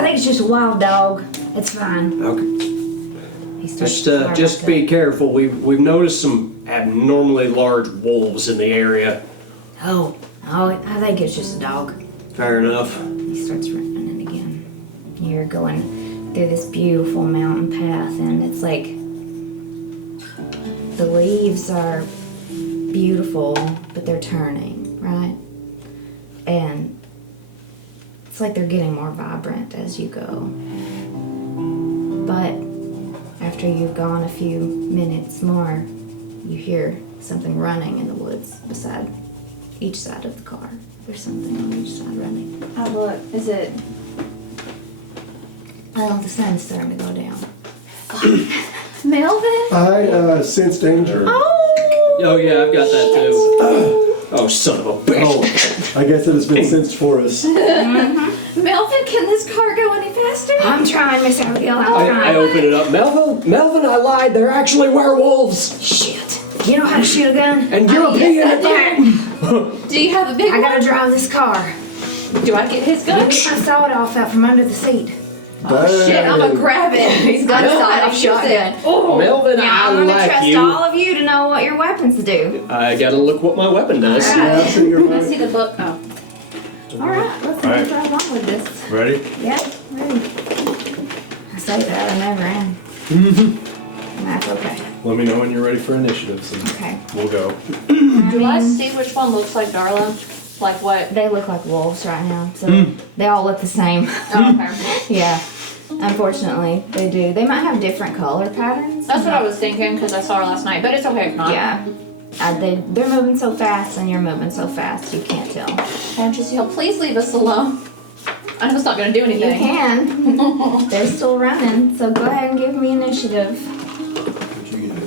think it's just a wild dog. It's fine. Okay. He starts to fire Just back be up. careful. We've noticed some abnormally large wolves in the area. Oh, I think it's just a dog. Fair enough. He starts running again. You're going through this beautiful mountain path, and it's like the leaves are beautiful, but they're turning, right? And it's like they're getting more vibrant as you go. But after you've gone a few minutes more, you hear something running in the woods beside each side of the car. There's something on each side running. I look. Is it? Oh, the sun's starting to go down. Melvin? I sense danger. Oh yeah, I've got that too. Oh, son of a bitch. Oh, I guess it has been sensed for us. Melvin, can this car go any faster? I'm trying, Miss Abigail. I'm I trying. open it up. Melvin, I lied. They're actually werewolves. Shit. You know how to shoot a gun? And you're peeing Yes, at I them. do. You have a big I one? gotta drive this car. Do I get his Give gun? me my sawed-off out from under the seat. Shit, I'm gonna grab it. He's got a side-off shotgun. Melvin, Yeah, I I'm gonna like trust you. all of you to know what your weapons do. I gotta look what my weapon does. Yeah, so you're Can I see right. the book? Oh. Alright, let's All right. drive on with this. Ready? Yeah, ready. I say that, I never am. And that's okay. Let me know when you're ready for initiatives and Okay. we'll go. Do I see which one looks like Darla? Like what? They look like wolves right now, so they all look the same. Oh, okay. Yeah, unfortunately, they do. They might have different color patterns. That's what I was thinking because I saw her last night, but it's okay if not. Yeah. They're moving so fast and you're moving so fast, you can't tell. Can't you see? Please leave us alone. I know it's not gonna do You anything. can. They're still running, so go ahead and give me initiative. What'd you get?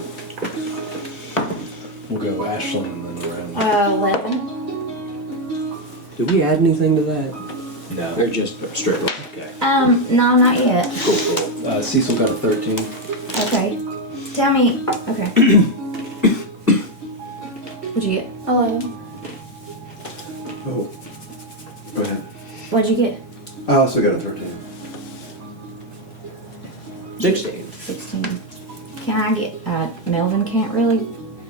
We'll go Ashlyn and then around. 11. Did we add anything to that? No. Or just straight up? Okay. No, not yet. Cool. Cecil got a 13. Okay. Tell me. Okay. What'd you get? 11. Oh, go ahead. What'd you get? I also got a 13. 16. 16. Can I get, Melvin can't really,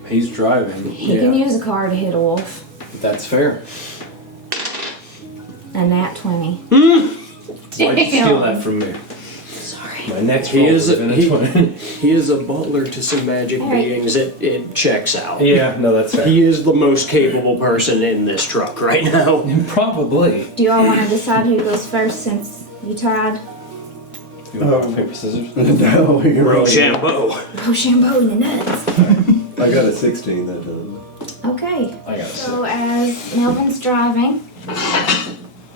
He's driving. he can use a car to hit a wolf. That's fair. A nat 20. Why'd you steal that from me? Sorry. My next He roll is would've been a 20. he is a butler to some magic All right. beings. It checks out. Yeah, no, that's fair. He is the most capable person in this truck right now. Probably. Do you all want to decide who goes first since you tied? You want rock, paper, scissors? No, you're right. Rochambeau. Rochambeau in the nuts. I got a 16 that time. Okay. I got a 6. So as Melvin's driving,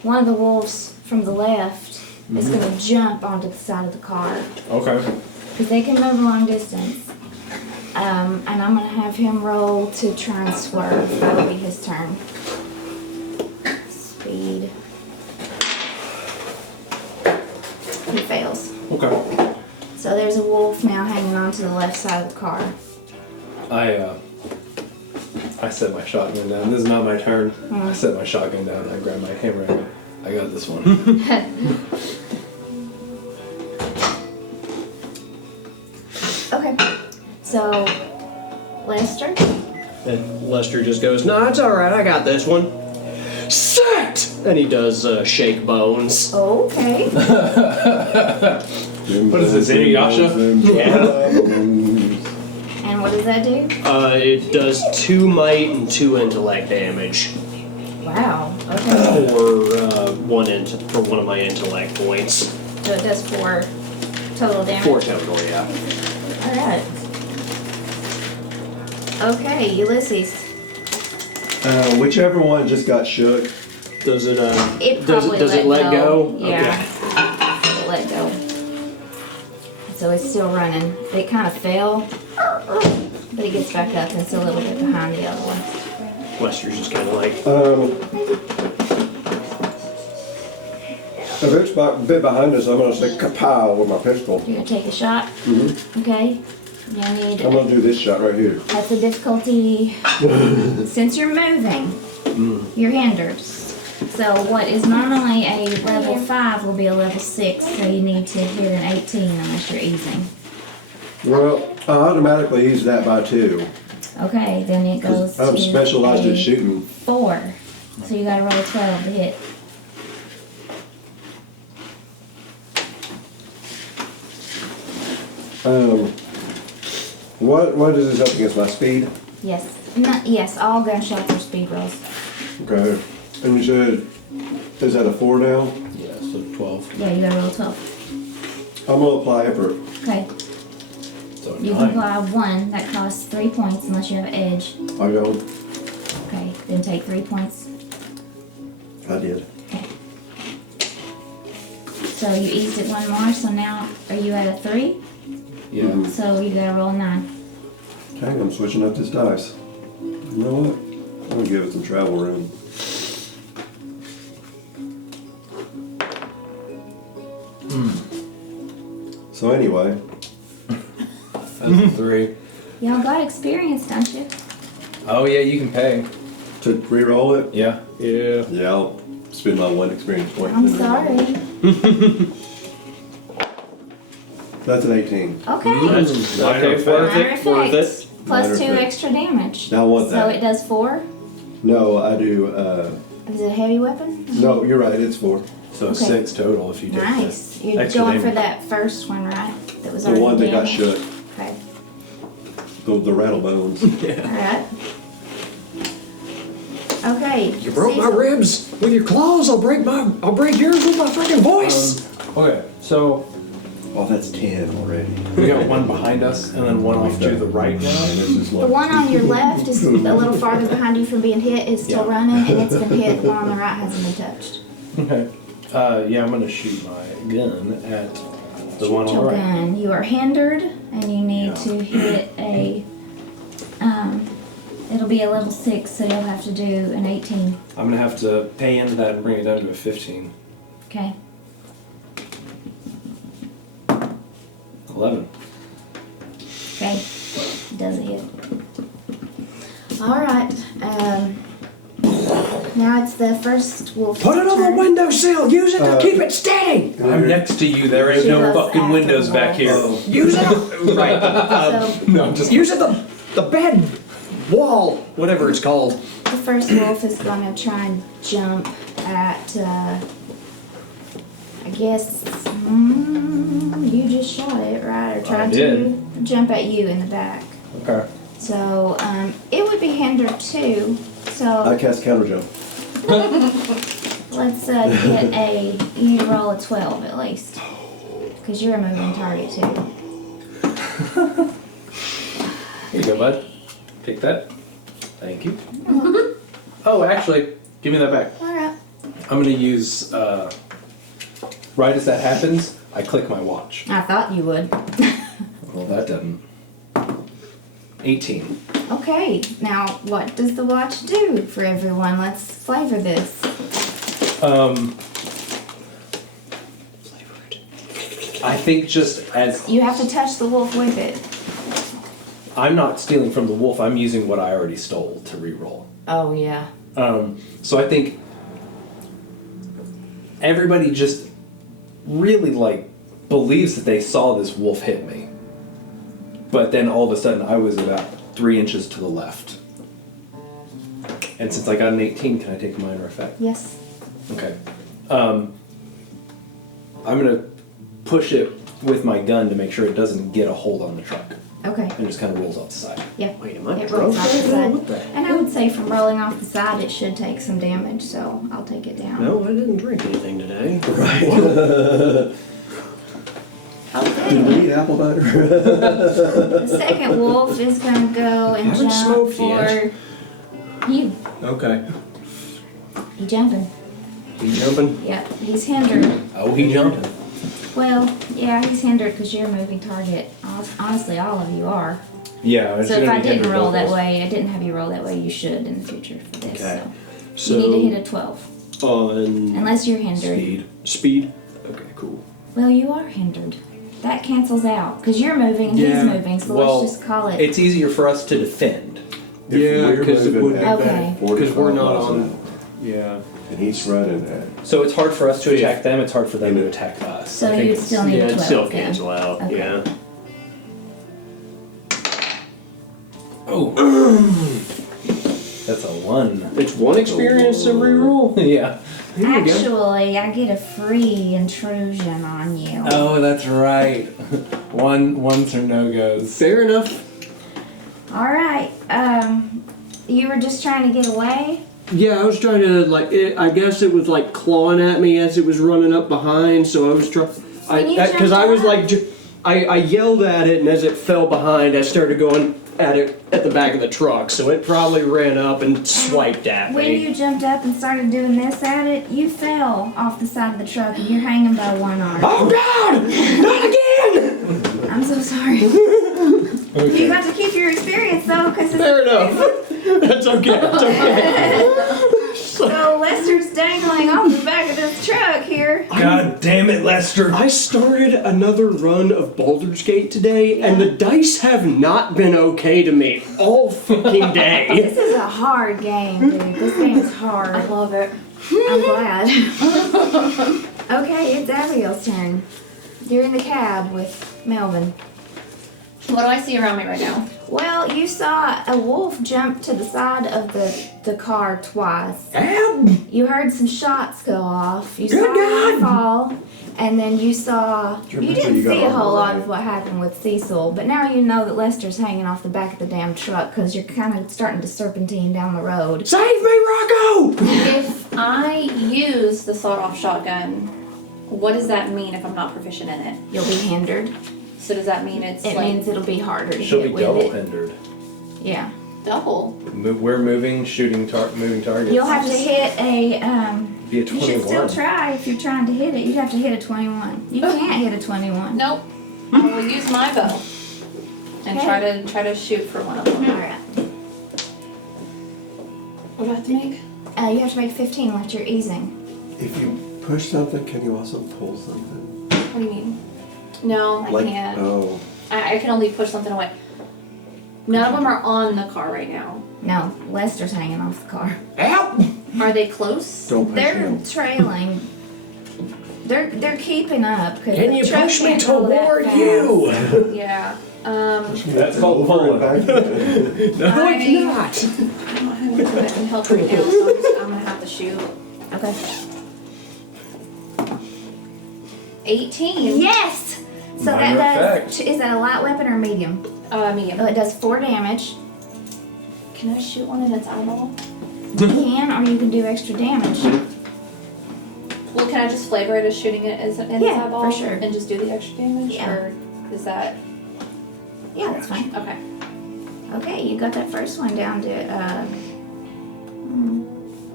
one of the wolves from the left is going to jump onto the side of the car Okay. because they can move a long distance. And I'm going to have him roll to try and swerve. That'll be his turn. Speed. He fails. Okay. So there's a wolf now hanging on to the left side of the car. I set my shotgun down. This is not my turn. I set my shotgun down. I grab my hammer and I got this one. Okay. So Lester. And Lester just goes, "No, it's all right. I got this one." Set. And he does shake bones. Okay. What is this, Inuyasha? And what does that do? It does 2 might and 2 intellect damage Wow. Okay. for one of my intellect points. So it does 4 total damage. 4 total, yeah. Alright. Okay, Ulysses. Whichever one just got shook. Does it It probably does it let go? Yeah. Okay. it let go. So it's still running. It kind of fell, but it gets back up and it's a little bit behind the other one. Wester's just kind of like, If it's a bit behind us, I'm gonna say kapow with my pistol. You're gonna take a shot? Mm-hmm. Okay. You'll need, I'm gonna do this shot right here. that's a difficulty, since you're moving, you're hindered. So what is normally a level 5 will be a level 6, so you need to hit an 18 unless you're easing. Well, I automatically ease that by 2. Okay, then it goes 'Cause I'm to specialized a at shooting. 4. So you gotta roll a 12 to hit. What is this up against? My speed? Yes. Yes, all gunshots are speed rolls. Okay. And you said, is that a 4 now? Yeah, so 12. Yeah, you gotta roll a 12. I'm gonna apply effort. Okay. So You 9. can apply 1 that costs 3 points unless you have an edge. I don't. Okay, then take 3 points. I did. So you eased it 1 more, so now are you at a 3? Yeah. So you gotta roll 9. Okay, I'm switching up this dice. You know what? I'm gonna give it some travel room. So anyway, That's a 3. Y'all got experience, don't you? Oh yeah, you can pay. to re-roll it, Yeah. yeah. yeah, I'll spend my 1 experience point. I'm and re-roll it. sorry. That's an 18. Okay. Okay, worth Minor it, worth effects. it. Plus Minor 2 effects. extra damage. I want So that. it does 4? No, I do, Is it a heavy weapon? no, you're right, it's 4. So Okay. 6 total if you take Nice. You're extra going for damage. that first one, right? That was The already one that got damaged? shut, Okay. the rattle bones. Alright. Okay. You broke my Cecil. ribs with your claws. I'll break yours with my freaking voice. Okay, so Oh, that's 10 already. we got one behind us and then one off to the right now. This is The like- one on your left is a little farther behind you from being hit. It's still Yeah. running and it's been hit. The one on the right hasn't been touched. Okay. Yeah, I'm gonna shoot my gun at the one on the Your right. gun. You are hindered and you need Yeah. to hit a, it'll be a level 6, so you'll have to do an 18. I'm gonna have to pay into that and bring it down to a 15. Okay. 11. Okay. Doesn't hit. Alright. Now it's the first wolf. Put it on the windowsill. Use it to keep it steady. I'm next to you. There ain't She no loves fucking after windows back here. wolves. Use it. Right. So No, I'm just. Use it the bed wall, whatever it's called. the first wolf is going to try and jump at, I guess, you just shot it, right? Or tried to did. jump at you in the back. Okay. So, it would be hindered too. I So, cast counter jump. let's get a, you need to roll a 12 at least. Because you're a moving target too. Here you go, bud. Take that. Thank you. Oh, actually, give me that back. Alright. I'm gonna use, right as that happens, I click my watch. I thought you would. Well, that doesn't. 18. Okay, now what does the watch do for everyone? Let's flavor this. I think just as You have to touch the wolf with it. I'm not stealing from the wolf, I'm using what I already stole to re-roll. Oh, yeah. So I think everybody just really believes that they saw this wolf hit me. But then all of a sudden I was about 3 inches to the left. And since I got an 18, can I take a minor effect? Yes. Okay. I'm gonna push it with my gun to make sure it doesn't get a hold on the truck. Okay. And just kind of rolls off the side. Yeah. Wait, am I It drunk? rolls off the What side. And I would say from rolling off the side, it should take some damage, so I'll take it down. No, I didn't drink anything today. Okay. Did we eat apple butter? The second wolf is gonna go and Haven't jump smoked for yet. you. Okay. He jumping. You jumping? Yep. He's hindered. Oh, he jumped. Well, yeah, he's hindered because you're a moving target. Honestly, all of you are. Yeah. So if I didn't roll that way, I didn't have you roll that way, you should in the future for this. Okay. So you need to hit a 12. On Unless you're hindered. Speed? Okay, cool. Well, you are hindered. That cancels out because you're moving and Yeah, he's moving, so well, let's just call it. It's easier for us to defend. If Yeah, we're 'cause it moving would- at Okay. 45 'Cause we're not miles on- an hour, Yeah. and he's running at. So it's hard for us to attack them. It's hard for them to attack us. So I think you'd it's- still need Yeah, a it'd 12. still then. cancel out. Okay. Yeah. Oh. That's a 1. It's one experience to reroll. Yeah. Here we go. Actually, I get a free intrusion on you. Oh, that's right. Ones or no goes. Fair enough. All right. You were just trying to get away. Yeah, I was trying to I guess it was like clawing at me as it was running up behind. So I was trying. When you Because I jumped was like, I yelled at it, and as it fell behind, I started going at it at the back of the truck. So it probably ran up and swiped at When me. you jumped up and started doing this at it, you fell off the side of the truck and you're hanging by one arm. Oh God! Not again! I'm so sorry. You got to keep your experience though, because Fair enough. That's okay. It's okay. So Lester's dangling off the back of this truck here. God damn it, Lester. I started another run of Baldur's Gate today, and the dice have not been okay to me all fucking day. This is a hard game, dude. This game is hard. I love it. I'm glad. Okay, it's Abigail's turn. You're in the cab with Melvin. What do I see around me right now? Well, you saw a wolf jump to the side of the car twice. You heard some shots go off. You saw him fall, and then you saw. You didn't you got see a whole lot armor, of what happened with Cecil, but now you know that Lester's hanging off the back of the damn truck because you're kind of starting to serpentine down the road. Save me, Rocco! If I use the sawed-off shotgun, what does that mean if I'm not proficient in it? You'll be hindered. So does that mean it's It like means it'll be harder to She'll hit be with double it. hindered. Yeah. double? We're moving, moving targets. You'll have to hit a. Be a You should still 21. try if you're trying to hit it. You'd have to hit a 21. You can't hit a 21. Nope. I will use my bow and Okay. try to shoot for one of them. All right. What do I have to make? You have to make 15 left. You're easing. If you push something, can you also pull something? What do you mean? No, I can't. Oh. I can only push something away. None of them are on the car right now. No, Lester's hanging off the car. Help! Are they close? Don't push They're him. trailing. They're keeping up. Can you push me toward you? Yeah. That's called Over pulling. and back. No, it's not. I don't have anyone that can help right now, so I'm gonna have to shoot. Okay. 18. Yes. So Minor that effect. does. Is that a light weapon or medium? Medium. Oh, it does 4 damage. Can I shoot one in its eyeball? You can, or you can do extra damage. Well, can I just flavor it as shooting it as in its Yeah, eyeball? for sure. And just do the extra damage? Yeah. Or is that... Yeah, that's fine. Okay. Okay, you got that first one down to.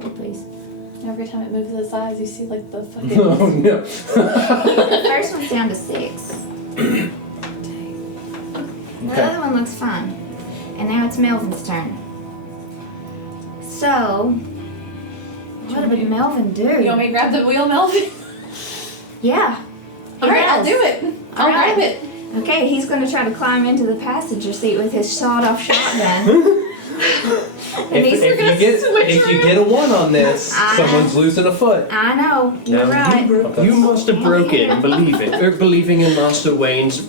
Hold please. Every time it moves to the sides, you see like the fucking... Oh no. The first one's down to 6. The other one looks fine. And now it's Melvin's turn. So, what did Melvin do? You want me to grab the wheel, Melvin? Yeah. he Alright, I'll does. do it. I'll Alright. grab it. Okay, he's going to try to climb into the passenger seat with his sawed-off shotgun. And If he's you get a 1 on this, I- someone's losing a foot. I know, you're right. You must have broken believing in Master Wayne's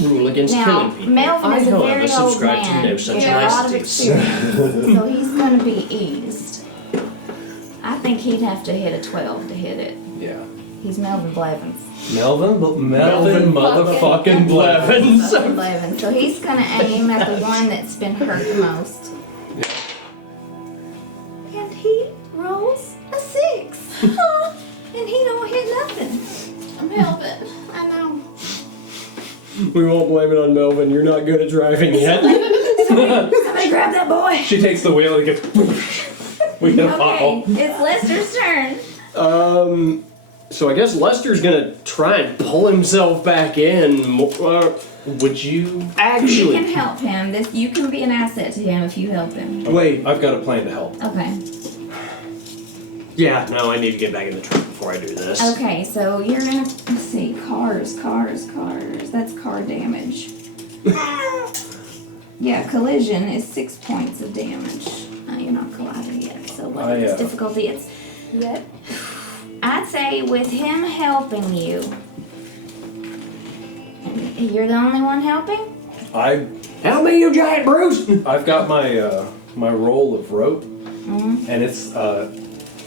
rule against Now, killing people. Melvin is a however, very old subscribe to man no with such a lot of niceties. experience, so he's going to be eased. I think he'd have to hit a 12 to hit it. Yeah. He's Melvin Blevins. Melvin motherfucking Blevins. Melvin Blevins. So he's going to aim at the one that's been hurt the most. And he rolls a 6. And he don't hit nothing. Melvin. I know. We won't blame it on Melvin. You're not good at driving yet. Somebody grab that boy. She takes the wheel and gets. We hit a Okay, pothole. it's Lester's turn. So I guess Lester's gonna try and pull himself back in. Would you? You Actually, can help him. You can be an asset to him if you help him. wait. I've got a plan to help. Okay. Yeah, no, I need to get back in the truck before I do this. Okay, so you're gonna let's see, cars. That's car damage. Yeah, collision is 6 points of damage. You're not colliding yet. So what is difficulty? It's Yet. I'd say with him helping you. You're the only one helping? Help me, you giant Bruce! I've got my my roll of rope, Mm-hmm. and it's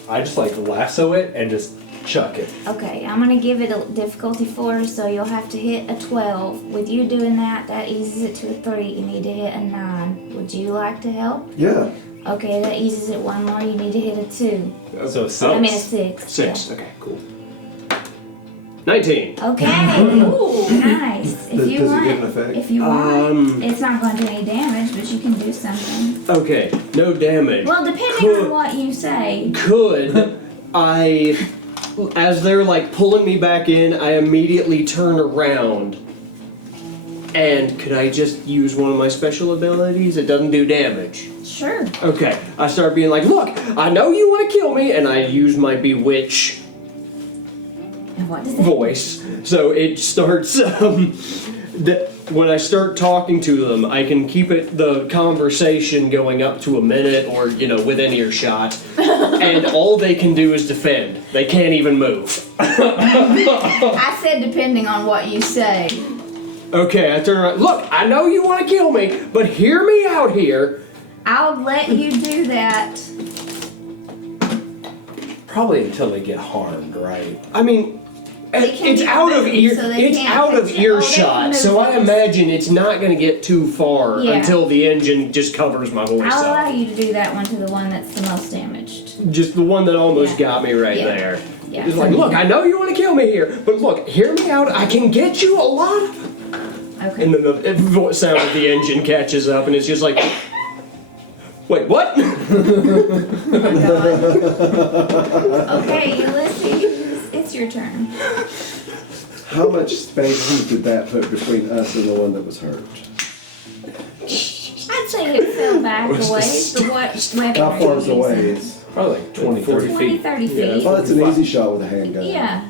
I just like lasso it and just chuck it. Okay, I'm gonna give it a difficulty 4, so you'll have to hit a 12. With you doing that, that eases it to a 3. You need to hit a 9. Would you like to help? Yeah. Okay, that eases it 1 more. You need to hit a 2. So 6. I mean a 6. 6. Okay, cool. 19. Yeah. Okay. Ooh, nice. Does it give an effect? If you want, it's not going to do any damage, but you can do something. Okay, no damage. Well, depending on what you say. Could I, as they're like pulling me back in, I immediately turn around. And could I just use one of my special abilities? It doesn't do damage. Sure. Okay, I start being like, look, I know you want to kill me, and I use my bewitch And what does that voice. So it starts, when I start talking to them, I can keep the conversation going up to a minute or, within earshot. And all they can do is defend. They can't even move. I said depending on what you say. Okay, I turn around. Look, I know you want to kill me, but hear me out here. I'll let you do that. Probably until they get harmed, right? I mean, They can't it's even out of move, ear. so they It's can't out of fix it. Oh, they can earshot, move so I things. imagine it's not going to get too far Yeah. until the engine just covers my voice I'll allow up. you to do that one to the one that's the most damaged. Just the one that almost Yeah. got me right Yeah. there. Yeah. It's like, look, I know you want to kill me here, but look, hear me out. I can get you a lot. Okay. And then the sound of the engine catches up, and it's just like, wait, what? Oh my god. Okay, Ulysses, it's your turn. How much space did that put between us and the one that was hurt? I'd say it fell back a ways, but what weapon How are far you is the using? ways? Probably like 20, 30 20, feet. 30 feet. Oh, that's an easy shot with a handgun. Yeah.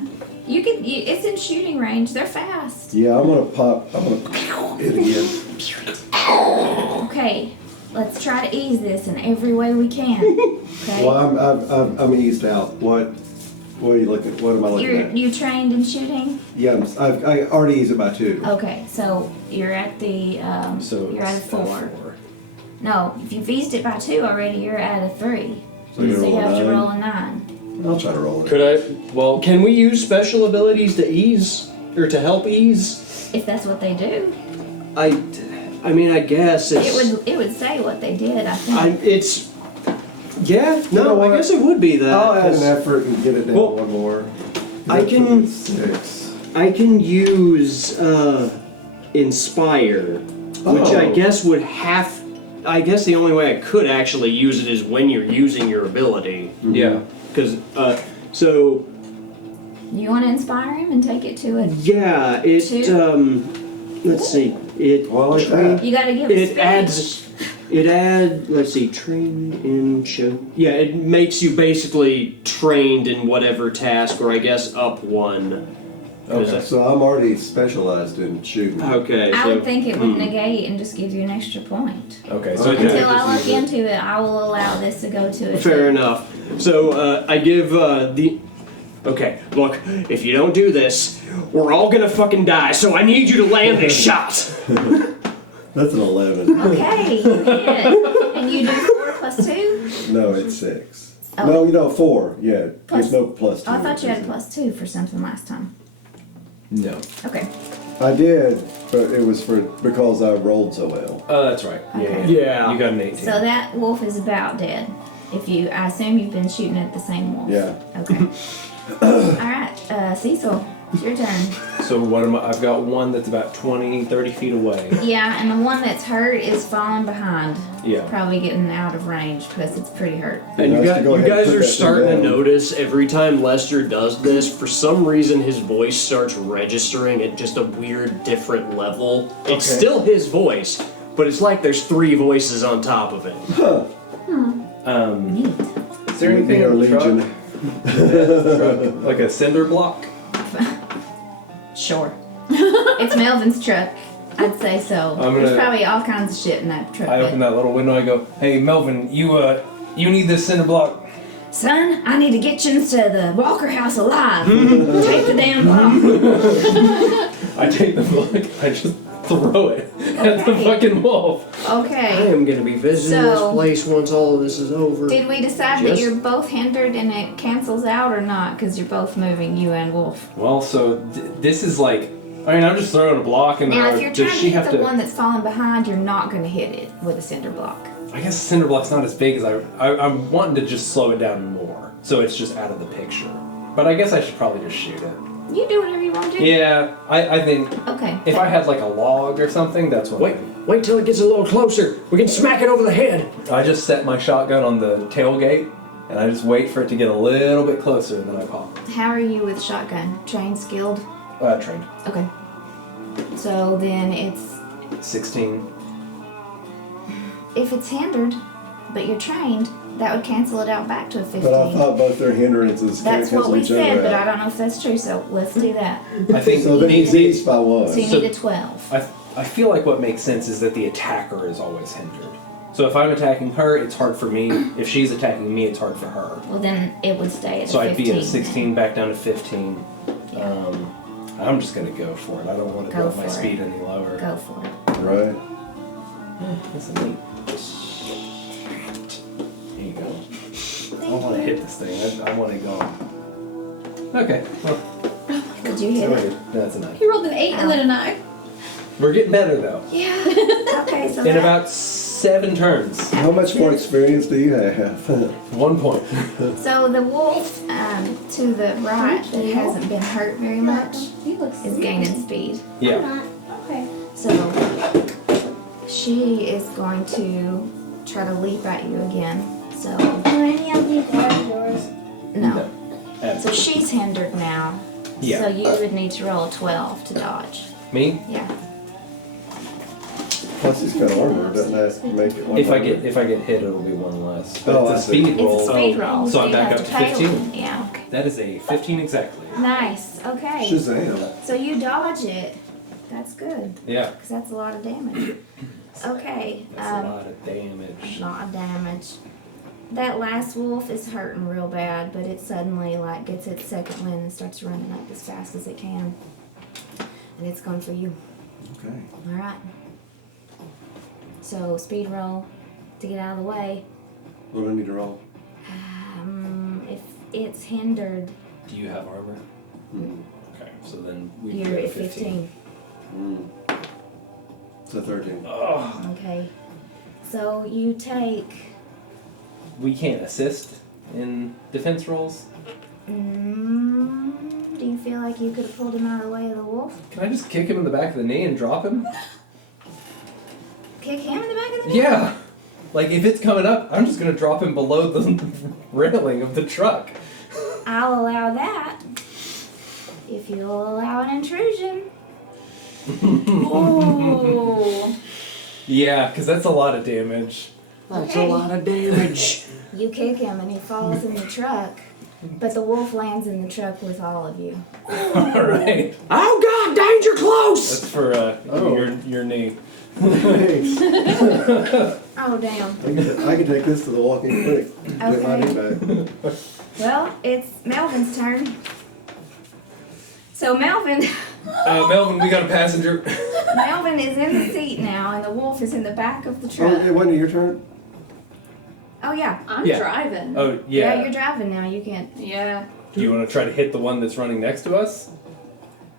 It's in shooting range. They're fast. Yeah, I'm gonna hit again. Okay, let's try to ease this in every way we can. Okay. Well, I'm eased out. What are you looking? What am I looking at? You trained in shooting? Yeah, I already eased it by 2. Okay, so you're at the So you're at a it's 4. No, if you've eased it by 2 already, you're at a 3. So you're So you rolling have to 9. roll a 9. I'll try to roll it. Could I? Well, Can we use special abilities to ease or to help ease? If that's what they do, I mean, I guess it's. it would say what they did. I think. It's. Yeah, You know no, I what? guess it would be that. I'll add 'cause an effort and get it down Well, one more. I That can- puts it at 6. I can use Inspire, which I Oh. guess would have. I guess the only way I could actually use it is when you're using your ability. yeah. Because, so, You want to inspire him and take it to a. yeah, it, 2? let's see, it. Well, I like that. You got to give it It let's see, trained in show. Yeah, it makes you basically trained in whatever task, or I guess up 1. Okay. So I'm already specialized in shooting. Okay, I so. would think it would negate and just give you an extra point. Okay. So Okay. Until I just look use it. into it, I will allow this to go to a Fair 2. enough. So I give the. Okay, look, if you don't do this, we're all gonna fucking die. So I need you to land this shot. That's an 11. Okay, you did. And you do 4 plus 2? No, it's 6. Oh. No, 4. Yeah, Plus- there's no plus 2. Oh, I thought you had a plus 2 for something last time. no. Okay. I did, but it was because I rolled so well. That's right. Yeah. Okay. Yeah. You got an 18. So that wolf is about dead. I assume you've been shooting at the same wolf. Yeah. Okay. Alright, Cecil, it's your turn. So what am I? I've got one that's about 20, 30 feet away. Yeah, and the one that's hurt is falling behind. Yeah. Probably getting out of range because it's pretty hurt. And He you has to go ahead and guys put are that starting to thing down. notice every time Lester does this, for some reason his voice starts registering at just a weird, different level. It's Okay. still his voice, but it's like there's 3 voices on top of it. Is there anything Our in the truck? Legion. Like a cinder block? Sure. It's Melvin's truck. I'd say so. I'm There's gonna- probably all kinds of shit in that truck. I open that little window. I go, "Hey, Melvin, you need this cinder block." Son, I need to get you into the Walker house alive. Take the damn block. I take the block. I just throw it at the Okay. fucking wolf. I Okay. am gonna be visiting So- this place once all of this is over. Did we decide that Just- you're both hindered and it cancels out or not? Because you're both moving, you and Wolf. Well, so this is like, I mean, I'm just throwing a block, and Now, then if you're does trying to she hit have the to? one that's falling behind, you're not going to hit it with a cinder block. I guess the cinder block's not as big as I'm wanting to just slow it down more, so it's just out of the picture. But I guess I should probably just shoot it. You do whatever you want to do. Yeah, I think Okay. if I had like a log or something, that's what. Wait till it gets a little closer. We can smack it over the head. I just set my shotgun on the tailgate, and I just wait for it to get a little bit closer, and then I pop. How are you with shotgun? Trained, skilled? Trained. Okay. So then it's 16. if it's hindered, but you're trained, that would cancel it out back to a 15. But I thought both their hindrances can't That's what cancel we each said, other but I out. don't know if that's true. So let's do that. I think So then he's eased by one. So you So- need a 12. I feel like what makes sense is that the attacker is always hindered. So if I'm attacking her, it's hard for me. If she's attacking me, it's hard for her. Well, then it would stay at So a I'd 15. be at 16, back down to 15. Yeah. I'm just gonna go for it. I don't want to Go drop my for it. speed any lower. Go for it. Right? That's a neat. Here you go. I want to hit this thing. I want to go. Okay. Well, Did you hit it? that's a 9. He rolled an 8 and then a 9. We're getting better though. Yeah. Okay, so In that- about 7 turns. How much more experience do you have? 1 point. So the wolf to the right that hasn't been hurt very much He looks is gaining speed. Yeah. Not. Okay. So she is going to try to leap at you again. So Are any of these guys yours? no. So Absolutely. she's hindered now. Yeah. So you would need to roll a 12 to dodge. Me? Yeah. Plus he's got armor, doesn't that make it one If I harder? get hit, it'll be 1 less. But Oh, I it's a see. speed roll. It's a speed roll. So I'm you back have up to fail. 15. Yeah. That is a 15 exactly. Nice. Okay. Shazam. So you dodge it. That's good. Yeah. Because that's a lot of damage. Okay. That's a lot of damage. Lot of damage. That last wolf is hurting real bad, but it suddenly like gets its second wind and starts running up as fast as it can. And it's going for you. Okay. Alright. So speed roll to get out of the way. What do I need to roll? If it's hindered, Do you have armor? Okay, so then we can you're go to at 15. So 13. Oh, Okay. So you take we can't assist in defense rolls. do you feel like you could have pulled him out of the way of the wolf? Can I just kick him in the back of the knee and drop him? Kick him in the back of the knee? Yeah. Like if it's coming up, I'm just gonna drop him below the railing of the truck. I'll allow that. If you'll allow an intrusion. Ooh. Yeah, because that's a lot of damage. That's Okay. a lot of damage. You kick him and he falls in the truck. But the wolf lands in the truck with all of you. Alright. Oh God, danger close! That's for your knee. Thanks. Oh damn. I can take this to the walking clinic. Get my knee back. Well, it's Melvin's turn. So Melvin Melvin, we got a passenger. Melvin is in the seat now and the wolf is in the back of the Oh, truck. it wasn't your turn? Oh yeah. I'm Yeah. driving. Oh Yeah, yeah. you're driving now. You can't. Yeah. Do you want to try to hit the one that's running next to us?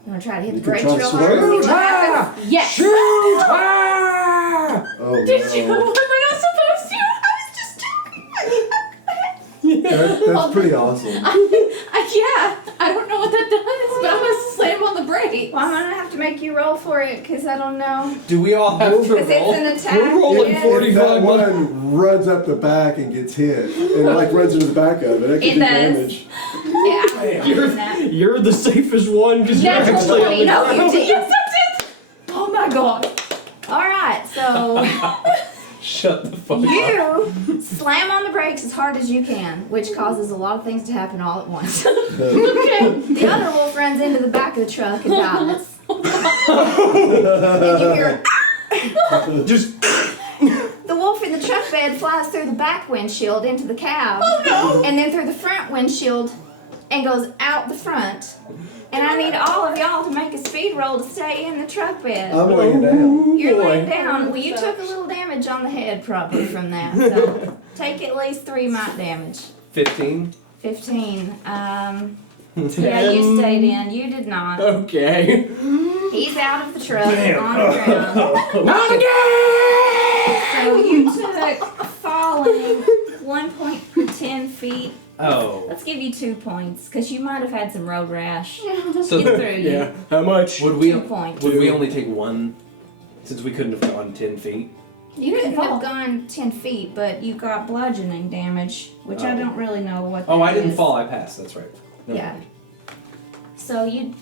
You want to try to hit You the can brakes try to real hard and see swerve. what happens? Yes. Shoot! Ah! Oh, Did you? no. Was I not supposed to? I was just joking. That's pretty awesome. Yeah. I don't know what that does, but I'm gonna slam on the brake. Why to make you roll for it because I don't know. Do we all have to Because roll? it's an attack. We're rolling yes. 40. If that one runs up the back and gets hit, and like runs into the back of it, it could It do does. damage. Yeah, I'm doing that. You're the safest one because you're Natural actually on 20. the No, you ground. did. Yes, I did. Oh my god. All right, so Shut the fuck up. you slam on the brakes as hard as you can, which causes a lot of things to happen all at once. The other wolf runs into the back of the truck and dies. And you hear, Just the wolf in the truck bed flies through the back windshield into the cab. And then through the front windshield and goes out the front. And I need all of y'all to make a speed roll to stay in the truck bed. I'm laying down. You're laying down. Well, you took a little damage on the head probably from that. So take at least 3 might damage. 15. 15. Yeah, you stayed in. You did not. okay. He's out of the truck on the ground. Not again! So you took falling 1 point per 10 feet. Oh. Let's give you 2 points because you might have had some road rash. So Get through you. Yeah. How much? would we 2 points. would we only take one since we couldn't have gone 10 feet? You couldn't have gone 10 feet, but you got bludgeoning damage, which I Oh. don't really know what that Oh, I didn't is. fall. I passed. That's right. Never Yeah. mind. So you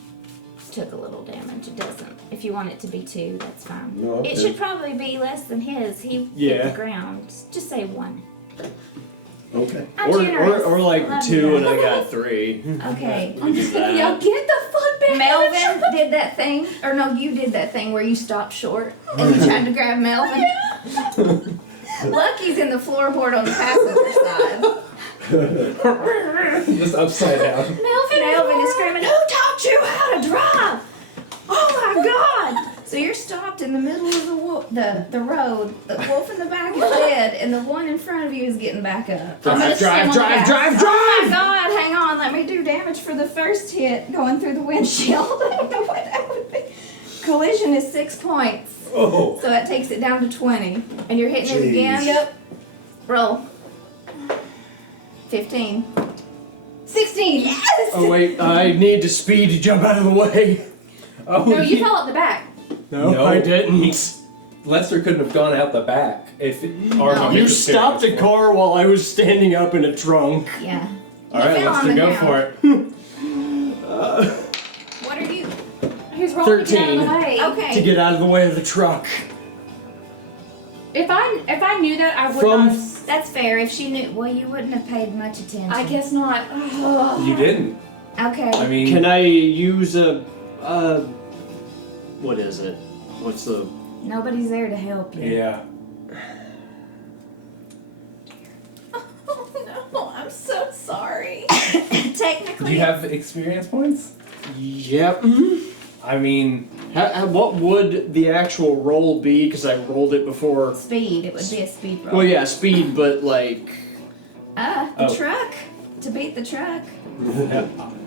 took a little damage. It doesn't. If you want it to be 2, that's fine. No, okay. It should probably be less than his. He hit Yeah. the ground. Just say 1. Okay. I'm Or generous. like Love 2 you. and I got 3. Okay. We did that. Y'all get the fuck back. Melvin did that thing, or no, you did that thing where you stopped short and you tried to grab Melvin. Lucky's in the floorboard on the passenger side. Just upside down. Melvin is screaming, "Who taught you how to drive? Oh my God!" So you're stopped in the middle of the road. The wolf in the back is dead, and the one in front of you is getting back up. I'm gonna slam on the gas. Oh my God! Hang on, let me do damage for the first hit going through the windshield. I don't know what that would be. Collision is 6 points, Oh. so that takes it down to 20. And you're hitting it Jeez. again. Yep. Roll. 15. 16. Yes. Oh wait, I need to speed to jump out of the way. Oh, No, you fell out the back. No, I didn't. Lester couldn't have gone out the back if No. You stopped the car while I was standing up in a trunk. Yeah. All right, fell on Lester, the go ground. for it. What are you? He's rolling to get out of the 13. way. Okay. To get out of the way of the truck. If I knew that, I would From- not. That's fair. If she knew, well, you wouldn't have paid much attention. I guess not. Ugh. You didn't. Okay. I mean, Can I use a what is it? What's the Nobody's there to help you. yeah. Oh no, I'm so sorry. Technically. Do you have experience points? Yep. I mean, What would the actual roll be? Because I rolled it before. Speed. It would be a speed roll. Well, yeah, speed, but like. The Oh. truck. To beat the truck.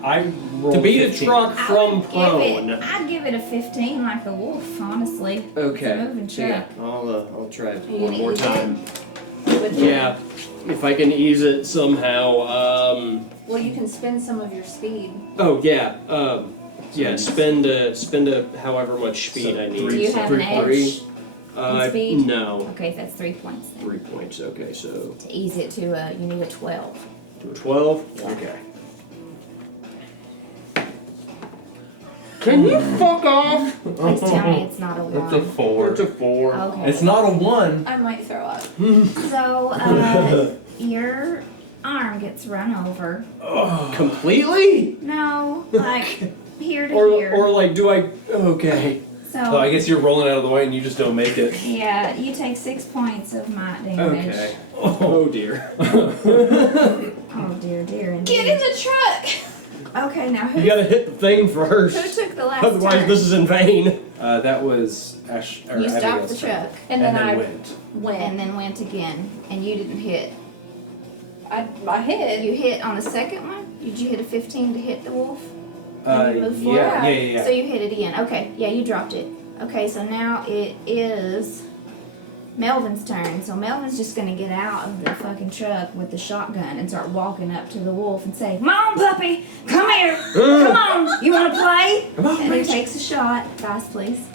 I rolled To beat 15. a truck from I'd prone. give it a 15 like the wolf, honestly. Okay. It's a moving So, yeah, truck. I'll try it You one gonna more ease time. With Yeah, if I can ease it somehow. Well, you can spend some of your speed. Oh yeah. Yeah. Spend a however much speed So I need. Do you have an edge? in speed? No. Okay, that's 3 points then. 3 points. Okay, so To ease it to you need a 12. to a 12. Yeah. Okay. Can you fuck off? Please tell me it's not a 1. It's a 4. It's a 4. Okay. It's not a 1. I might throw up. So, your arm gets run over. Completely? No, like here to Or here. like, do I? Okay. So I guess you're rolling out of the way and you just don't make it. Yeah, you take 6 points of might damage. Okay. Oh dear. Oh dear, dear. Indeed. Get in the truck. Okay, now You gotta hit the thing first. who took the last Otherwise, turn? this is in vain. That was Ash. Or You stopped Abigail's the turn. truck And And then I went. went. and then went again, and you didn't hit. I hit. You hit on the second one? Did you hit a 15 to hit the wolf? Yeah, When you moved yeah, forward? yeah. So you hit it again. Okay, yeah, you dropped it. Okay, so now it is Melvin's turn. So Melvin's just gonna get out of the fucking truck with the shotgun and start walking up to the wolf and say, "Come on, puppy, come here, come on, you wanna play?" And he takes a shot. Dice, please.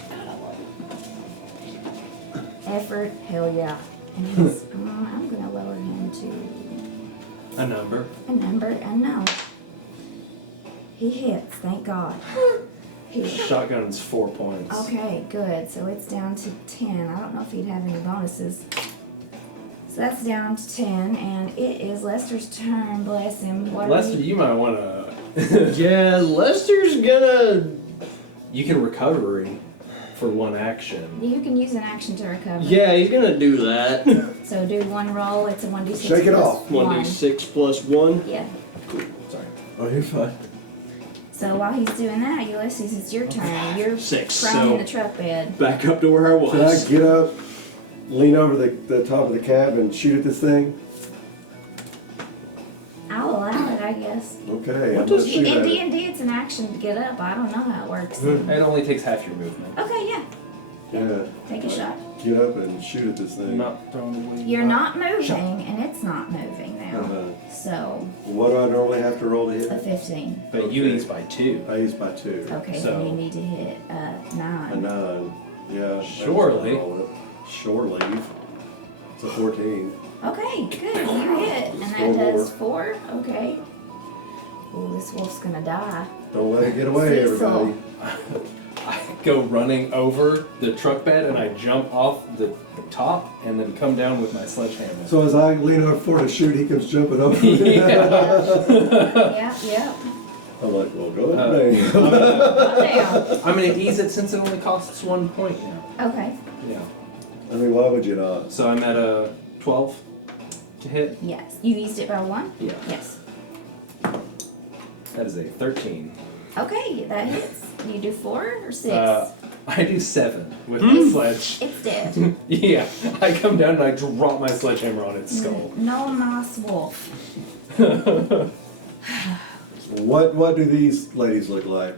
Effort. Hell yeah. And he's, I'm going to lower him to A number. a number. And no. He hits, thank God. Here. Shotgun's 4 points. Okay, good. So it's down to 10. I don't know if he'd have any bonuses. So that's down to 10, and it is Lester's turn. Bless him. What Lester, are we? you might want to. Yeah, Lester's gonna. You can recovery for one action. You can use an action to recover. Yeah, he's gonna do that. So do one roll. It's a 1d6. Shake it plus off. 1d6 plus 1. Yeah. Sorry. Oh, you're fine. So while he's doing that, Ulysses, it's your turn. You're 6. prone So in the truck bed. back up to where I Should I was. get up, lean over the top of the cab and shoot at this thing? I'll allow it, I guess. Okay, What I'm gonna does- shoot In at it. D&D, it's an action to get up. I don't know how it works. It only takes half your movement. Okay, yeah. Yeah. Take a shot. Get up and shoot at this thing. Not throwing You're not moving, and it's not moving now. Uh-huh. So, What do I normally have to roll to hit? a 15. But you ease by 2. I used by 2. Okay, So- then you need to hit A 9. 9. Yeah. that's Surely. what I'll roll it. Shore leave. It's a 14. Okay, good. You hit. And that does 4. Okay. Ooh, this wolf's gonna die. Don't let it get away, Cecil. everybody. I go running over the truck bed and I jump off the top and then come down with my sledgehammer. So as I lean over for to shoot, he comes jumping over. Yeah. I'm like, well, go ahead. Calm down. I'm gonna ease it since it only costs 1 point now. Okay. Yeah. I mean, why would you not? So I'm at a 12 to hit. Yes. You used it by 1? Yeah. Yes. That is a 13. Okay, that hits. You do 4 or 6? I do 7 with the sledge. It's dead. Yeah. I come down and I drop my sledgehammer on its skull. No nice wolf. What do these ladies look like?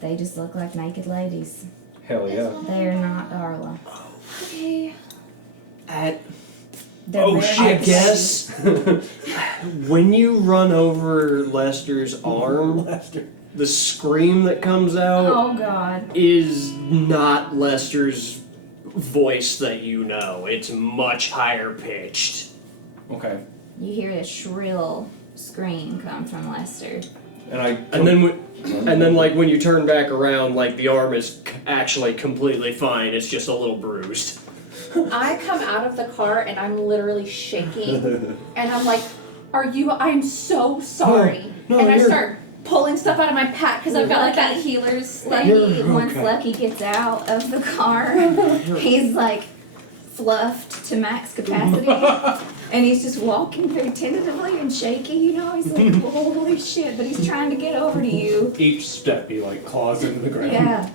They just look like naked ladies. Hell yeah. They are not Darla. Okay. They're Oh very shit! I naked guess when you run over Lester's arm, the scream that comes out Oh God. is not Lester's voice that you know. It's much higher pitched. Okay. You hear a shrill scream come from Lester. And then like when you turn back around, like the arm is actually completely fine. It's just a little bruised. I come out of the car and I'm literally shaking. And I'm like, I'm so sorry. No, and I you're- start pulling stuff out of my pack because I've got like that healer's thing. Lucky, once okay. Lucky gets out of the car, he's like fluffed to max capacity. And he's just walking very tentatively and shaky, you know? He's like, holy shit, but he's trying to get over to you. Each step he like claws into the ground. Yeah.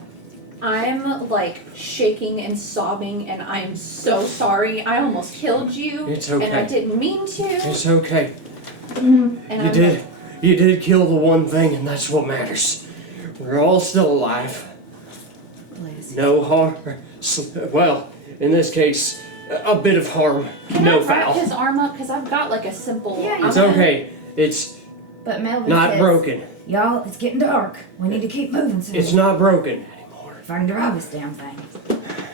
I'm like shaking and sobbing and I'm so sorry. I almost killed you. It's okay. And I didn't mean to. It's okay. And You did. You did kill the one thing, and that's what matters. We're all still alive. Bless you. No harm. Well, in this case, a bit of harm. Can No I wrap foul. his arm up? Because I've got like a simple. Yeah, It's okay. It's But Melvin not says, broken. y'all, it's getting dark. We need to keep moving soon. It's not broken anymore. If I can drive this damn thing,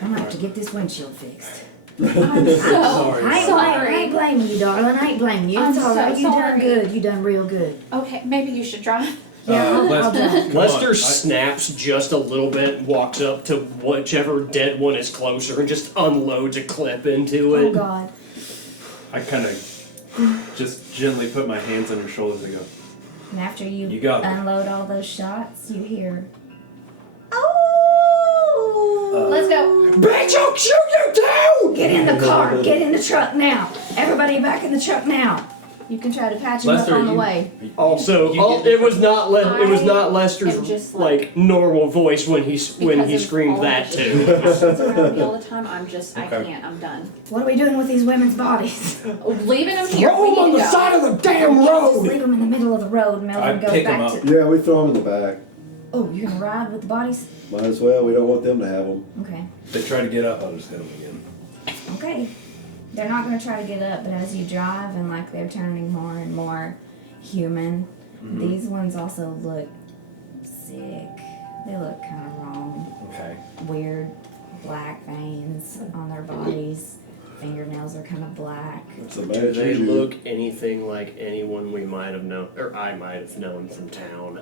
I'm gonna have to get this windshield fixed. I'm so I ain't sorry. blaming you, darling. I ain't blaming you. It's I'm alright. so You done sorry. good. You done real good. Okay, maybe you should drive. Yeah, I'll Lester, drive. Lester on, snaps just a little bit, walks up to whichever dead one is closer, and just unloads a clip into Oh it. God. I kind of just gently put my hands on your shoulders and go, And after you, You got it. unload all those shots, you hear, Let's go. Bitch, I'll shoot you too! get in the car, get in the truck now. Everybody back in the truck now. You can try to patch him Lester, up on the you- way. Also, You all, get- it was not it was not am Lester's just like normal voice when he Because of screamed all that the shit too. that happens around me all the time. I'm just, I Okay. can't. I'm done. What are we doing with these women's bodies? Leaving them here. Throw We him on need the to side go. of the damn Just road. leave them in the middle of the road. Melvin I'd goes pick 'em back up. to. Yeah, we throw them in the back. Oh, you're gonna ride with the bodies? Might as well. We don't want them to have them. Okay. if they try to get up, I'll just hit them again. Okay. They're not gonna try to get up, but as you drive and like they're turning more and more human, these ones also look sick. They look kind of wrong. Okay. Weird black veins on their bodies. Fingernails are kind of black. That's a Do bad they juju. look anything like anyone we might have known, or I might have known from town?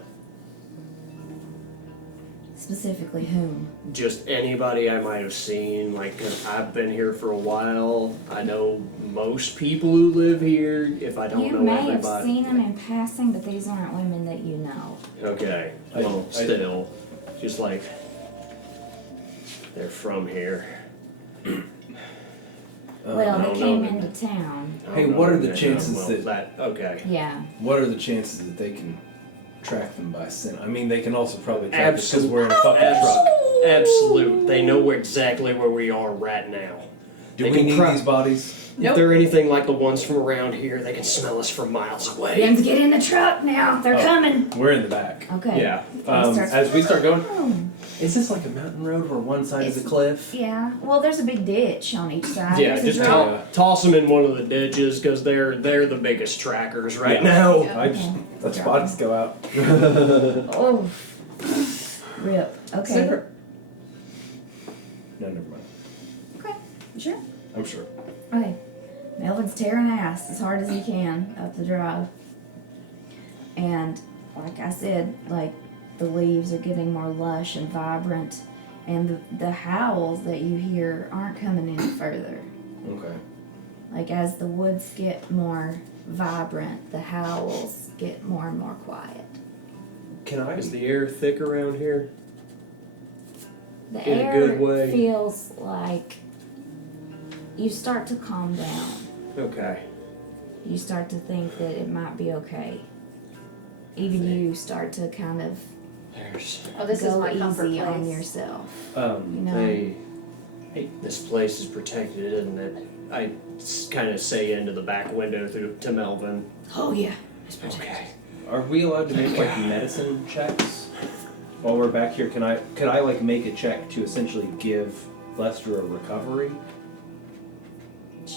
Specifically whom? Just anybody I might have seen. Like, 'cause I've been here for a while. I know most people who live here. If I don't You know may have everybody. seen them in passing, but these aren't women that you know. Okay. Well, still, just like they're from here. Well, I they don't came know. into town. I Hey, don't what know are the that- chances well, that- okay. Yeah. What are the chances that they can track them by scent? I mean, they can also probably track us because we're in a fucking truck. Absolute. They know exactly where we are right now. Do They we can need pro- these bodies? If they're anything like the ones from around here, they can smell us from miles away. Let's get in the truck now. They're Oh. coming. We're in the back. Okay. Yeah. As we start going, Oh. is this like a mountain road where one side is a It's- cliff? Yeah. Well, there's a big ditch on each side. Yeah, There's a just drop. toss them in one of the ditches because they're the biggest trackers right Yeah. now. Yeah. I just let your bodies go out. Oh. Rip. Okay. Super. No, never mind. Okay. Sure. I'm sure. Okay. Melvin's tearing ass as hard as he can up the drive. And like I said, like the leaves are getting more lush and vibrant, and the howls that you hear aren't coming any further. Okay. Like as the woods get more vibrant, the howls get more and more quiet. Can I? Is the air thick around here? The In a air good way. feels like you start to calm down. Okay. You start to think that it might be okay. Even you start to kind of There's. Oh, this is go my comfort easy place. on yourself. You know? Hey, this place is protected, isn't it? I kind of say into the back window to Melvin. Oh yeah, it's protected. Okay. Are we allowed to make like medicine checks while we're back here? Could I like make a check to essentially give Lester a recovery?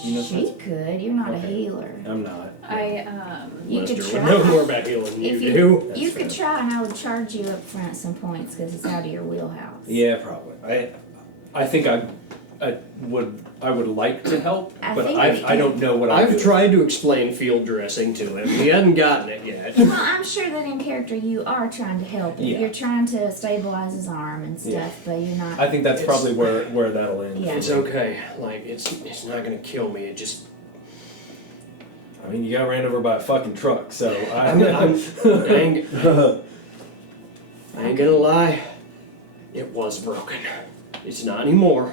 You know, She could. You're not a Okay. healer. I'm not. You could Lester try. would know more about healing than If you you do. That's you fair. could try, and I would charge you up front some points because it's out of your wheelhouse. Yeah, probably. I think I would like to help, I but think I don't know what I've doing. tried to explain field dressing to him. He hadn't gotten it yet. Well, I'm sure that in character you are trying to help him. Yeah. You're trying to stabilize his arm and stuff, Yeah. but you're not. I think that's It's- probably where that'll end. Yeah. It's okay. Like it's not gonna kill me. It just I mean, you got ran over by a fucking truck, so I ain't gonna lie. It was broken. It's not anymore.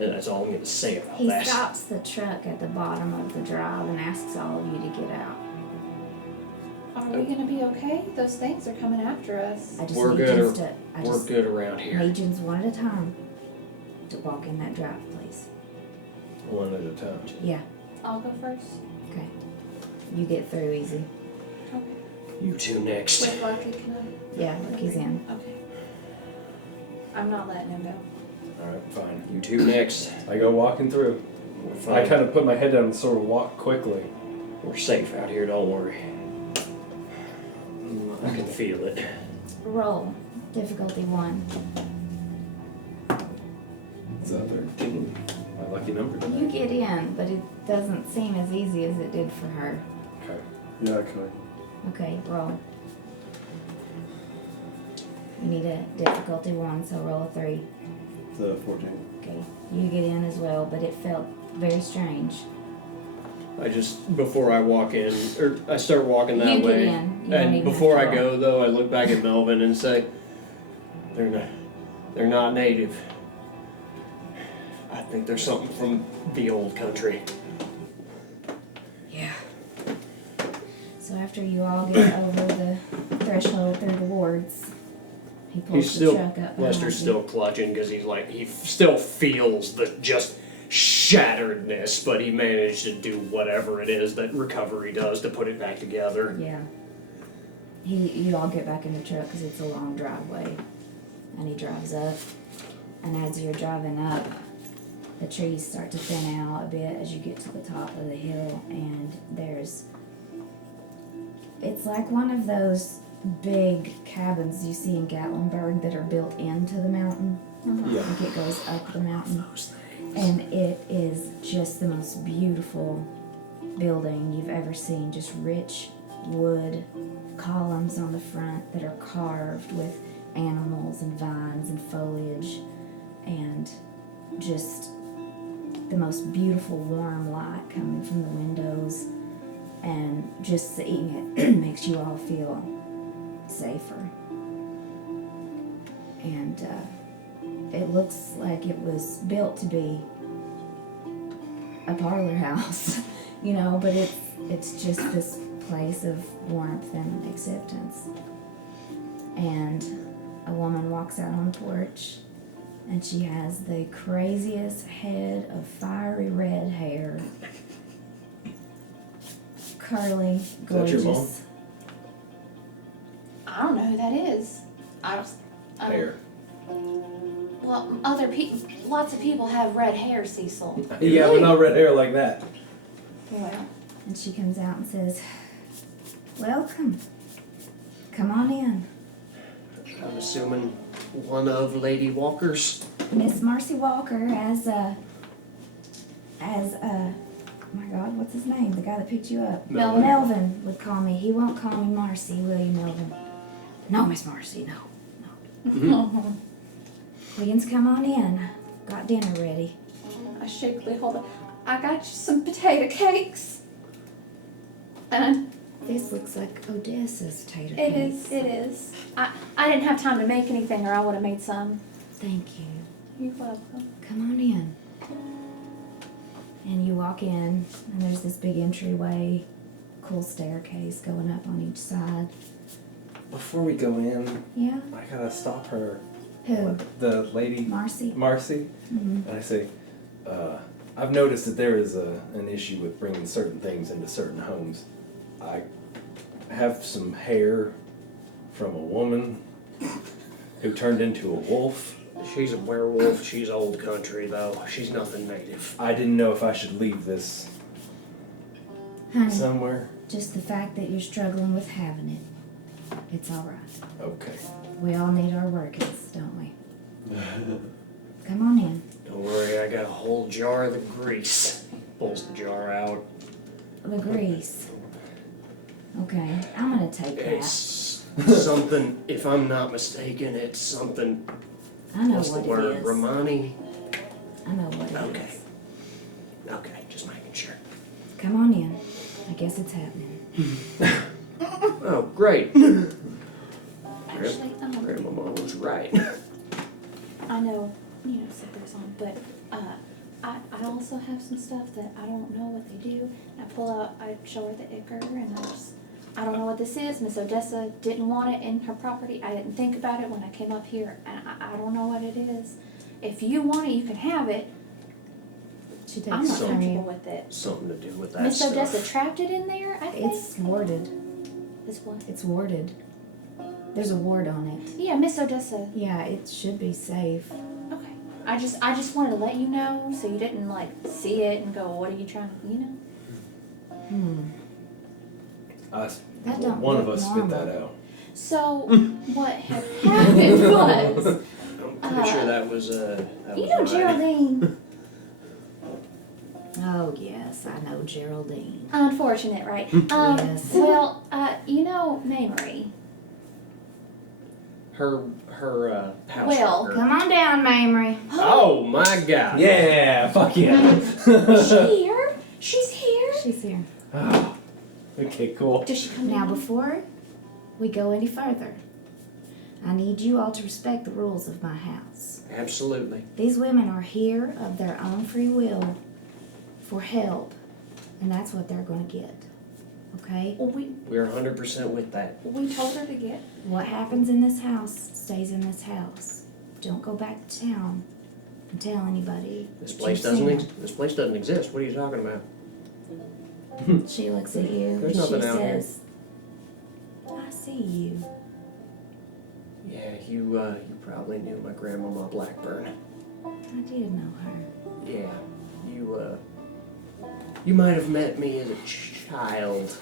And that's all I'm gonna say about He that. stops the truck at the bottom of the drive and asks all of you to get out. Are we gonna be okay? Those things are coming after us. I just We're need good. you to. I We're just good around here. need you one at a time to walk in that drive, please. one at a time. Yeah. I'll go first. Okay. You get through easy. Okay. You two next. With Lucky, can I? Yeah, look, he's in. Okay. I'm not letting him go. All right, fine. You two next. I go walking through. We're I fine. kind of put my head down and sort of walk quickly. We're safe out here. Don't worry. I can feel it. Roll. Difficulty 1. It's a 13. My lucky number tonight. You get in, but it doesn't seem as easy as it did for her. Okay. Yeah, okay. Okay, roll. You need a difficulty 1, so roll a 3. The 14. Okay, you get in as well, but it felt very strange. I just before I walk in, or I start walking that You get way, in. You don't and even before I have to go though, I look back at Melvin and say, "They're not native. I think they're something from the old country." Yeah. So after you all get over the threshold through the wards, he pulls He's the still truck up. Lester's behind still clutching because he's like still feels the just shatteredness, but he managed to do whatever it is that recovery does to put it back together. you. Yeah. You all get back in the truck because it's a long driveway, and he drives up. And as you're driving up, the trees start to thin out a bit as you get to the top of the hill, and it's like one of those big cabins you see in Gatlinburg that are built into the mountain. Yeah. Like it goes up the mountain. And it is just the most beautiful building you've ever seen. Just rich wood columns on the front that are carved with animals and vines and foliage, and just the most beautiful warm light coming from the windows, and just seeing it makes you all feel safer. And it looks like it was built to be a parlor house, you know, but it's just this place of warmth and acceptance. And a woman walks out on the porch, and she has the craziest head of fiery red hair. Curly, that your mom? gorgeous. I don't know who that is. I don't. Hair. Well, lots of people have red hair, Cecil. Yeah, but not red hair like that. Well, And she comes out and says, "Welcome. Come on in. I'm assuming one of Lady Walker's. Miss Marcy Walker my God, what's his name? The guy that picked you up. Melvin. Melvin would call me. He won't call me Marcy, will you, Melvin? No, Miss Marcy, no. Williams, come on in. Got dinner ready. I shakily hold it. I got you some potato cakes. And This looks like Odessa's tater it cakes. is. I didn't have time to make anything, or I would have made some. Thank you. You're welcome. Come on in. And you walk in, and there's this big entryway, cool staircase going up on each side. Before we go in, Yeah? I gotta stop her. Who? The lady, Marcy? Marcy. Mm-hmm. And I say, I've noticed that there is an issue with bringing certain things into certain homes. I have some hair from a woman who turned into a wolf. She's a werewolf. She's old country, though. She's nothing native. I didn't know if I should leave this Honey, somewhere. just the fact that you're struggling with having it, it's all right. Okay. We all need our workings, don't we? Come on in. Don't worry, I got a whole jar of the grease. Pulls the jar out. The grease. Okay, I'm gonna take that. It's something, if I'm not mistaken, it's something. I know What's the what word? it is. Romani? I know what it is. Okay. Okay, just making sure. Come on in. I guess it's happening. Oh, great. Actually, Grandmama was right. I know, Silver's on, but I also have some stuff that I don't know what they do. I show her the ichor, and I don't know what this is. Miss Odessa didn't want it in her property. I didn't think about it when I came up here, and I don't know what it is. If you want it, you can have it. She I'm takes not it from comfortable you. with it. Something to do with that Miss stuff. Odessa trapped it in there, I think. It's warded. It's what? It's warded. There's a ward on it. Yeah, Miss Odessa. Yeah, it should be safe. Okay. I just wanted to let you know so you didn't see it and go, what are you trying to, That don't One of look us spit that normal. out. So what had happened was, I'm pretty sure that was mine. Geraldine. Oh yes, I know Geraldine. Unfortunate, right? Yes. Well, Mamrie. Her house Well, worker. Come on down, Mamrie. Oh my God. Yeah, fuck yeah. Is she here? She's here. She's here. Okay, cool. Does she come Now, down? before we go any further, I need you all to respect the rules of my house. Absolutely. These women are here of their own free will for help, and that's what they're going to get. Okay? Well, We're 100% with that. we told her to get. What happens in this house stays in this house. Don't go back to town and tell anybody. This that place you've seen this place doesn't exist. What are you talking about? it. She looks at you. There's and nothing she out here. says, I see you. Yeah, you probably knew my grandmama Blackburn. I did know her. Yeah, you might have met me as a child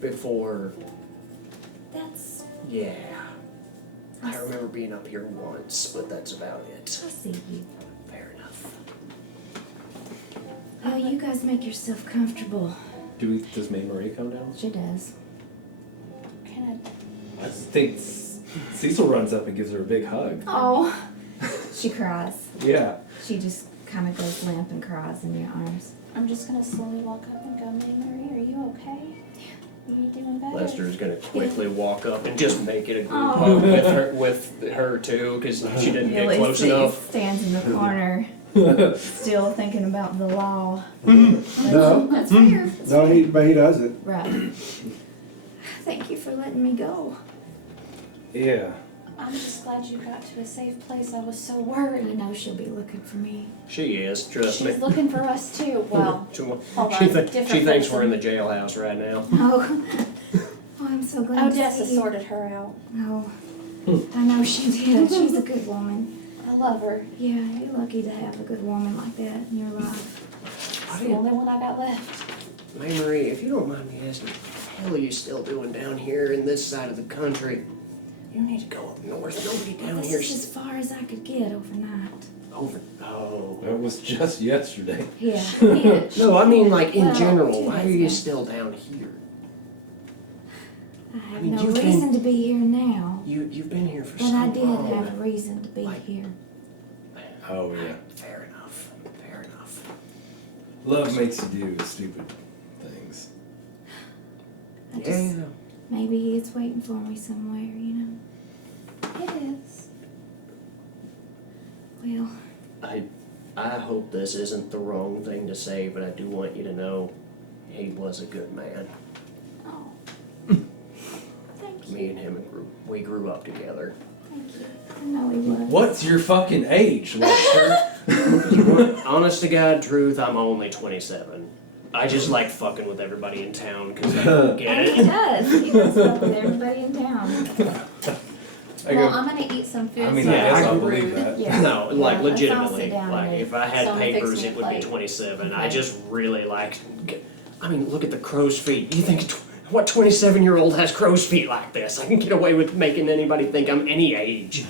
before. That's Yeah. I remember being up here once, but that's about it. I see you. Fair enough. Oh, you guys make yourself comfortable. Does May Marie come down? She does. Can I think Cecil runs up and gives her a big hug. Oh. She cries. Yeah. She just kind of goes limp and cries in your arms. I'm just gonna slowly walk up and go, May Marie, are you okay? Are you doing better? Lester's gonna quickly walk up and just make it a group Oh. hug with her too, because she didn't get close enough. Stands in the corner, still thinking about the law. No, That's fair. no, but he doesn't. Right. Thank you for letting me go. Yeah. I'm just glad you got to a safe place. I was so I worried. know she'll be looking for me. She is, trust me. She's looking for us too. Well, hold on. She Different thinks person. we're in the jailhouse right now. Oh, oh I'm so glad to Odessa see you. sorted her out. Oh, I know she did. She's a good woman. I love her. Yeah, you're lucky to have a good woman like that in your life. It's the only one I got left. May Marie, if you don't mind me asking, what the hell are you still doing down here in this side of the country? You need to go up north. Nobody down This here is as far as I could get overnight. over. Oh. It was just yesterday. Yeah. Yeah. No, I mean like in Well, general. 2 Why are days you ago. still down here? I have mean, no you've been- reason to be here now, You've been here for but so I did long. have a reason to be Like- here. Oh yeah. Fair enough. Fair enough. Love makes you do stupid things. I Yeah. just, maybe it's waiting for me somewhere, you know. It is. Well, I hope this isn't the wrong thing to say, but I do want you to know he was a good man. oh. Thank you. Me and him we grew up together. Thank you. I know he was. What's your fucking age, Lester? Honest to God, truth, I'm only 27. I just like fucking with everybody in town because I don't get And he it. does. He does fuck with everybody in town. Well, I'm gonna eat some food. I mean, so I guess I'm I'll rude. believe that. Yeah. No, like Yeah, let's all legitimately. sit down Like and if I had someone fix papers, me a it would be plate. 27. I Okay. just really like. I mean, look at the crow's feet. You think what 27-year-old has crow's feet like this? I can get away with making anybody think I'm any age.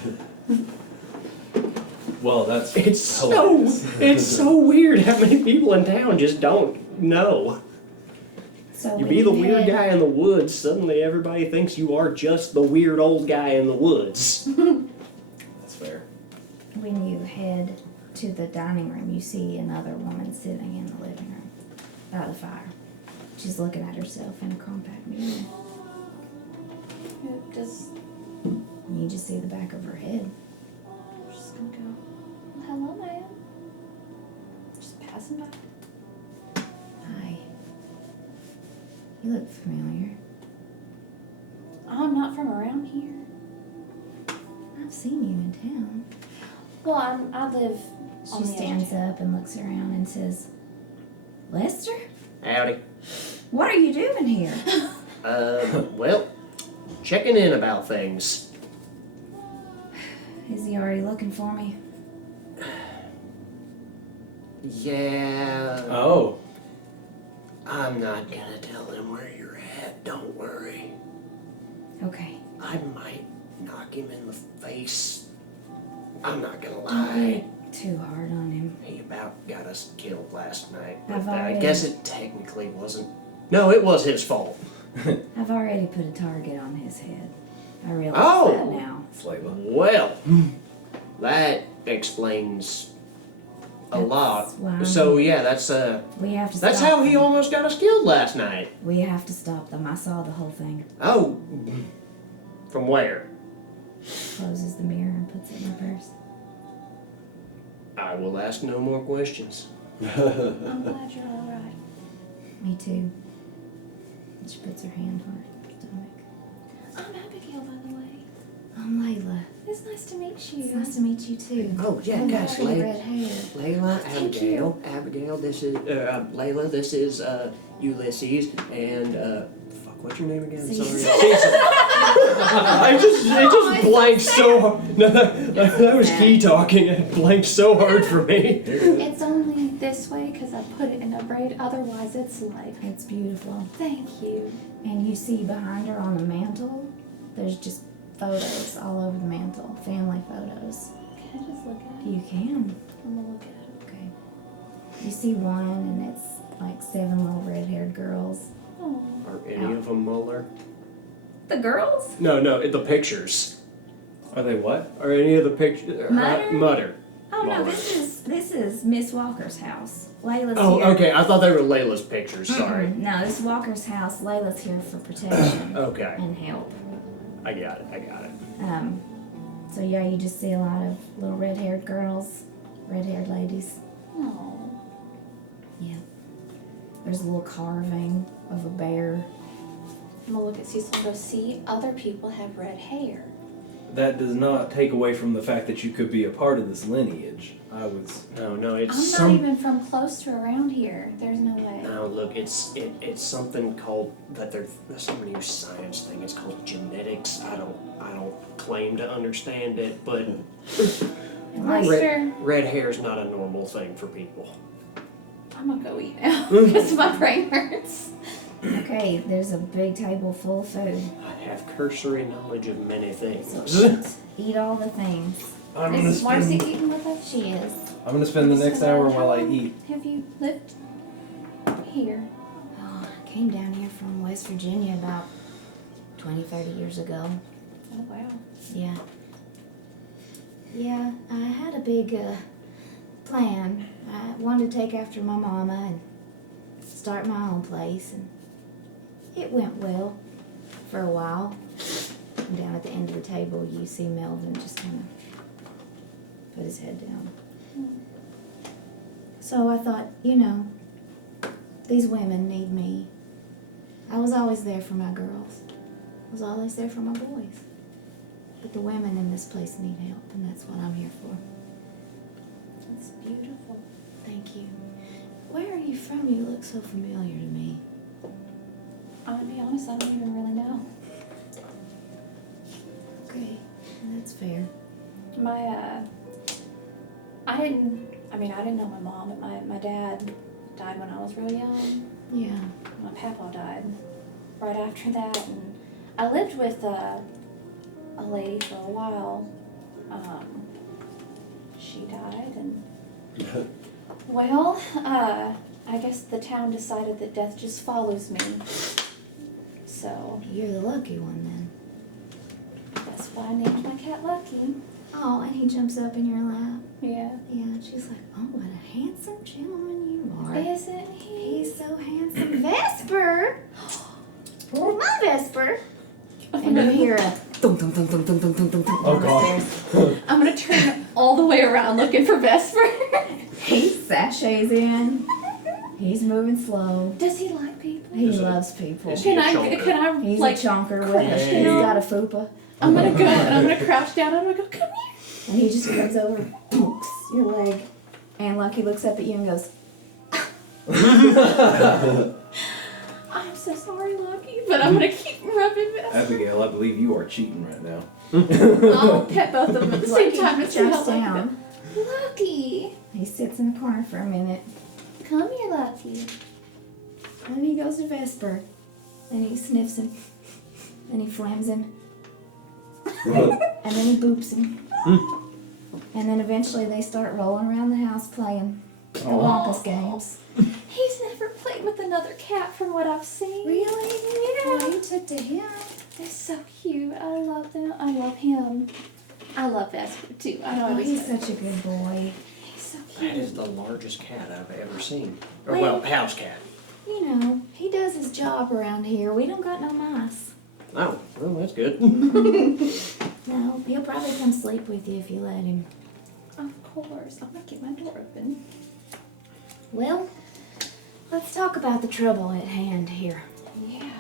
Well, that's It's so weird how many people in town just don't know. So You we be the weird head- guy in the woods, suddenly everybody thinks you are just the weird old guy in the woods. That's fair. When you head to the dining room, you see another woman sitting in the living room by the fire. She's looking at herself in a compact mirror. Does And you just see the back of her head. I'm just gonna go. Well, hello, ma'am. Just passing by. Hi. You look familiar. I'm not from around here. I've seen you in town. Well, I live on She the stands edge. up and looks around and says, Lester? Howdy. What are you doing here? Well, checking in about things. Is he already looking for me? Yeah. Oh. I'm not gonna tell him where you're at, don't worry. Okay. I might knock him in the face. I'm not gonna Don't lie. be too hard on him. He about got us killed last night. I've But I already- guess it technically wasn't. No, it was his fault. I've already put a target on his head. I realize Oh! that now. Flavor. Well, that explains a That's lot. why I'm So here. yeah, that's We have to that's stop how he them. almost got us killed last night. We have to stop them. I saw the whole thing. Oh, from where? Closes the mirror and puts it in her purse. I will ask no more questions. I'm glad you're all right. Me too. She puts her hand on her stomach. I'm Abigail, by the way. I'm Layla. It's nice to meet you. It's nice to meet you too. Oh yeah, And guys, pretty red hair. Layla, Thank Abigail, Abigail. This is Layla. This is Ulysses, and fuck, what's your name again? Cecil. Sorry, Cecil. It just blanked so hard. No, that was key talking. It blanked so hard for me. It's only this way because I put it in a braid. Otherwise, it's like, It's beautiful. thank you. And you see behind her on the mantle, there's just photos all over the mantle, family photos. Can I just look at it? You can. I'm gonna look at it. Okay. You see one, and it's like 7 little red-haired girls. Oh. Are any of them Muller? The girls? No, the pictures. Are they what? Are any of the pictures? Mutter? Mutter. Oh no, Muller. this is Miss Walker's house. Layla's Oh, here. okay. I thought they were Layla's pictures. Sorry. No, this is Walker's house. Layla's here for protection Okay. and help. I got it. So yeah, you just see a lot of little red-haired girls, red-haired ladies. Oh. Yeah. There's a little carving of a bear. I'm gonna look at Cecil and go, see, other people have red hair. That does not take away from the fact that you could be a part of this lineage. No, it's I'm some. not even from close to around here. There's no way. No, look, it's something called that. There's some new science thing. It's called genetics. I don't claim to understand it, but Master, red hair is not a normal thing for people. I'm gonna go eat now because my brain hurts. Okay, there's a big table full of food. I have cursory knowledge of many things. So eat all the things. Is Marcy eating with us? She is. I'm gonna spend the next hour while I eat. Have you lived here? Oh, I came down here from West Virginia about 20, 30 years ago. Oh wow. Yeah. Yeah, I had a big plan. I wanted to take after my mama and start my own place, and it went well for a while. And down at the end of the table, you see Melvin just kind of put his head down. So I thought, these women need me. I was always there for my girls. I was always there for my boys. But the women in this place need help, and that's what I'm here for. That's beautiful. Thank you. Where are you from? You look so familiar to me. I'll be honest, I don't even really know. Okay, that's fair. I didn't know my mom, but my dad died when I was real young. Yeah. My papa died right after that, and I lived with a lady for a while. She died, and well, I guess the town decided that death just follows me. So You're the lucky one then. that's why I named my cat Lucky. Oh, and he jumps up in your lap. Yeah. Yeah, and she's like, oh, what a handsome gentleman you are. Isn't he? He's so handsome. Vesper! Oh, my Vesper! I'm And you gonna, hear a thunk, thunk, thunk, thunk, thunk, thunk, thunk, thunk, thunk Oh, down the God. stairs. I'm gonna turn all the way around looking for Vesper. He sachets in. He's moving slow. Does he like people? He loves people. Is he Can a I chonker? He's like a chonker with crouch us. He's down? got a fupa. I'm gonna go and I'm gonna crouch down and I'm gonna go, come here. And he just comes over, pokes your leg, and Lucky looks up at you and goes, I'm so sorry, Lucky, but I'm gonna keep rubbing Vesper. Abigail, I believe you are cheating right now. I'll pet both of them at the same Lucky time and see how jumps Lucky down. does. Lucky, He sits in the corner for a minute. come here, Lucky. And then he goes to Vesper. And he sniffs him. And he flams him. And then he boops him. And then eventually they start rolling around the house playing the Wampus games. He's never played with another cat from what I've seen. Really? Yeah. Well, you took to him. They're so cute. I love them. I love him. I love Vesper too. I know Oh, he's he's such a good boy. so That is cute. the largest cat I've ever seen. Or Wait. well, house cat. You know, he does his job around here. We don't got no mice. Oh, well, that's good. No, he'll probably come sleep with you if you let him. Of course. I'm gonna get my door open. Well, let's talk about the trouble at hand here. Yeah.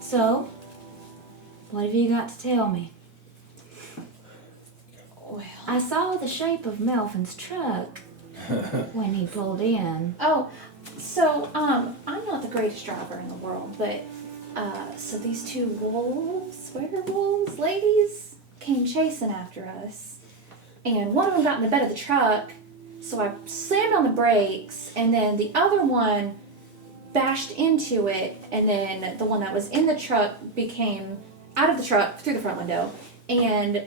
So, what have you got to tell me? Well. I saw the shape of Melvin's truck when he pulled in. Oh, so I'm not the greatest driver in the world, but so these two werewolves, ladies, came chasing after us, and one of them got in the bed of the truck, so I slammed on the brakes, and then the other one bashed into it, and then the one that was in the truck became out of the truck through the front window, and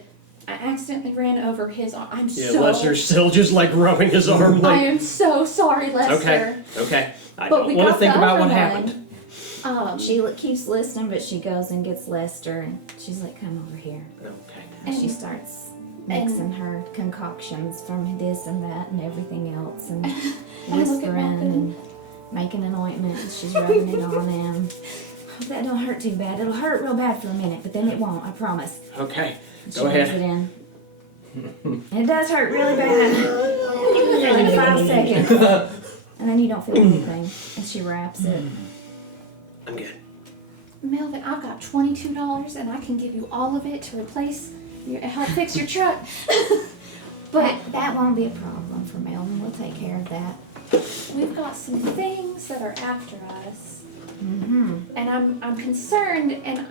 I accidentally ran over his arm. I'm Yeah, so. Lester's still just like rubbing his arm I like. am so sorry, Lester. Okay, okay. I But we don't want to got think the about other what one. happened. She keeps listening, but she goes and gets Lester, and she's like, "Come over here." Okay. And she And- starts mixing her concoctions from this and that and everything else, and I look at whispering Malcolm. and making an ointment. And she's rubbing it on him. Hope that don't hurt too bad. It'll hurt real bad for a minute, but then it won't. I promise. Okay. And she Go rubs ahead. it in. And it does hurt really bad. For like 5 seconds. And then you don't feel anything. And she wraps it. I'm good. Melvin, I've got $22 and I can give you all of it to help fix your truck. But That won't be a problem for Melvin. We'll take care of that. we've got some things that are after us, Mm-hmm. and I'm concerned. And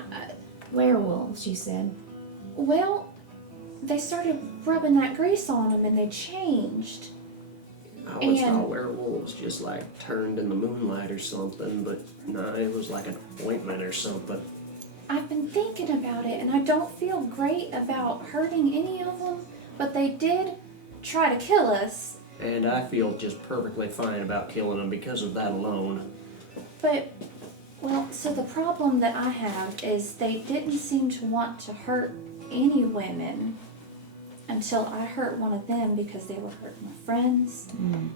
Werewolves, you said. well, they started rubbing that grease on them and they changed. I always And- thought werewolves just like turned in the moonlight or something, but no, it was like an ointment or something. I've been thinking about it, and I don't feel great about hurting any of them. But they did try to kill us. And I feel just perfectly fine about killing them because of that alone. But, well, so the problem that I have is they didn't seem to want to hurt any women until I hurt one of them because they were hurting my friends.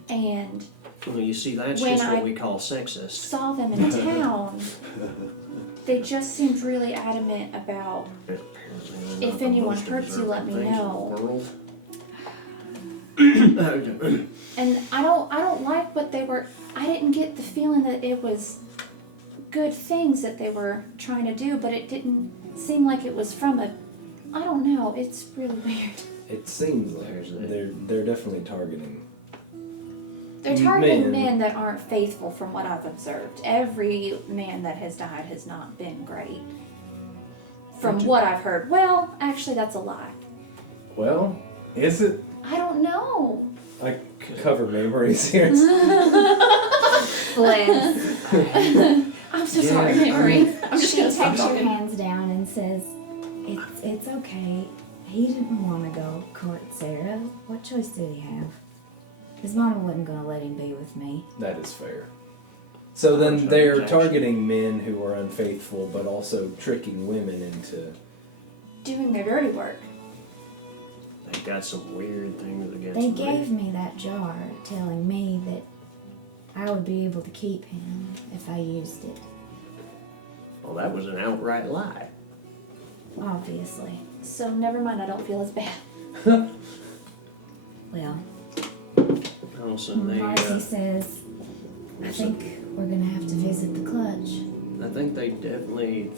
And Well, you see, that's When just what I- we call sexist. saw them in town, they just seemed really adamant about, Apparently they're If not the anyone most hurts you, let me observant things in the know. world. and I don't like what they were. I didn't get the feeling that it was good things that they were trying to do, but it didn't seem like it was from a. I don't know. It's really weird. It seems like There's that. they're definitely targeting. They're targeting Men. men that aren't faithful, from what I've observed. Every man that has died has not been great, from what I've heard. Well, actually, that's a lie. Well, is it? I don't know. I cover memories here. Bless. I'm so Yeah, sorry, I Mary. mean- I'm just She gonna stop takes her talking. hands down and says, It's okay. He didn't want to go court Sarah. What choice did he have? His mama wasn't going to let him be with me. That is fair. So then they're Objection. targeting men who are unfaithful, but also tricking women into. Doing their dirty work. They got some weird things against They me. gave me that jar telling me that I would be able to keep him if I used it, Well, that was an outright lie. obviously. So never mind. I don't feel as bad. Well, Also, they, Marcy says, I think we're going to have to visit the clutch. I think they definitely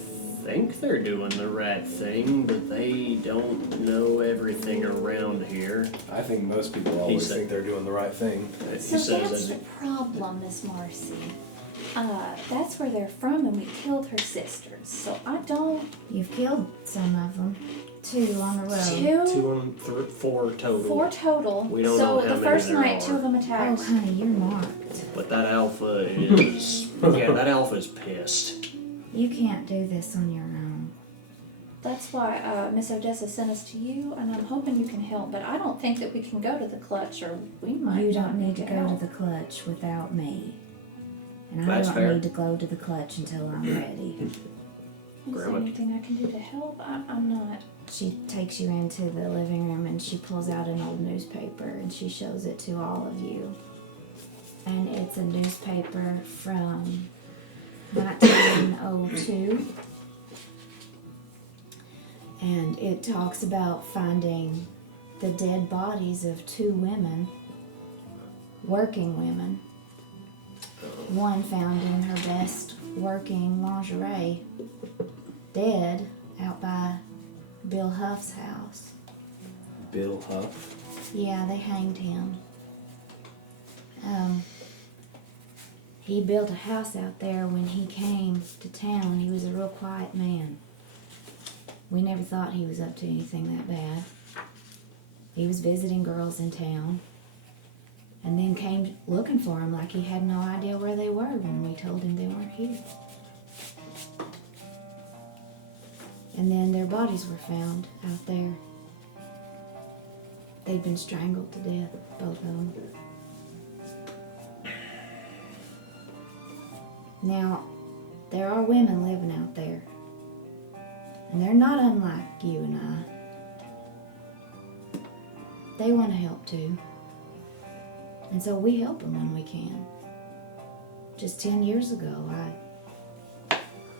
think they're doing the right thing, but they don't know everything around here. I think most people always said- think they're doing the right thing. He So says that's the problem, Miss Marcy. That's where they're from, and we killed her sisters. So I don't. You've killed some of them. 2 on the road. four total. 4 total. We don't so know how the many first there night, are. 2 of them Oh, attacked. honey, you're marked. But that alpha is yeah, that alpha's pissed. You can't do this on your own. That's why Miss Odessa sent us to you, and I'm hoping you can help. But I don't think that we can go to the clutch, or we might. You not don't need to get go out. to the clutch without me. And I That's don't fair. need to go to the clutch until I'm ready. Is there Grandma. anything I can do to help? I'm not. She takes you into the living room and she pulls out an old newspaper and she shows it to all of you. And it's a newspaper from 1902. And it talks about finding the dead bodies of 2 women, working women. One found in her best working lingerie, dead out by Bill Huff's house. Bill Huff. Yeah, they hanged him. He built a house out there when he came to town. He was a real quiet man. We never thought he was up to anything that bad. He was visiting girls in town and then came looking for them like he had no idea where they were when we told him they weren't here. And then their bodies were found out there. They'd been strangled to death, both of them. Now, there are women living out there. And they're not unlike you and I. They want to help too. And so we help them when we can. Just 10 years ago,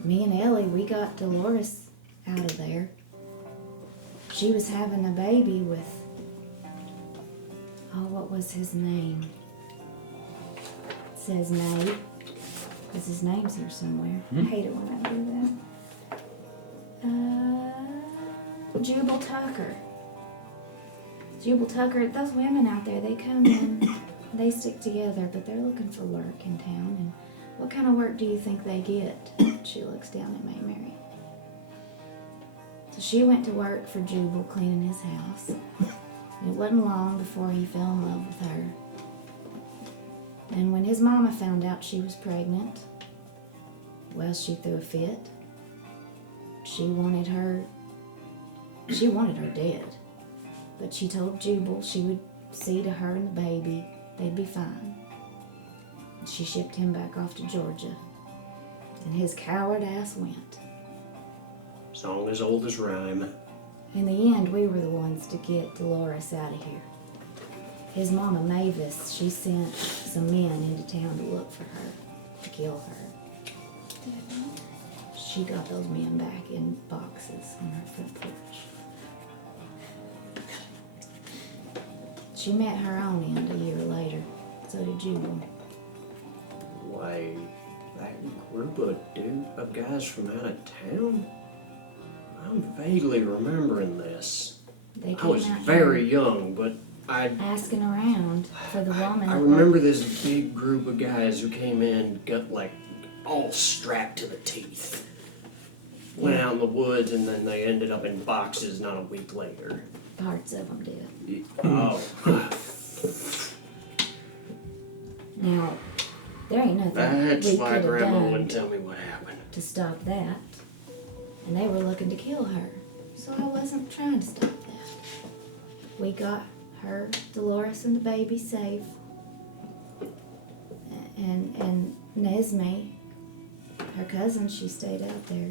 me and Ellie, we got Dolores out of there. She was having a baby with, what was his name? It says Nate, because his name's here somewhere. I hate it when I do that. Jubal Tucker. Jubal Tucker, those women out there, they come in, they stick together, but they're looking for work in town. And what kind of work do you think they get? She looks down at May Mary. So she went to work for Jubal cleaning his house. It wasn't long before he fell in love with her. And when his mama found out she was pregnant, well, she threw a fit. She wanted her dead. But she told Jubal she would see to her and the baby, they'd be fine. She shipped him back off to Georgia. And his coward ass went. Song as old as rhyme. In the end, we were the ones to get Dolores out of here. His mama, Mavis, she sent some men into town to look for her, to kill her. She got those men back in boxes on her front porch. She met her own end a year later. So did Jubal. Wait, that group of guys from out of town? I'm vaguely remembering this. They I came was out very here young, but asking around for the woman. I remember this big group of guys who came in, got like all strapped to the teeth. Went out in the woods and then they ended up in boxes not a week later. Parts of them did. Oh. Now, there ain't nothing That's we why could have Grandma done wouldn't tell me what happened. to stop that. And they were looking to kill her. So I wasn't trying to stop that. We got her, Dolores, and the baby safe. And Nesme, her cousin, she stayed out there.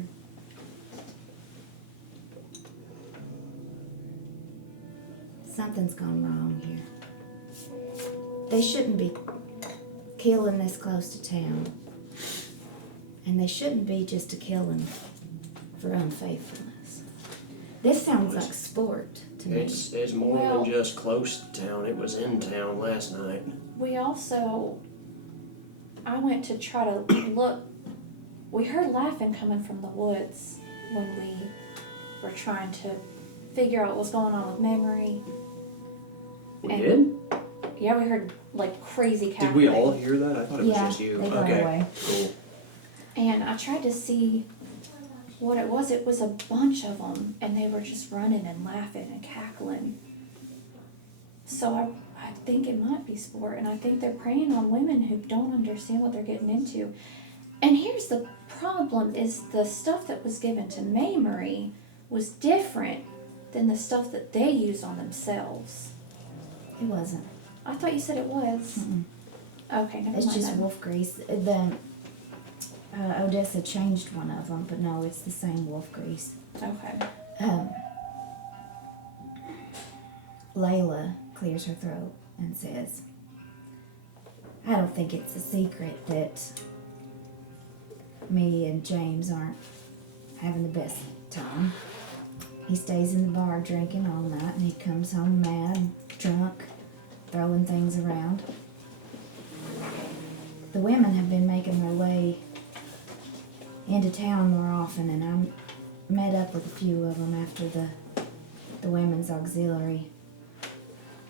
Something's gone wrong here. They shouldn't be killing this close to town. And they shouldn't be just a killing for unfaithfulness. This sounds like sport to me. It's more Well- than just close to town. It was in town last night. I went to try to look. We heard laughing coming from the woods when we were trying to figure out what was going on with memory. We And- did? Yeah, we heard like crazy cackling. Did we all hear that? I thought it was Yeah, just you. they got Okay, away. cool. And I tried to see what it was. It was a bunch of them, and they were just running and laughing and cackling. So I think it might be sport, and I think they're preying on women who don't understand what they're getting into. And here's the problem, is the stuff that was given to Mamory was different than the stuff that they used on themselves. It wasn't. I thought you said it was. Mm-mm. Okay, never It's mind just then. wolf grease. The Odessa changed one of them, but no, it's the same wolf grease. Okay. Layla clears her throat and says, I don't think it's a secret that me and James aren't having the best time. He stays in the bar drinking all night and he comes home mad, drunk, throwing things around. The women have been making their way into town more often, and I met up with a few of them after the women's auxiliary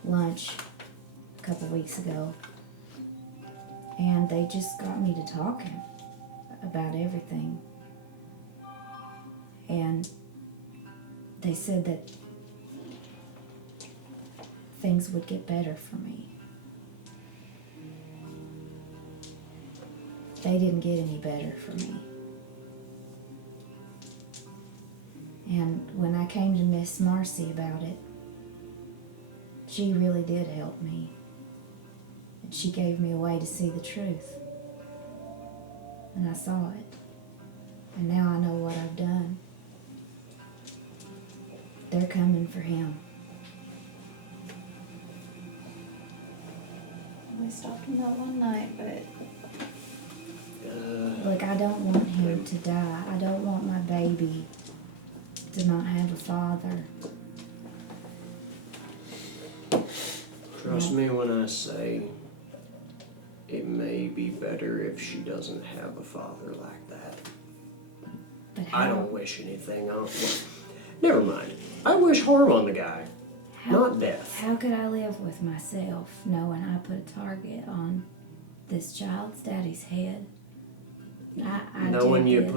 lunch a couple weeks ago, and they just got me to talking about everything. And they said that things would get better for me. They didn't get any better for me. And when I came to Miss Marcy about it, she really did help me. And she gave me a way to see the truth. And I saw it. And now I know what I've done. They're coming for him. We stopped him that one night, but Look, I don't want him to die. I don't want my baby to not have a father. Trust me when I say it may be better if she doesn't have a father like that. But I how, don't wish anything on. Well, never mind. I wish harm on the guy, not death. how could I live with myself knowing I put a target on this child's daddy's head? I Knowing did you this.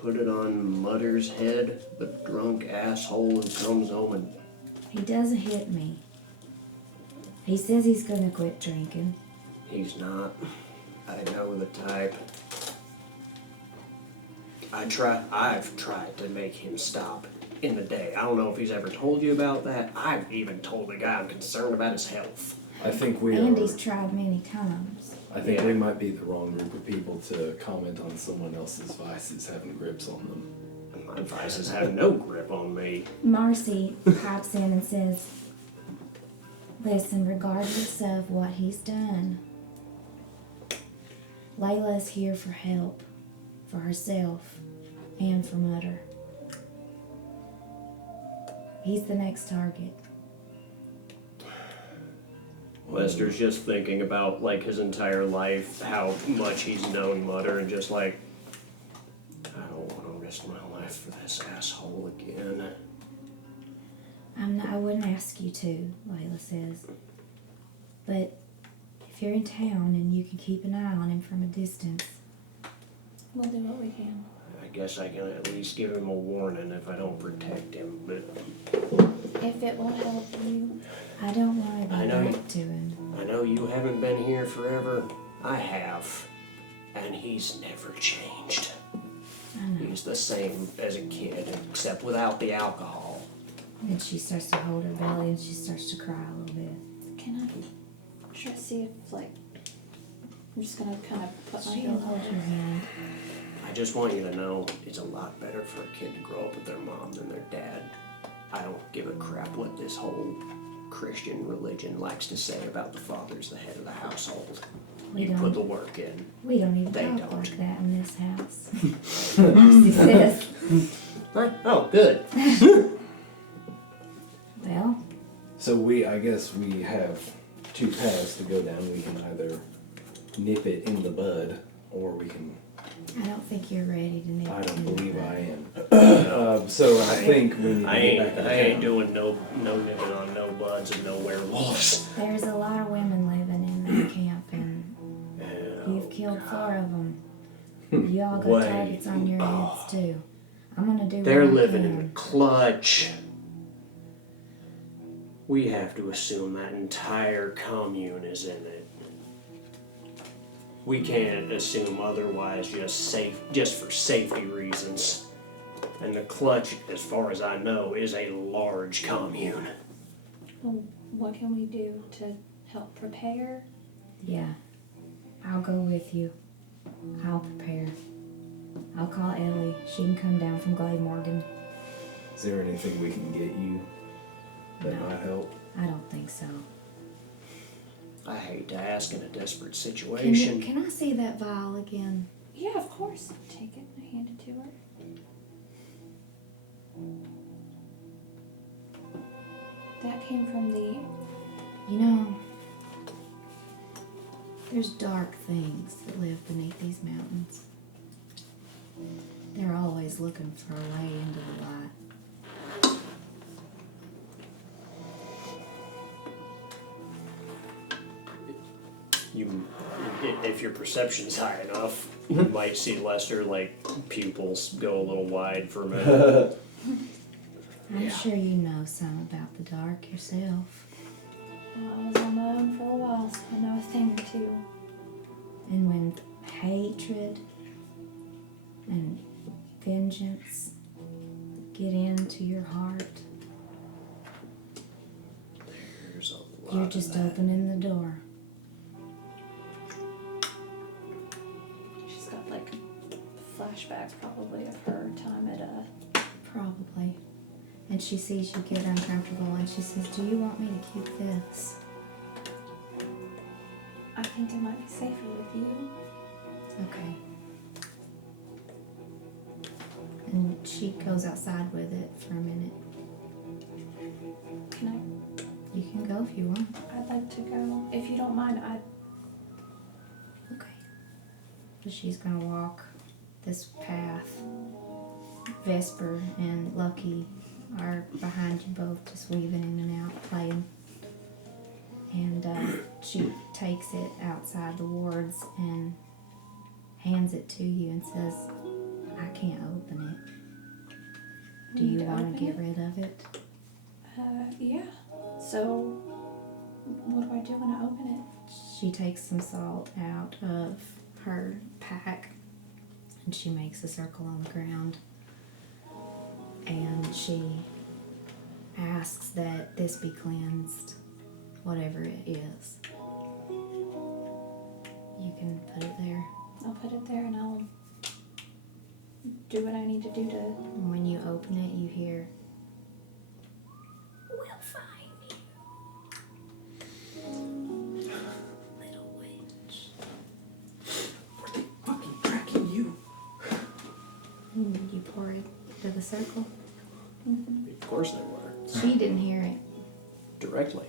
put it on Mother's head, the drunk asshole who comes home and He doesn't hit me. He says he's gonna quit drinking. he's not. I know the type. I've tried to make him stop in the day. I don't know if he's ever told you about that. I've even told the guy I'm concerned about his health. I think we Andy's are. tried many times. I think Yeah. we might be the wrong group of people to comment on someone else's vices having grips on them. My vices have no grip on me. Marcy pipes in and says, listen, regardless of what he's done, Layla's here for help, for herself, and for Mutter. He's the next target. Lester's just thinking about like his entire life, how much he's known Mutter, and just like, I don't want to risk my life for this asshole again. I wouldn't ask you to, Layla says. But if you're in town and you can keep an eye on him from a distance, we'll do what we can. I guess I can at least give him a warning if I don't protect him, but If it will help you. I don't want to I go know back to him. I know you haven't been here forever. I have. And he's never changed. I know. He's the same as a kid, except without the alcohol. And she starts to hold her belly and she starts to cry a little bit. Can I try to see if, like, I'm just gonna kind of put my She hand can hold on your it. hand. I just want you to know it's a lot better for a kid to grow up with their mom than their dad. I don't give a crap what this whole Christian religion likes to say about the father's the head of the household. We You don't. put the work in. We don't even They talk don't. like that in this house. Marcy says, Oh, good. well, So I guess we have two paths to go down. We can either nip it in the bud, or we can. I don't think you're ready to nip I it don't in the believe bud. I am. So I think we need to I get back ain't in I ain't town. doing no nipping on no buds and no werewolves. There's a lot of women living in that camp, and you've killed 4 of them. You all got Wait. targets on your heads too. I'm gonna do They're what I living in can. the clutch. We have to assume that entire commune is in it. We can't assume otherwise, just for safety reasons. And the clutch, as far as I know, is a large commune. Well, what can we do to help prepare? Yeah, I'll go with you. I'll prepare. I'll call Ellie. She can come down from Glade Morgan. Is there anything we can get you that No. might help? I don't think so. I hate to ask in a desperate Can, situation. can I see that vial again? Yeah, of course. Take it and hand it to her. That came from the. You know, there's dark things that live beneath these mountains. They're always looking for a way into the light. If your perception's high enough, you might see Lester, like, pupils go a little wide for a minute. I'm Yeah. sure you know some about the dark yourself. Well, I was on my own for a while, so I know a thing or two. And when hatred and vengeance get into your heart. There's a lot You're of just that. opening the door. She's got like flashbacks probably of her time at Probably. And she sees you get uncomfortable and she says, do you want me to keep this? I think it might be safer with you. Okay. And she goes outside with it for a minute. Can You can go if you want. I'd like to go. If you don't mind, Okay. So she's gonna walk this path. Vesper and Lucky are behind you both, just weaving in and out, playing. And she takes it outside the wards and hands it to you and says, I can't open it. Do you want to get rid of it? Yeah. So, what do I do when I open it? She takes some salt out of her pack and she makes a circle on the ground. And she asks that this be cleansed, whatever it is. You can put it there. I'll put it there and I'll do what I need to do to. And when you open it, you hear, we'll find you, little witch. Fucking tracking you. And you pour it to the circle. Of course they were. She didn't hear it. Directly.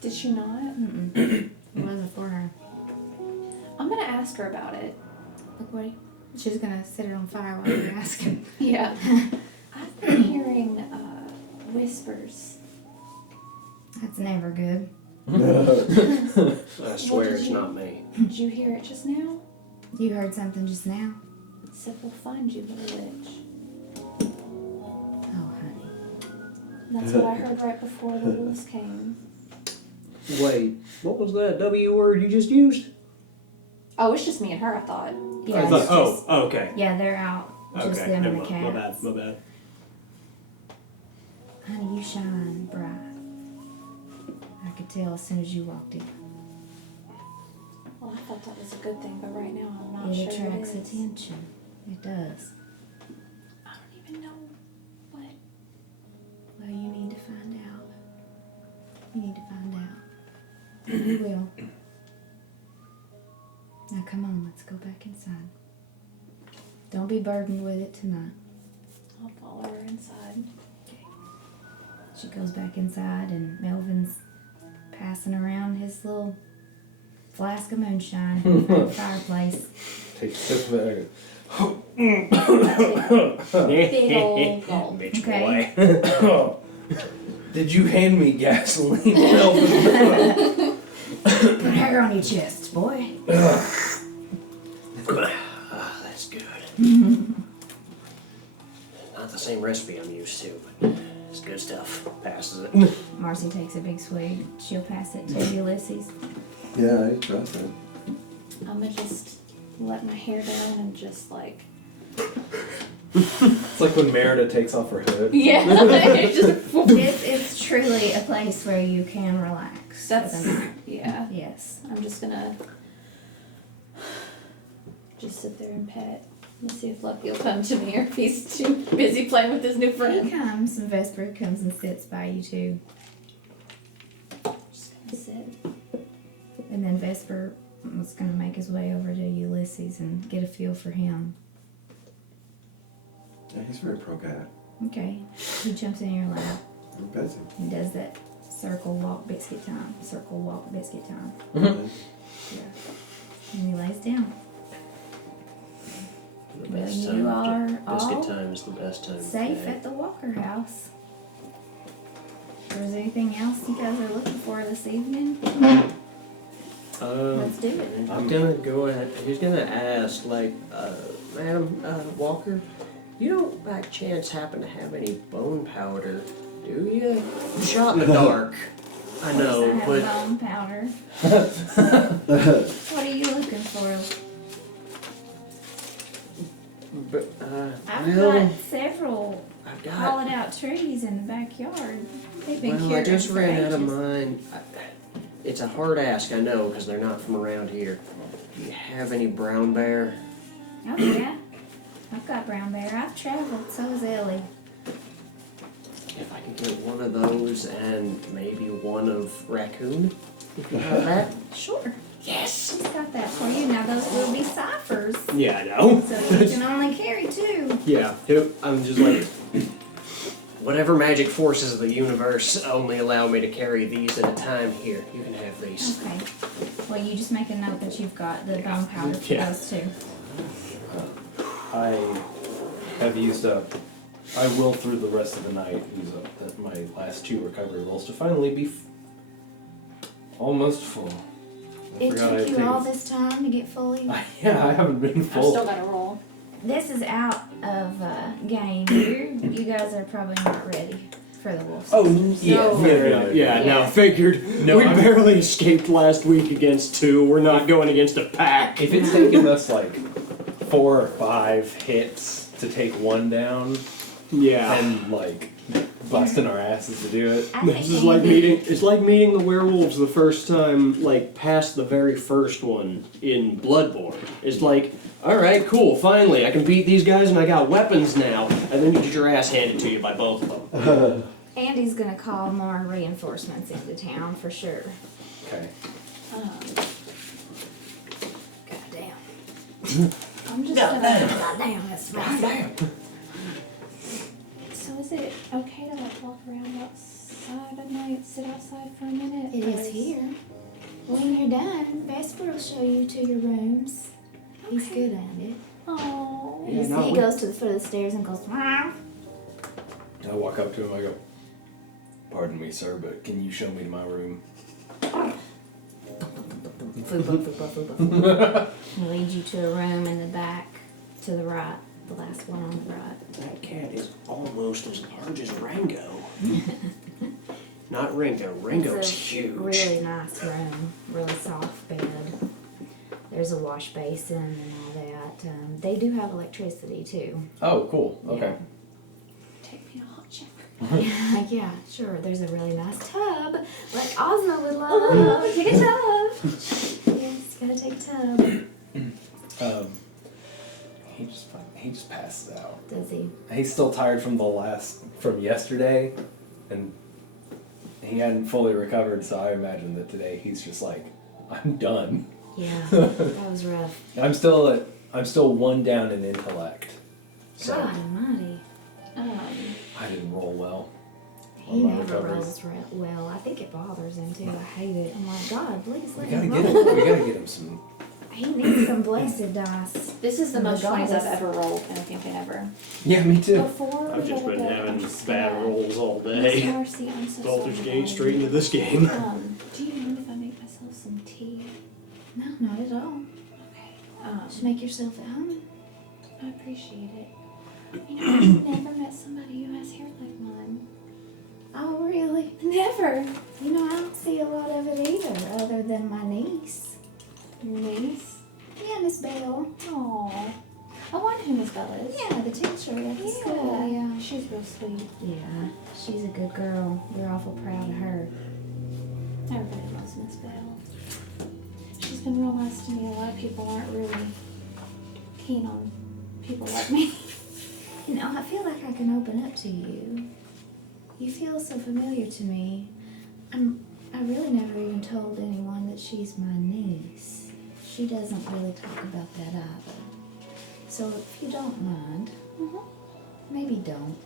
Did she not? Mm-mm. It wasn't for her. I'm gonna ask her about it. Look, what? She's gonna set it on fire while you ask him. Yeah. I've been hearing whispers. That's never good. I swear did it's you- not me. Did you hear it just now? You heard something just now? It said we'll find you, little witch. Oh, honey. That's what I heard right before the wolves came. Wait, what was that W word you just used? Oh, it's just me and her, I thought. Yeah, I it's thought, just, okay. yeah, they're out. Just Okay, them never and the mind. cats. My bad. Honey, you shine bright. I could tell as soon as you walked in. Well, I thought that was a good thing, but right now I'm not It sure attracts it is. attention. It does. I don't even know what. Well, you need to find out. You need to find out. And you will. Now come on, let's go back inside. Don't be burdened with it tonight. I'll follow her inside. She goes back inside and Melvin's passing around his little flask of moonshine in front of the fireplace. Take a sip of it. Big old gulp. Bitch Okay. boy. Did you hand me gasoline, Melvin? Put hair on your chest, boy. Ah, that's good. Not the same recipe I'm used to, but it's good stuff. Passes it. Marcy takes a big swig. She'll pass it to Ulysses. Yeah, I trust it. I'm gonna just let my hair down and just like. It's like when Merida takes off her hood. Yeah, it just. It's truly a place where you can relax. That's. for the night. Yeah. Yes. I'm just gonna. Just sit there and pet. Let's see if Lucky will come to me or if he's too busy playing with his new He friend. comes and Vesper comes and sits by you too. Just gonna sit. And then Vesper was going to make his way over to Ulysses and get a feel for him. Yeah, he's very pro-cat. Okay. He jumps in your lap He pets him. and does that circle walk biscuit time. Circle walk biscuit time. Mhm. Yeah. And he lays down. The Well, best you time are biscuit all time is the best time. of Safe day. at the Walker house. If there's anything else you guys are looking for this evening, let's do it. I'm gonna go ahead. He's gonna ask, like, Madam Walker, you don't by chance happen to have any bone powder, do you? Shot in the dark. I know, I have but bone powder. What are you looking for? But, I've well, got several I've got. hollowed out trees in the backyard. They've been Well, I cured just for ran out of ages. mine. It's a hard ask, I know, because they're not from around here. Do you have any brown bear? Oh yeah, I've got brown bear. I've traveled. So has Ellie. If I could get one of those and maybe one of raccoon, if you have that. Sure. Yes. She's got that for you. Now those will be ciphers, Yeah, I know. so you can only carry 2. Yeah, I'm just like, whatever magic forces of the universe only allow me to carry these at a time. Here, you can have these. Okay. Well, you just make a note that you've got the bone powder for Yeah. those 2. I have used up. I will through the rest of the night use up my last 2 recovery rolls to finally be almost full. I It forgot I took you had all taken- this time to get fully. Yeah, I haven't been I've full. still got to roll. This is out of game. You guys are probably not ready for the wolves. Oh, Yeah, no, Yeah. figured. No, we I'm- barely escaped last week against 2. We're not going against a pack. If it's taken us like 4 or 5 hits to take 1 down, Yeah. and like busting our asses to do it. I This think is like it's like meeting the werewolves the first time, like past the very first one in Bloodborne. It's like, all right, cool, finally, I can beat these guys and I got weapons now, and then you get your ass handed to you by both of them. Andy's gonna call more reinforcements into town for sure. Okay. Goddamn. I'm just gonna. Goddamn, that's massive. So is it okay to like walk around outside at night, sit outside for a minute? It is here. When you're done, Vesper will show you to your rooms. He's Okay. good at it. Oh. Yeah, no, He we- goes to the foot of the stairs and goes, "Meow." I walk up to him. I go, "Pardon me, sir, but can you show me to my room?" Fuba, fuba, fuba, fuba. He leads you to a room in the back, to the right, the last one on the right. That cat is almost as large as Rango. Not Ringo. Ringo's It's a huge. really nice room, really soft bed. There's a wash basin and all that. They do have electricity too. Oh, cool. Okay. Take me to a hot shower. Yeah, sure. There's a really nice tub, like Ozma would love. Take a tub. Yes, gotta take a tub. He just passes out. Does he? He's still tired from yesterday, and he hadn't fully recovered. So I imagine that today he's just like, I'm done. Yeah, that was rough. I'm still 1 down in intellect. So God almighty. I didn't roll well. He on my never recoveries. rolls well. I think it bothers him too. I hate it. I'm like, God, please We let gotta him get roll. him. We gotta get him some. He needs some blessed dice. This is the And the most 20s I've goddess. ever rolled, and I think ever. Yeah, me too. Before I've we just go to been bed, I'm having just bad gonna- rolls all Miss day. Marcy, I'm so Baldur's sorry Gate about straight you. into this game. Do you mind if I make myself some tea? No, not at all. Okay. Just make yourself at home. I appreciate it. You know, I've never met somebody who has hair like mine. Oh, really? Never. You know, I don't see a lot of it either, other than my niece. Your niece? Yeah, Miss Bell. Aww. Oh, I know who Miss Bella is. Yeah, the teacher at the school. Yeah. She's real sweet. Yeah, she's a good girl. We're awful proud of her. Everybody loves Miss Bell. She's been real nice to me. A lot of people aren't really keen on people like me. You know, I feel like I can open up to you. You feel so familiar to me. I really never even told anyone that she's my niece. She doesn't really talk about that either. So if you don't mind, maybe don't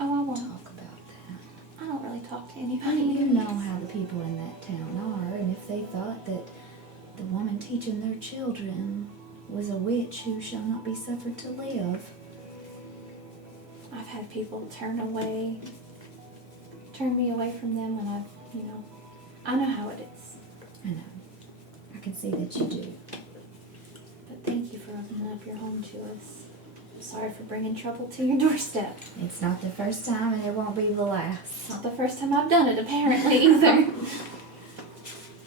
Oh, I won't. talk about that. I don't really talk to I anybody. mean, you know how the people in that town are, and if they thought that the woman teaching their children was a witch who shall not be suffered to live. I've had people turn me away from them when I know how it is. I know. I can see that you do. But thank you for opening up your home to us. I'm sorry for bringing trouble to your doorstep. It's not the first time, and it won't be the last. It's not the first time I've done it, apparently, either.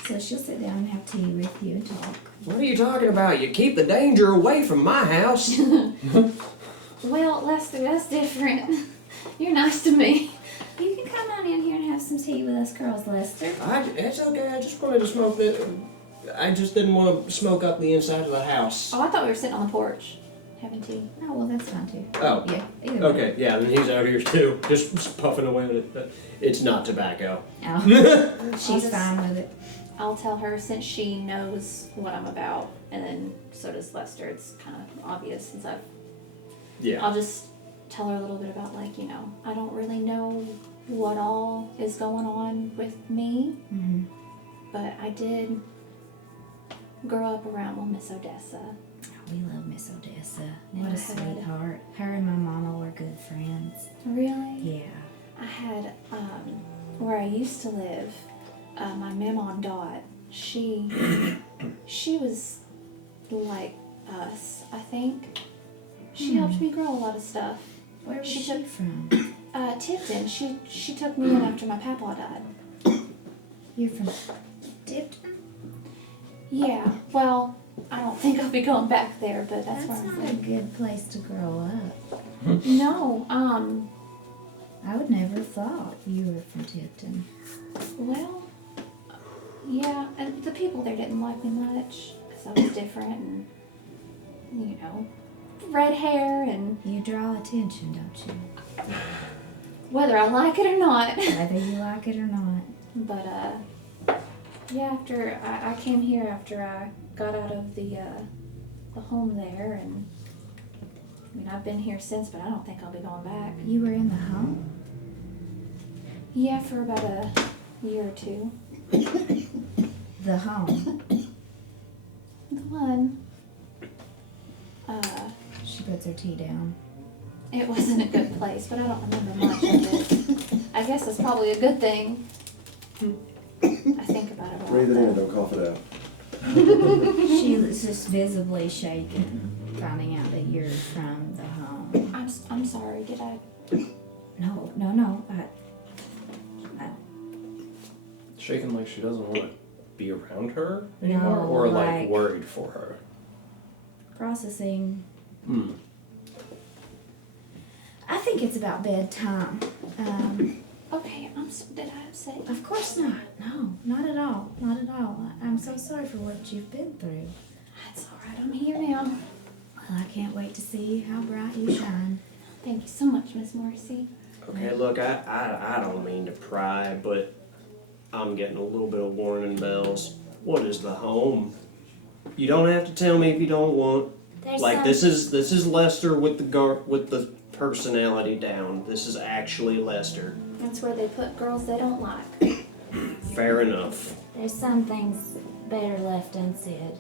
So she'll sit down and have tea with you and talk. What are you talking about? You keep the danger away from my house. Well, Lester, that's different. You're nice to me. You can come on in here and have some tea with us girls, Lester. It's okay. I just wanted to smoke it. I just didn't want to smoke up the inside of the house. Oh, I thought we were sitting on the porch having tea. Oh, well, that's fine too. Oh. Yeah, either way. Okay, yeah, and he's out here too, just puffing away at it. It's not tobacco. Oh. She's fine with it. I'll tell her since she knows what I'm about, and then so does Lester. It's kind of obvious since Yeah. I'll just tell her a little bit about, like, I don't really know what all is going on with me, Mm-hmm. but I did grow up around Miss Odessa. Oh, we love Miss Odessa. And What I a had- sweetheart. Her and my mama were good friends. Really? Yeah. I had, where I used to live, my mom Dot, she was like us, I think. She helped me grow a lot of stuff. Where was She she took- from? Tipton, she took me in after my papa died. You're from Tipton? Yeah, well, I don't think I'll be going back there, but that's That's where I'm not a from. good place to grow up. No, I would never have thought you were from Tipton. well, yeah, and the people there didn't like me much because I was different and, red hair and You draw attention, don't you? whether I like it or not. Whether you like it or not. But, yeah, after I came here after I got out of the home there, and I mean, I've been here since, but I don't think I'll be going back. You were in the home? Yeah, for about a year or two. The home. The one, She puts her tea down. it wasn't a good place, but I don't remember much of it. I guess it's probably a good thing. I think about it a lot. Breathe it in and though. don't cough it out. She was just visibly shaken, finding out that you're from the home. I'm sorry, did I? No. Shaking like she doesn't want to be around her anymore, No, or like like- worried for her. Processing. Hmm. I think it's about bedtime. Okay, did I upset you? Of course not. No, not at all. Not at all. I'm so sorry for what you've been through. That's alright, I'm here now. Well, I can't wait to see how bright you shine. Thank you so much, Miss Morrissey. Okay, look, I don't mean to pry, but I'm getting a little bit of warning bells. What is the home? You don't have to tell me if you don't want. There's Like some- this is Lester with the personality down. This is actually Lester. That's where they put girls they don't like. Fair enough. There's some things better left unsaid.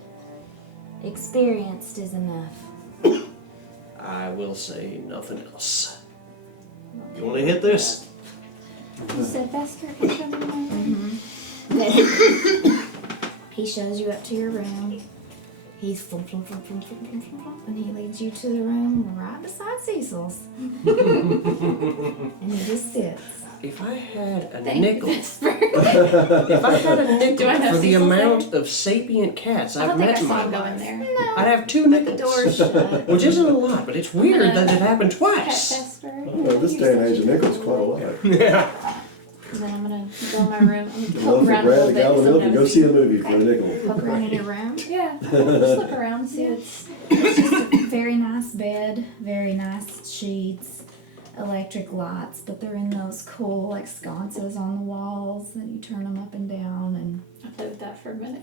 Experienced is enough. I will say nothing else. You want to hit this? You said Bester can show me my room. He shows you up to your room. He's flump, flump, flump, flump, flump, flump, flump, flump, and he leads you to the room right beside Cecil's. And he just sits. If I had a Thank nickel, you, Bester. if I had a Do I nickel have for the Cecil's amount of sapient cats I I've don't think I met in saw my him go in life, there. I'd have 2 The nickels. door's shut. Which isn't a lot, but it's weird that it happened Pet twice. Bester. Oh, this day and age, a nickel's quite a lot. Yeah. And then I'm gonna go in my room. I'm gonna Love poke for around a Brad, little a bit. gallon of milk, and go see a movie for a nickel. Poke around in your room. Yeah, just look around, see what's. It's just a very nice bed, very nice sheets, electric lights, but they're in those cool like sconces on the walls that you turn them up and down, and I played with that for a minute.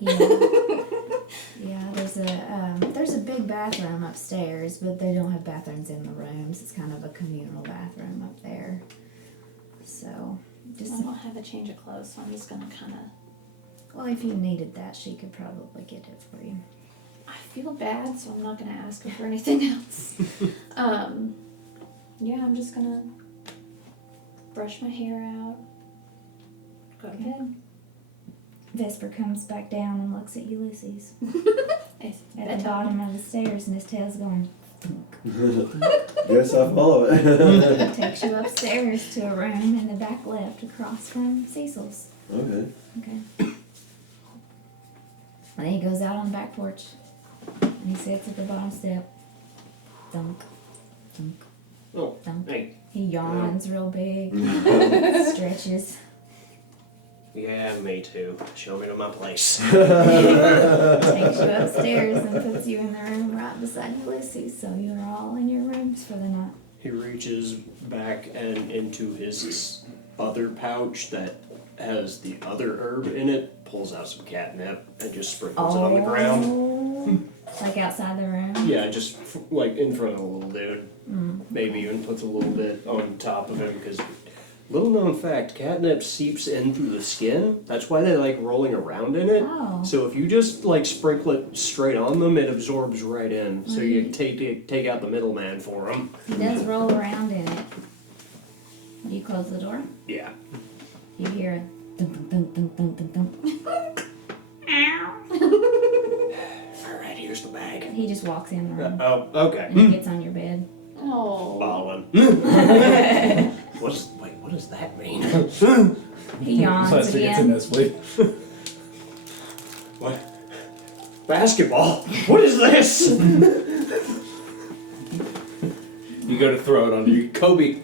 yeah, there's a big bathroom upstairs, but they don't have bathrooms in the rooms. It's kind of a communal bathroom up there. So just I don't have a change of clothes, so I'm just gonna kind of. well, if you needed that, she could probably get it for you. I feel bad, so I'm not gonna ask her for anything else. Yeah, I'm just gonna brush my hair out, go to bed. Vesper comes back down and looks at Ulysses It's at the bedtime. bottom of the stairs, and his tail's going. Guess I follow it. Takes you upstairs to a room in the back left across from Cecil's. Okay. Okay. And then he goes out on the back porch and he sits at the bottom step. Dunk, dunk, Oh, Thump. hey. He yawns real big, stretches. Yeah, me too. Show me to my place. Takes you upstairs and puts you in the room right beside Ulysses, so you're all in your rooms for the night. He reaches back and into his other pouch that has the other herb in it, pulls out some catnip, and just sprinkles it on the ground. Like outside the room. Yeah, just like in front of the little dude. Maybe even puts a little bit on top of him because, little known fact, catnip seeps in through the skin. That's why they like rolling around in it. Oh. So if you just like sprinkle it straight on them, it absorbs right in. So you take out the middleman for them. He does roll around in it. Do you close the door? Yeah. You hear a thump, thump, thump, thump, thump, thump. All right, here's the bag. He just walks in the room Oh, okay. and he gets on your bed. Oh. Ballin'. What does that mean? He yawns Besides to get to again. nosebleed. What? Basketball? What is this? You go to throw it under you. Kobe.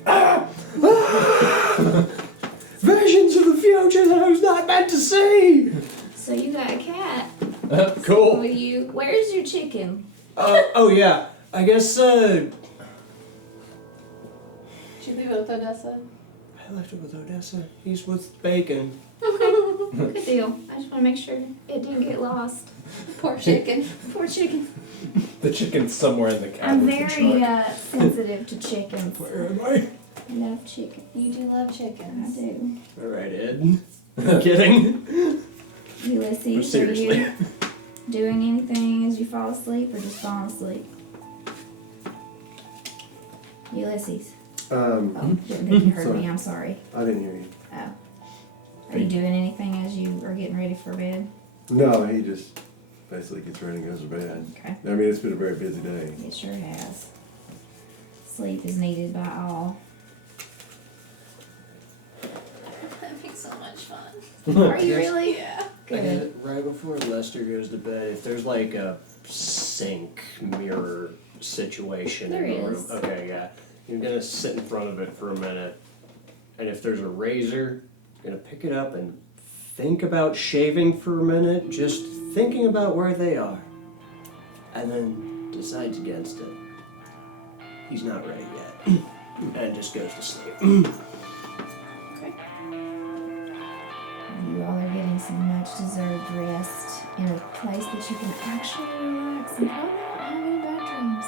Visions of the future that I was not meant to see. So you got a cat. Cool. Where's your chicken? Oh yeah. I guess Did you leave it with Odessa? I left it with Odessa. He's with Bacon. Good deal. I just want to make sure it didn't get lost. Poor chicken. Poor chicken. The chicken's somewhere in the cabin. I'm with the very truck. sensitive to chickens. Where am I? I love chicken. You do love I chickens. do. All right, Ed. Kidding. Ulysses, Seriously. are you doing anything as you fall asleep or just falling asleep? Ulysses. Um, Oh, didn't think you heard Sorry. me. I'm sorry. I didn't hear you. Oh. Are you doing anything as you are getting ready for bed? No, he just basically gets ready and goes to bed. Okay. I mean, it's been a very busy day. It sure has. Sleep is needed by all. That'd be so much fun. Are you really? Yeah. Good. Right before Lester goes to bed, if there's like a sink mirror situation There in the room. is. Okay, yeah. You're gonna sit in front of it for a minute. And if there's a razor, you're gonna pick it up and think about shaving for a minute, just thinking about where they are. And then decides against it. He's not ready yet. And just goes to sleep. Okay. You all are getting some much deserved rest in a place that you can actually relax and probably not have any bad dreams.